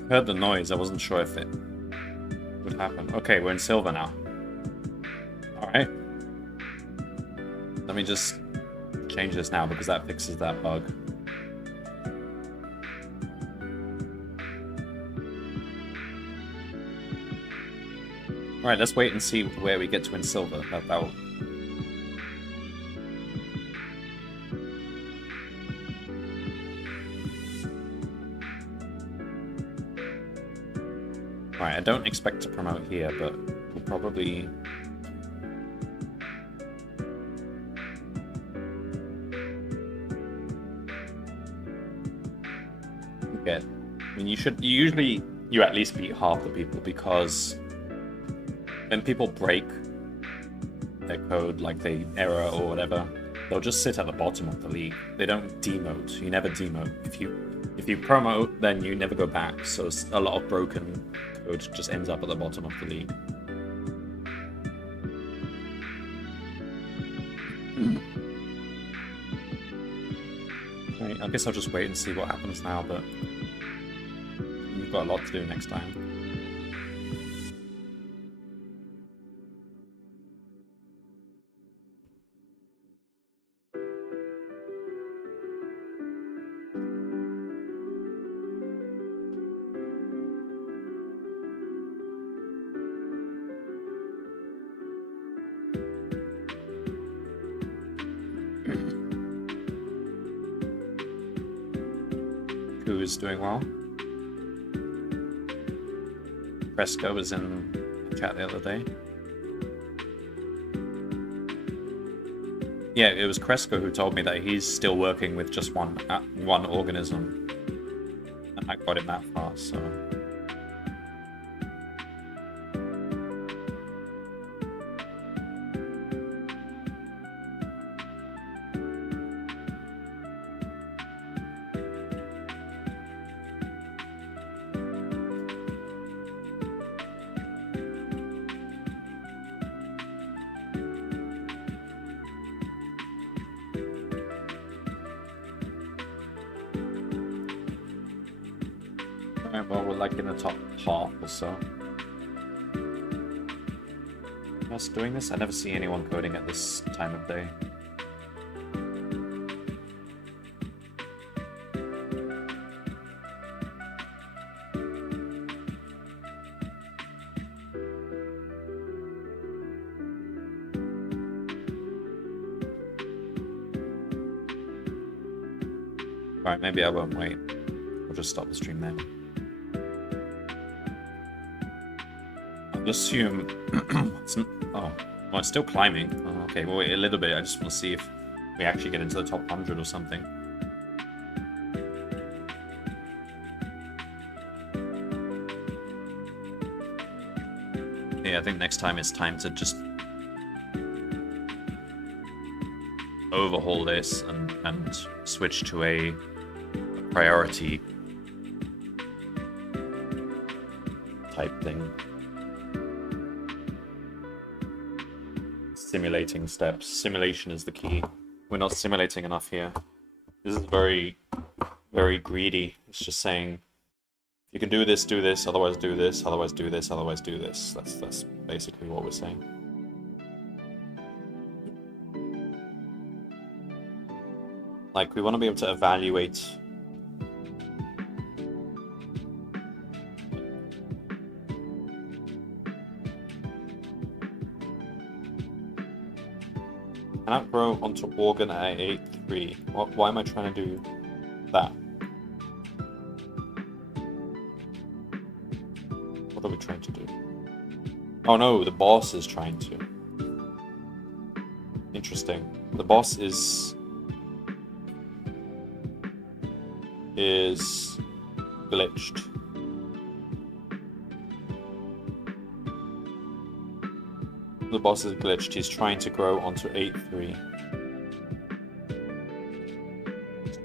Heard the noise, I wasn't sure if it would happen. Okay, we're in silver now. Alright. Let me just change this now because that fixes that bug. Alright, let's wait and see where we get to in silver. That'll... Alright, I don't expect to promote here, but we'll probably... get... I mean, you at least beat half the people, because when people break their code, like they error or whatever, they'll just sit at the bottom of the league. They don't demote. You never demote. If you promote, then you never go back. So a lot of broken code just ends up at the bottom of the league. Okay, I guess I'll just wait and see what happens now, but we've got a lot to do next time. Who is doing well? Fresco was in the chat the other day. Yeah, it was Cresco who told me that he's still working with just one organism, and I got him that far. So. Well, we're like in the top half or so. Us doing this? I never see anyone coding at this time of day. Alright, maybe I won't wait. We'll just stop the stream now. Assume well, it's still climbing. Oh, okay, we'll wait a little bit. I just want to see if we actually get into the top 100 or something. Yeah, I think next time it's time to just overhaul this and switch to a priority type thing. Simulating steps. Simulation is the key. We're not simulating enough here. This is very, very greedy. It's just saying, you can do this, otherwise do this, otherwise do this, otherwise do this. That's basically what we're saying. Like, we want to be able to evaluate cannot grow onto organ at 8.3. Why am I trying to do that? What are we trying to do? Oh no, the boss is trying to. Interesting. The boss is glitched. The boss is glitched. He's trying to grow onto 8-3.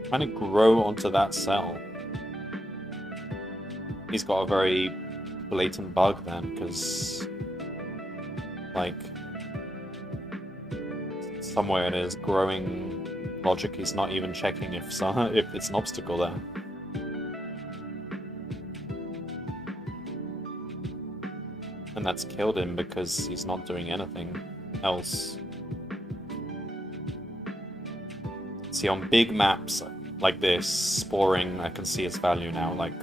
Trying to grow onto that cell. He's got a very blatant bug then, because like somewhere in his growing logic, he's not even checking if it's an obstacle there. And that's killed him because he's not doing anything else. See, on big maps like this, sporing, I can see its value now. Like,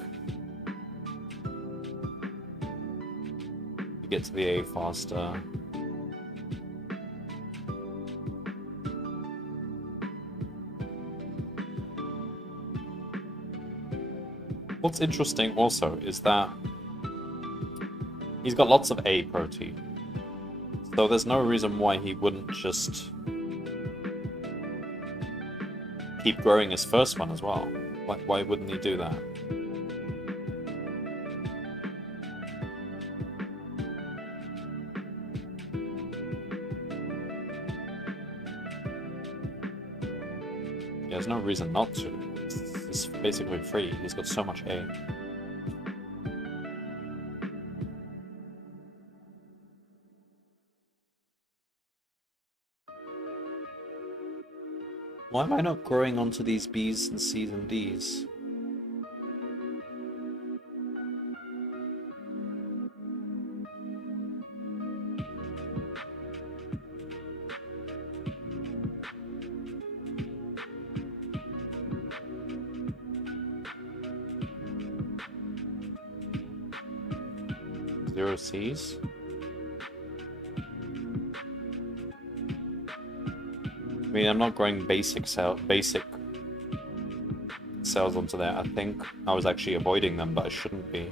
you get to the A faster. What's interesting also is that he's got lots of A protein, so there's no reason why he wouldn't just keep growing his first one as well. Why wouldn't he do that? There's no reason not to. It's basically free. He's got so much A. Why am I not growing onto these B's and C's and D's? Zero C's? I mean, I'm not growing basic cells onto there. I think I was actually avoiding them, but I shouldn't be.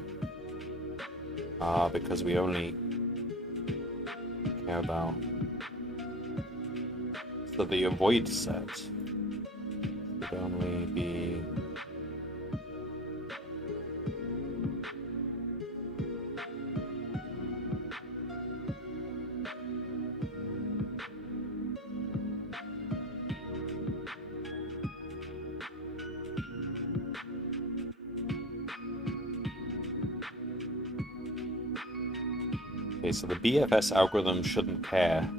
Because we only care about... So the avoid set would only be... Okay, so the BFS algorithm shouldn't care.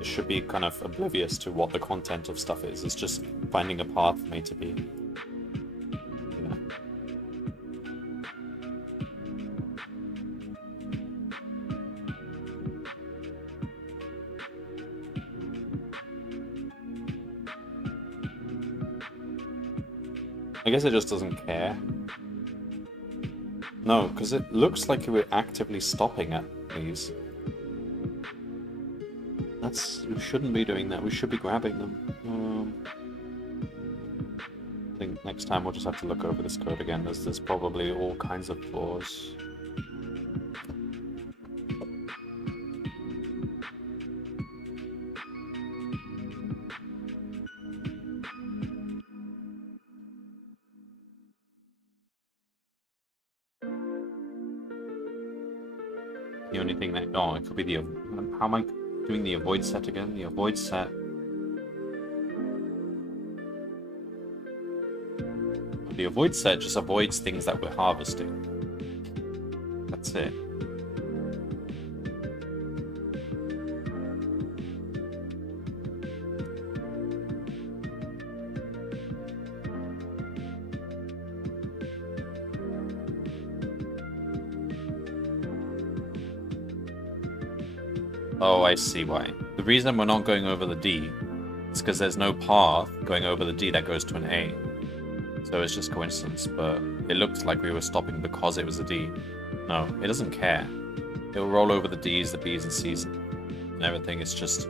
It should be kind of oblivious to what the content of stuff is. It's just finding a path from A to B. Yeah. I guess it just doesn't care. No, because it looks like we're actively stopping at these. We shouldn't be doing that. We should be grabbing them. I think next time we'll just have to look over this code again. There's probably all kinds of flaws. The only thing that... Oh, it could be the... How am I doing the avoid set again? The avoid set... The avoid set just avoids things that we're harvesting. That's it. Oh, I see why. The reason we're not going over the D is because there's no path going over the D that goes to an A. So it's just coincidence, but it looked like we were stopping because it was a D. No, it doesn't care. It'll roll over the D's, the B's, and C's, and everything. It's just...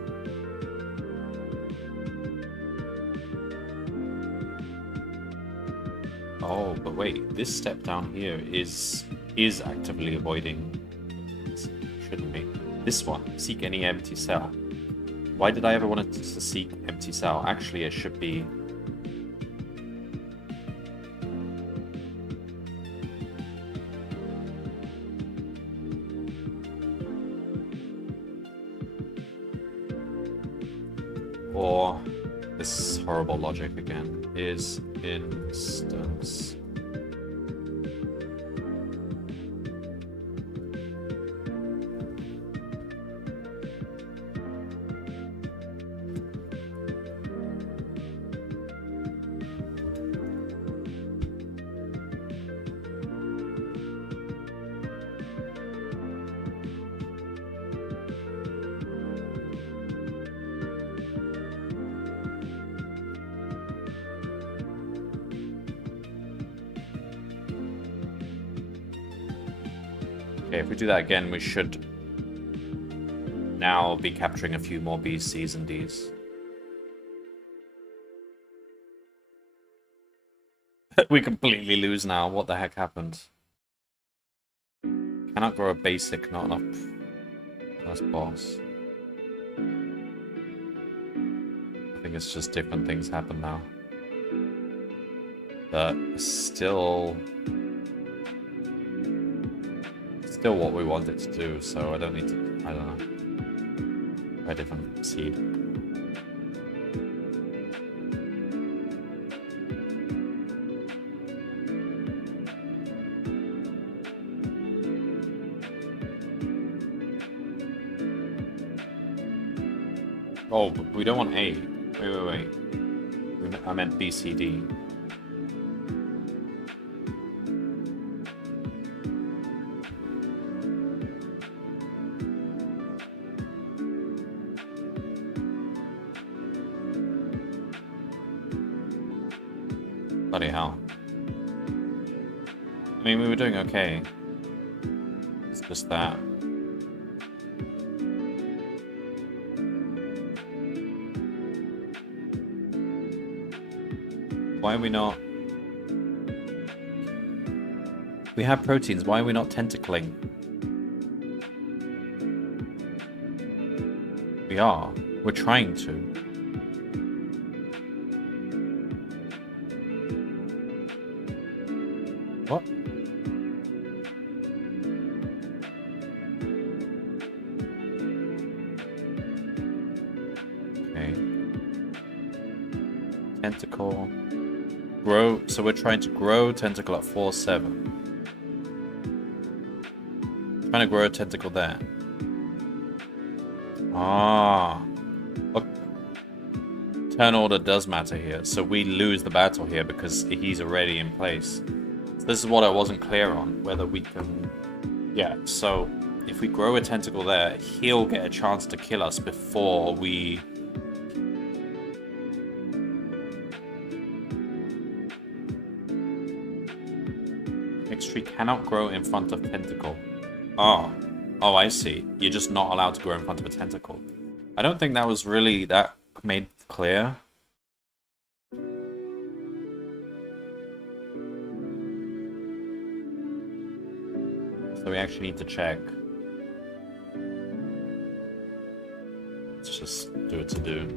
Oh, but wait, this step down here is actively avoiding... Shouldn't be. This one, seek any empty cell. Why did I ever want it to seek empty cell? Actually, it should be... Or this horrible logic again is instance. Okay, if we do that again, we should now be capturing a few more B's, C's, and D's. We completely lose now. What the heck happened? Cannot grow a basic, not enough. That's boss. I think it's just different things happen now. But still what we want it to do, so I don't need to, I don't know. Try a different seed. Oh, but we don't want A. Wait. I meant B, C, D. Bloody hell. I mean, we were doing okay. It's just that. Why are we not... We have proteins, why are we not tentacling? We are. We're trying to. What? Okay. Tentacle. Grow. So we're trying to grow tentacle at 4-7. Trying to grow a tentacle there. Ah. Look. Turn order does matter here. So we lose the battle here because he's already in place. So this is what I wasn't clear on. Whether we can... Yeah, so if we grow a tentacle there, he'll get a chance to kill us before we... Next tree cannot grow in front of tentacle. Oh, I see. You're just not allowed to grow in front of a tentacle. I don't think that was really that made clear. So we actually need to check. Let's just do it to do.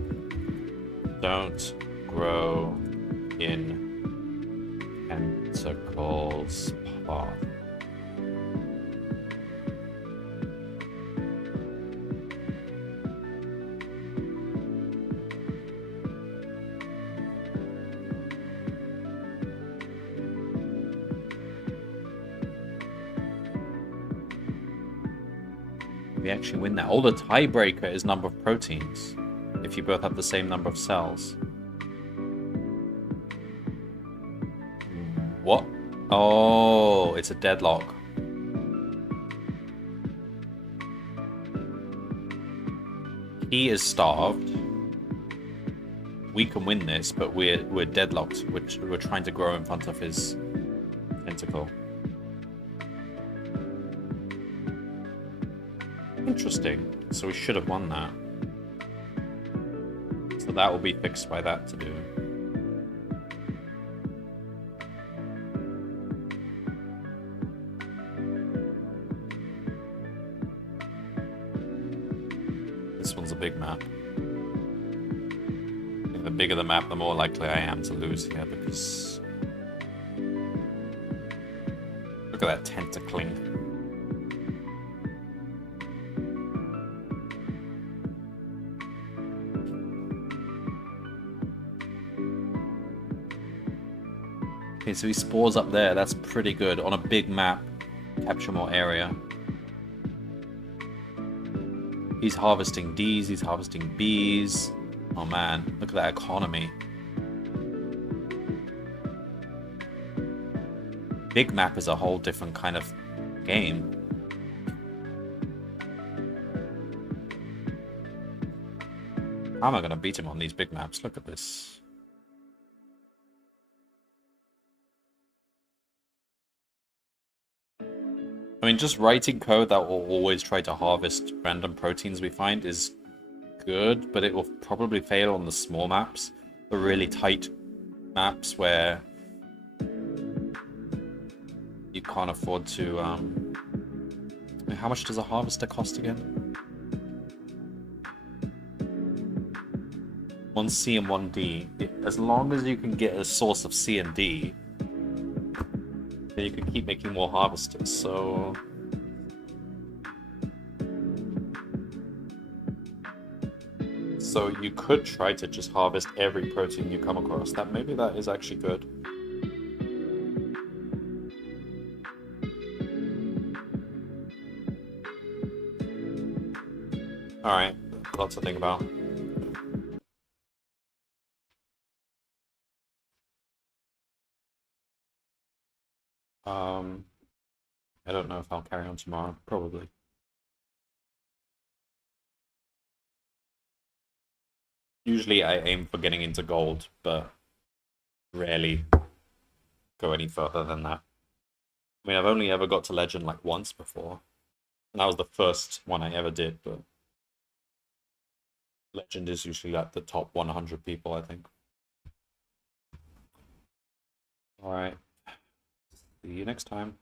Don't grow in tentacles path. We actually win that. Oh, the tiebreaker is number of proteins. If you both have the same number of cells. What? Oh, it's a deadlock. He is starved. We can win this, but we're deadlocked. We're trying to grow in front of his tentacle. Interesting. So we should have won that. So that will be fixed by that to do. this one's a big map. I think the bigger the map, the more likely I am to lose here, because... Look at that tentacling. Okay, so he spawns up there. That's pretty good. On a big map, capture more area. He's harvesting Ds, he's harvesting Bs. Oh man, look at that economy. Big map is a whole different kind of game. How am I going to beat him on these big maps? Look at this. I mean, just writing code that will always try to harvest random proteins we find is good, but it will probably fail on the small maps. The really tight maps where you can't afford to... How much does a harvester cost again? 1 C and 1 D. As long as you can get a source of C and D, then you can keep making more harvesters, so... So you could try to just harvest every protein you come across. Maybe that is actually good. Alright, lots to think about. I don't know if I'll carry on tomorrow. Probably. Usually I aim for getting into gold, but rarely go any further than that. I mean, I've only ever got to legend like once before. And that was the first one I ever did, but legend is usually like the top 100 people, I think. Alright. See you next time.